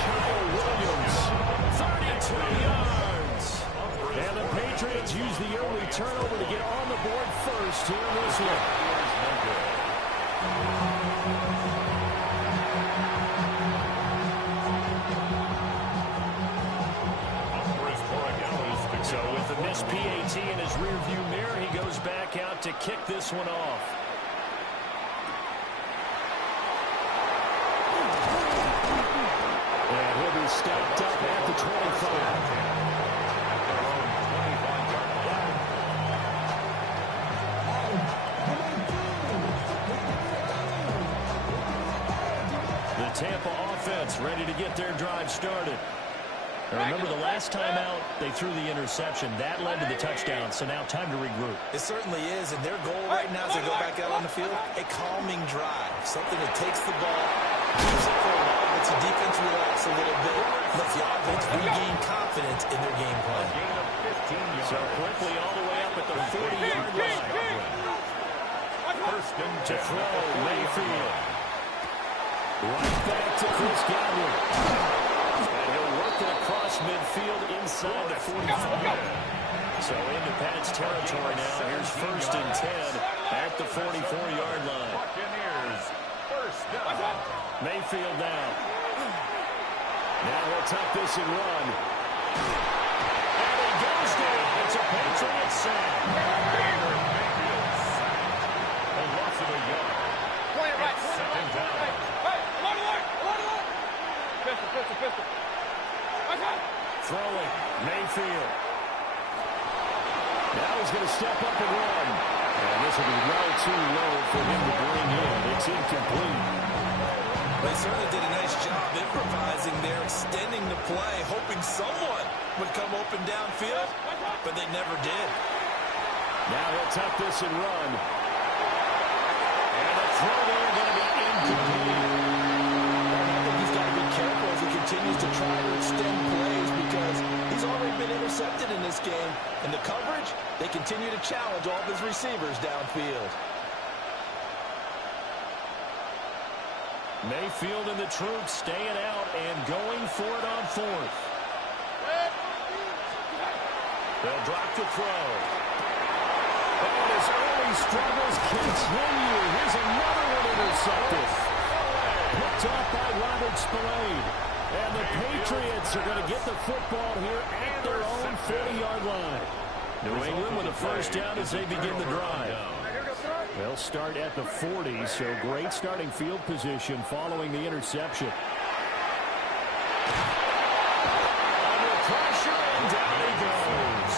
Kyle Williams, 32 yards. And the Patriots use the early turnover to get on the board first here in this one. So with the missed PAT in his rearview mirror, he goes back out to kick this one off. And he'll be stopped up at the 25. Tampa offense ready to get their drive started. Now remember, the last time out, they threw the interception. That led to the touchdown, so now time to regroup. It certainly is, and their goal right now as they go back out on the field, a calming drive, something that takes the ball, keeps it for a while, lets the defense relax a little bit, lets the offense regain confidence in their game plan. So quickly all the way up at the 40-yard line. To throw, Mayfield. Right back to Chris Godwin. And he'll work it across midfield inside the 45. So into Pat's territory now. Here's 1st and 10 at the 44-yard line. Mayfield down. Now he'll tuck this and run. And he goes down. It's a Patriot sack. A loss of a yard. It's 2nd down. Pistol. Throwing, Mayfield. Now he's going to step up and run. And this will be well too low for him to bring in. It's incomplete. They certainly did a nice job improvising there, extending the play, hoping someone would come open downfield, but they never did. Now he'll tuck this and run. And the throw there going to be incomplete. continues to try to extend plays because he's already been intercepted in this game. And the coverage, they continue to challenge all of his receivers downfield. Mayfield and the troops staying out and going for it on fourth. They'll drop to throw. And his early struggles continue. Here's another one intercepted. Picked off by Robert Spillane. And the Patriots are going to get the football here at their own 40-yard line. New England with a first down as they begin the drive. They'll start at the 40, so great starting field position following the interception. Under pressure, and down he goes.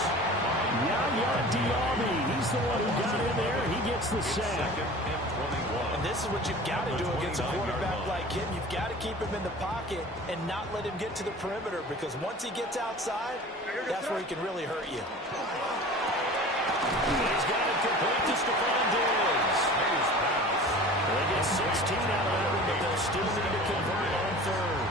AyeYoTravis, he's the one who got in there. He gets the sack. And this is what you've got to do against a quarterback like him. You've got to keep him in the pocket and not let him get to the perimeter, because once he gets outside, that's where he can really hurt you. He's got it complete to Stephon Diggs. They get 16 out of that, but they'll still need to convert on third.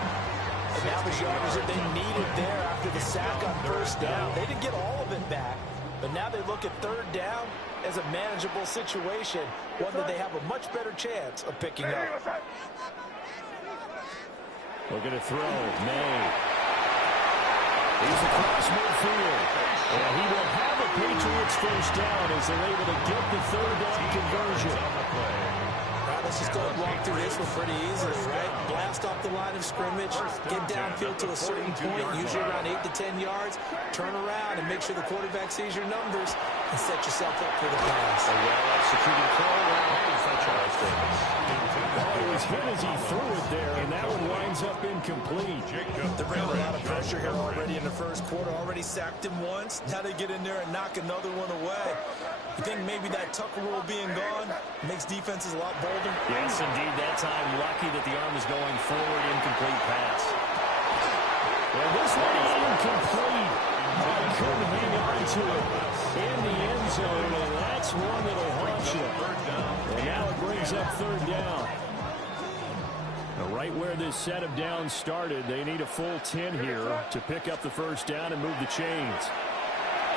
And now the yardage that they needed there after the sack on first down. They didn't get all of it back, but now they look at third down as a manageable situation, one that they have a much better chance of picking up. Looking to throw. May. He's across midfield. And he will have a Patriots first down as they're able to get the third down conversion. Right, let's just go and walk through this one pretty easily, right? Blast off the line of scrimmage, get downfield to a certain point, usually around 8 to 10 yards, turn around and make sure the quarterback sees your numbers and set yourself up for the pass. A well-executed throw by Charles Davis. He was hit as he threw it there, and that one winds up incomplete. They're bringing a lot of pressure here already in the first quarter. Already sacked him once. Now they get in there and knock another one away. You think maybe that Tucker rule being gone makes defenses a lot bolder? Yes, indeed. That time, lucky that the arm is going forward. Incomplete pass. And this one is incomplete. They couldn't hang on to it in the end zone, and that's one that'll haunt you. And now it brings up third down. Now, right where this set of downs started, they need a full 10 here to pick up the first down and move the chains.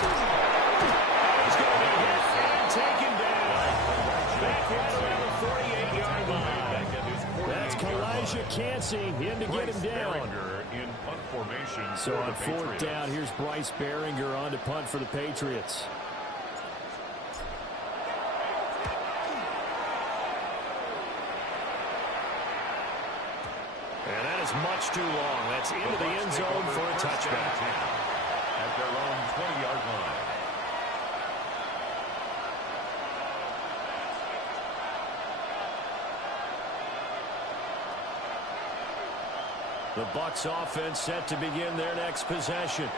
He's going to be hit and taken down. Back right around the 48-yard line. That's Elijah Cansey in to get him down. So on fourth down, here's Bryce Behringer on to punt for the Patriots. And that is much too long. That's into the end zone for a touchback. At their own 20-yard line. The Bucs offense set to begin their next possession.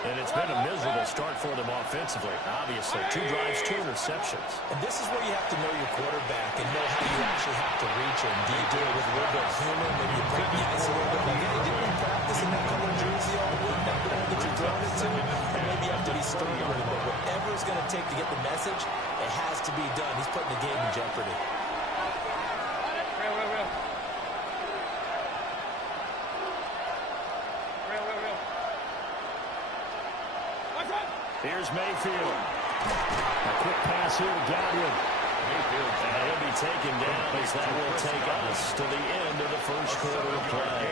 And it's been a miserable start for them offensively, obviously. 2 drives, 2 interceptions. And this is where you have to know your quarterback and know how you actually have to reach him. Do you do it with a little bit of humor? Maybe you break the ice a little bit. Like, hey, didn't you practice in that color jersey all week? Not the one that you're throwing it to? Or maybe you have to be stern with him. But whatever it's going to take to get the message, it has to be done. He's putting the game in jeopardy. Here's Mayfield. A quick pass here to Godwin. And he'll be taken down as that will take us to the end of the first quarter of play.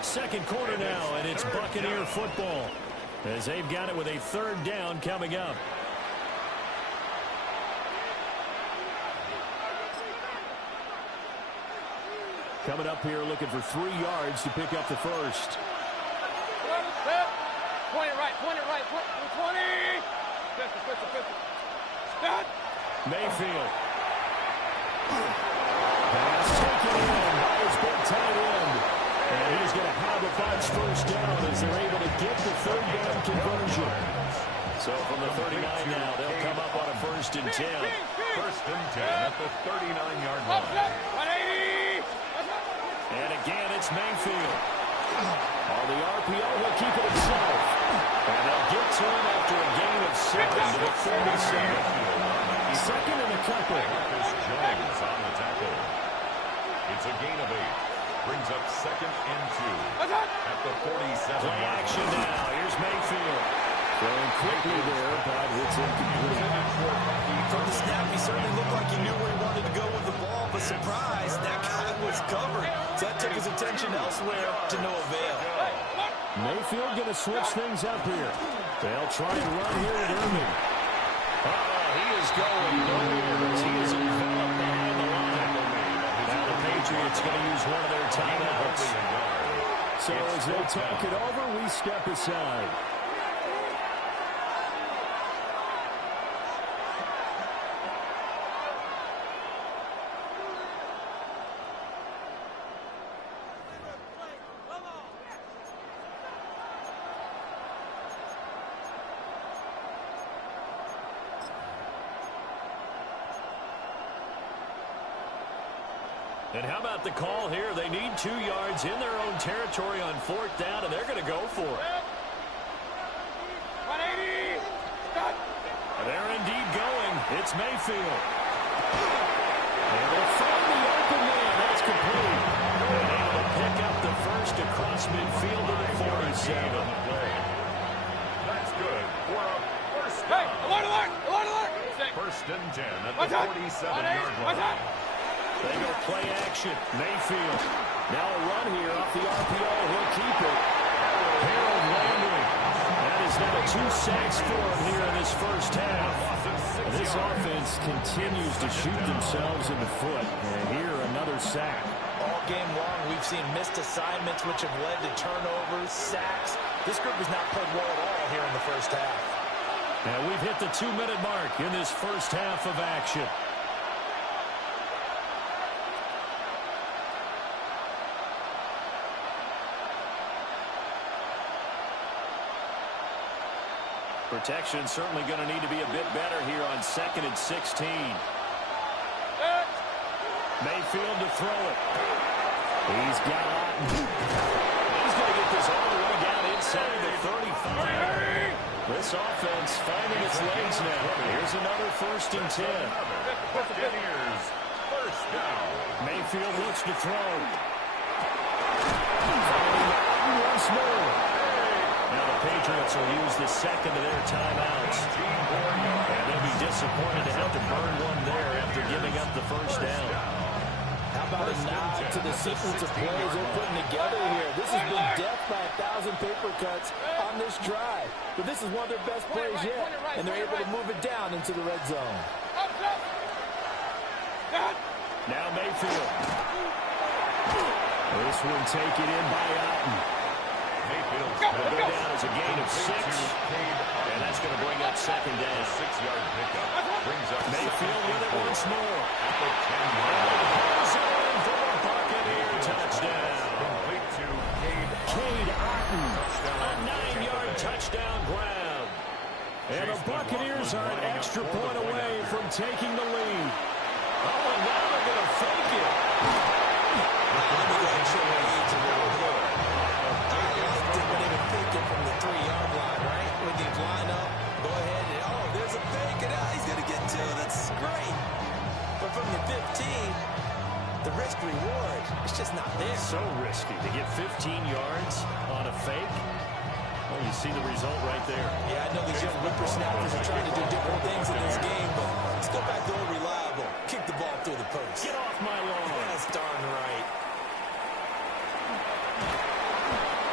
Second quarter now, and it's Buccaneer football as they've got it with a third down coming up. Coming up here looking for 3 yards to pick up the first. 20 right, 20 right, 20. Pistol. Stop. Mayfield. Pass taken in by his big tight end. And he's going to have a Bucs first down as they're able to get the third down conversion. So from the 39 now, they'll come up on a 1st and 10. 1st and 10 at the 39-yard line. And again, it's Mayfield. The RPO will keep it himself. And they'll get to him after a gain of 7 to the 47. Second and a couple. Marcus Jones on the tackle. It's a gain of 8. Brings up 2nd and 2 at the 47. Play action now. Here's Mayfield. Throwing quickly there, but it's incomplete. From the snap, he certainly looked like he knew where he wanted to go with the ball, but surprise, that guy was covered. So that took his attention elsewhere to no avail. Mayfield going to switch things up here. They'll try and run here with Irving. He is going nowhere as he is enveloped behind the line. Now the Patriots going to use one of their timeouts. So as they talk it over, we step aside. And how about the call here? They need 2 yards in their own territory on 4th down, and they're going to go for it. 180. Stop. They're indeed going. It's Mayfield. And they'll find the open man. That's complete. And able to pick up the first across midfield to the 47. That's good for a first Hey, down. alert. 1st and 10 at the 47-yard line. They go play action. Mayfield. Now a run here off the RPO. He'll keep it. Harold Landry. That is now 2 sacks for him here in this first half. And this offense continues to shoot themselves in the foot. And here another sack. All game long, we've seen missed assignments, which have led to turnovers, sacks. This group has not played well at all here in the first half. And we've hit the 2-minute mark in this first half of action. Protection certainly going to need to be a bit better here on 2nd and 16. Mayfield to throw it. He's got Otten. He's going to get this all the way down inside the 35. This offense finding its legs now. Here's another 1st and 10. Buccaneers, first down. Mayfield looks to throw. Finding Otten once more. Now the Patriots will use the 2nd of their timeouts. And they'll be disappointed to have to burn one there after giving up the first down. How about a nod to the sequence of plays they're putting together here? This has been death by 1,000 paper cuts on this drive. But this is one of their best plays yet, and they're able to move it down into the red zone. Now Mayfield. This one taken in by Otten. Mayfield's Will go down as a gain of 6. And that's going to bring up 2nd down. 6-yard pickup brings up Mayfield with it once more. at the 10-yard Zone for a Buccaneer touchdown. Complete to Cade Otten. A 9-yard touchdown grab. And the Buccaneers are an extra point away from taking the lead. Oh, and now they're going to fake it. From the 3-yard line, right? When they line up, go ahead and, oh, there's a fake, and he's going to get 2. That's great. But from the 15, the risk reward, it's just not there. So risky to get 15 yards on a fake. Well, you see the result right there. Yeah, I know these young whippersnappers are trying to do different things in this game, but let's go back to old reliable. Kick the ball through the post. Get off my lawn. That's darn right.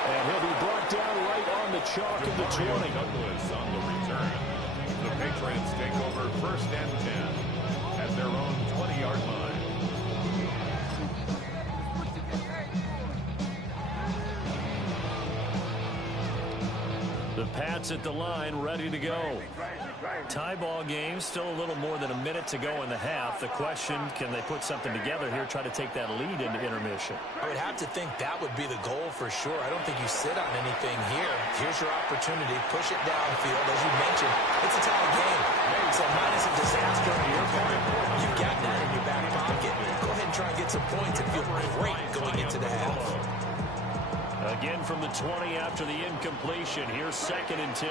And he'll be brought down right on the chalk of the 20. Douglas on the return. The Patriots take over 1st and 10 at their own 20-yard line. The Pats at the line, ready to go. Tie ball game, still a little more than a minute to go in the half. The question, can they put something together here, try to take that lead into intermission? I would have to think that would be the goal for sure. I don't think you sit on anything here. Here's your opportunity. Push it downfield. As you mentioned, it's a tie game. So minus a disaster on your part, you've got that in your back pocket. Go ahead and try and get some points and feel great going into the half. Again from the 20 after the incompletion. Here's 2nd and 10.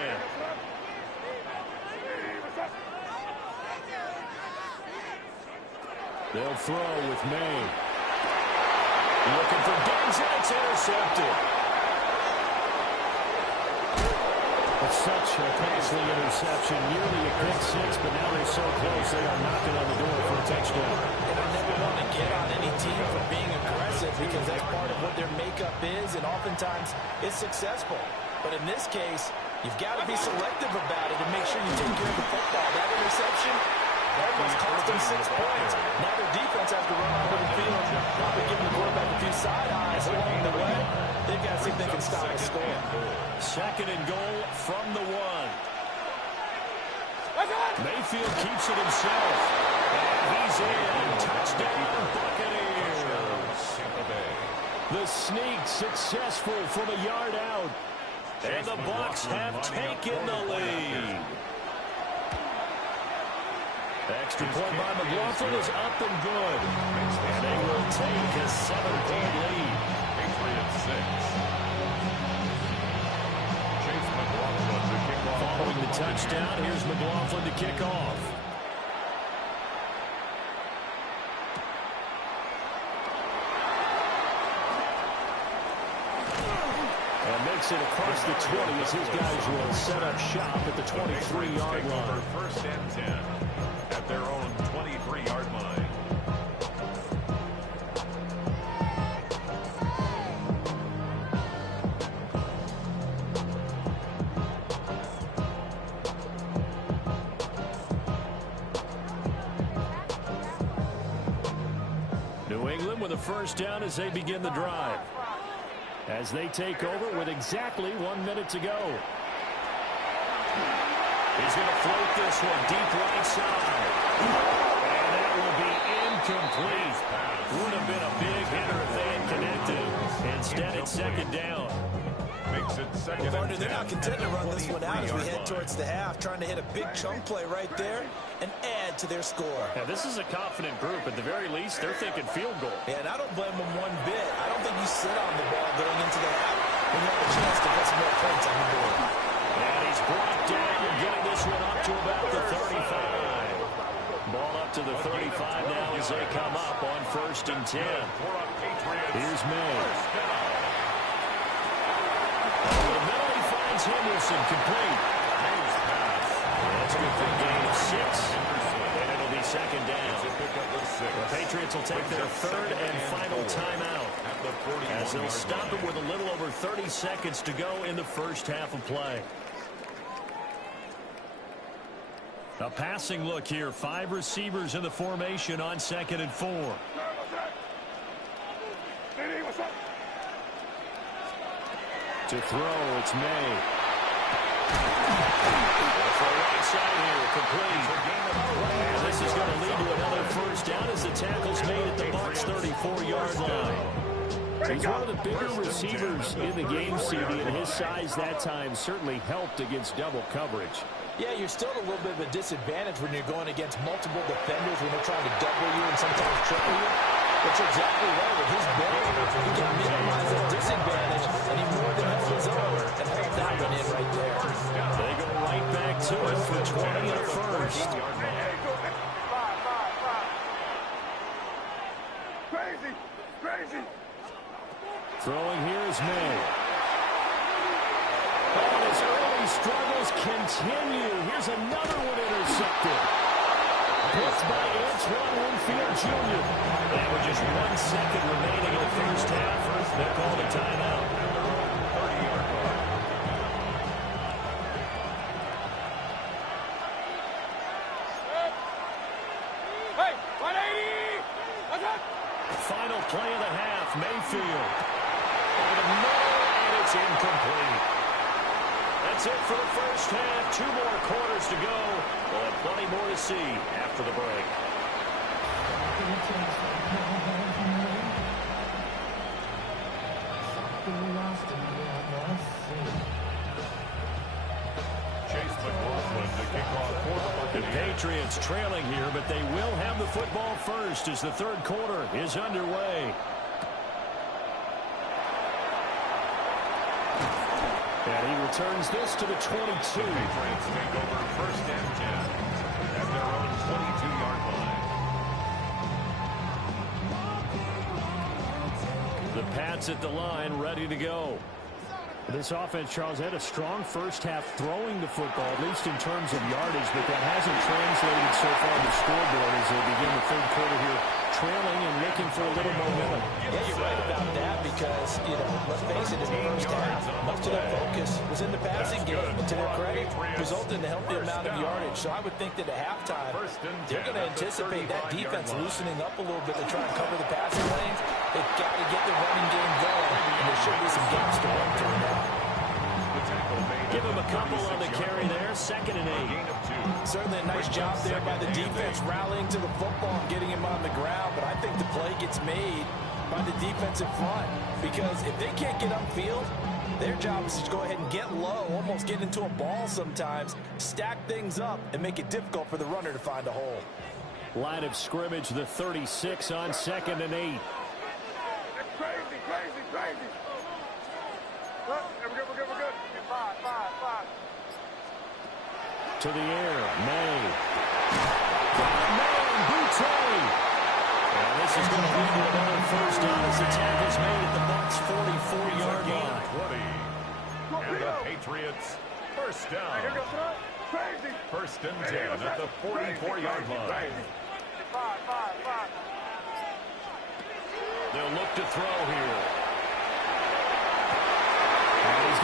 They'll throw with May. Looking for Diggs, and it's intercepted. It's such a costly interception, nearly a pick six, but now they're so close they are knocking on the door for a touchdown. And I never want to get on any team for being aggressive because that's part of what their makeup is, and oftentimes it's successful. But in this case, you've got to be selective about it and make sure you take care of the football. That interception almost cost them 6 points. Now their defense has to run out of the field, probably giving the quarterback a few side eyes along the way. They've got to see if they can stop a score. Second and goal from the 1. Mayfield keeps it himself. And he's in. Touchdown, Buccaneers. The sneak successful from a yard out. And the Bucs have taken the lead. Extra point by McLaughlin is up and good. And they will take a 7-point lead. Patriots 6. Following the touchdown, here's McLaughlin to kick off. And makes it across the 20 as his guys will set up shop at the 23-yard line. First and 10 at their own 23-yard line. New England with a first down as they begin the drive. As they take over with exactly 1 minute to go. He's going to float this one deep right side. And that will be incomplete. Would have been a big hitter if they had connected. Instead, it's second down. Makes it second Partner, and they're 10. not content to run this one out as we head towards the half, trying to hit a big chunk play right there and add to their score. Now, this is a confident group. At the very least, they're thinking field goal. Yeah, and I don't blame them one bit. I don't think you sit on the ball going into the half when you have a chance to put some more points on the board. And he's brought down, getting this one up to about the 35. Ball up to the 35 now as they come up on first and 10. Here's May. Over the middle, he finds Henderson, complete. That's good for a gain of 6. And it'll be second down. The Patriots will take their third and final timeout as they'll stop it with a little over 30 seconds to go in the first half of play. A passing look here. 5 receivers in the formation on second and 4. To throw, it's May. For right side here, complete. And this is going to lead to another first down as the tackle's made at the Bucs' 34-yard line. He's one of the bigger receivers in the game, CD, and his size that time certainly helped against double coverage. Yeah, you're still at a little bit of a disadvantage when you're going against multiple defenders when they're trying to double you and sometimes triple you. But you're exactly right. With his build, he can minimize that disadvantage, and he more than held his own and held that one in right there. They go right back to it for 20 and a first. Crazy. Throwing here is May. And his early struggles continue. Here's another one intercepted. Picked by Antoine Winfield Jr. And with just 1 second remaining in the first half, they'll call the timeout. 30-yard line. Hey, 180! What's up? Final play of the half, Mayfield. Over the middle, and it's incomplete. That's it for the first half. 2 more quarters to go. We'll have plenty more to see after the break. Chase McLaughlin to kick off for the The Patriots trailing here, but they will have the football first as the third quarter is underway. And he returns this to the 22. The Patriots take over first and 10 at their own 22-yard line. Pats at the line, ready to go. This offense, Charles, had a strong first half throwing the football, at least in terms of yardage, but that hasn't translated so far to the scoreboard as they begin the third quarter here, trailing and looking for a little momentum. Yeah, you're right about that because, let's face it, in the first half, most of their focus was in the passing game. And to their credit, resulted in a healthy amount of yardage. So I would think that at halftime, they're going to anticipate that defense loosening up a little bit to try and cover the passing lanes. They've got to get the running game going, and there should be some gaps to run through now. Give him a couple on the carry there. 2nd and 8. Certainly a nice job there by the defense rallying to the football and getting him on the ground, but I think the play gets made by the defensive front because if they can't get upfield, their job is to go ahead and get low, almost get into a ball sometimes, stack things up, and make it difficult for the runner to find a hole. Line of scrimmage, the 36 on 2nd and 8. Crazy, crazy, crazy. We're good. 5. To the air, May. Got a man, Boutte. And this is going to lead to another first down as the tackle is made at the Bucs' 44-yard line. 20. And the Patriots, first down. Crazy. 1st and 10 at the 44-yard line. 5. They'll look to throw here.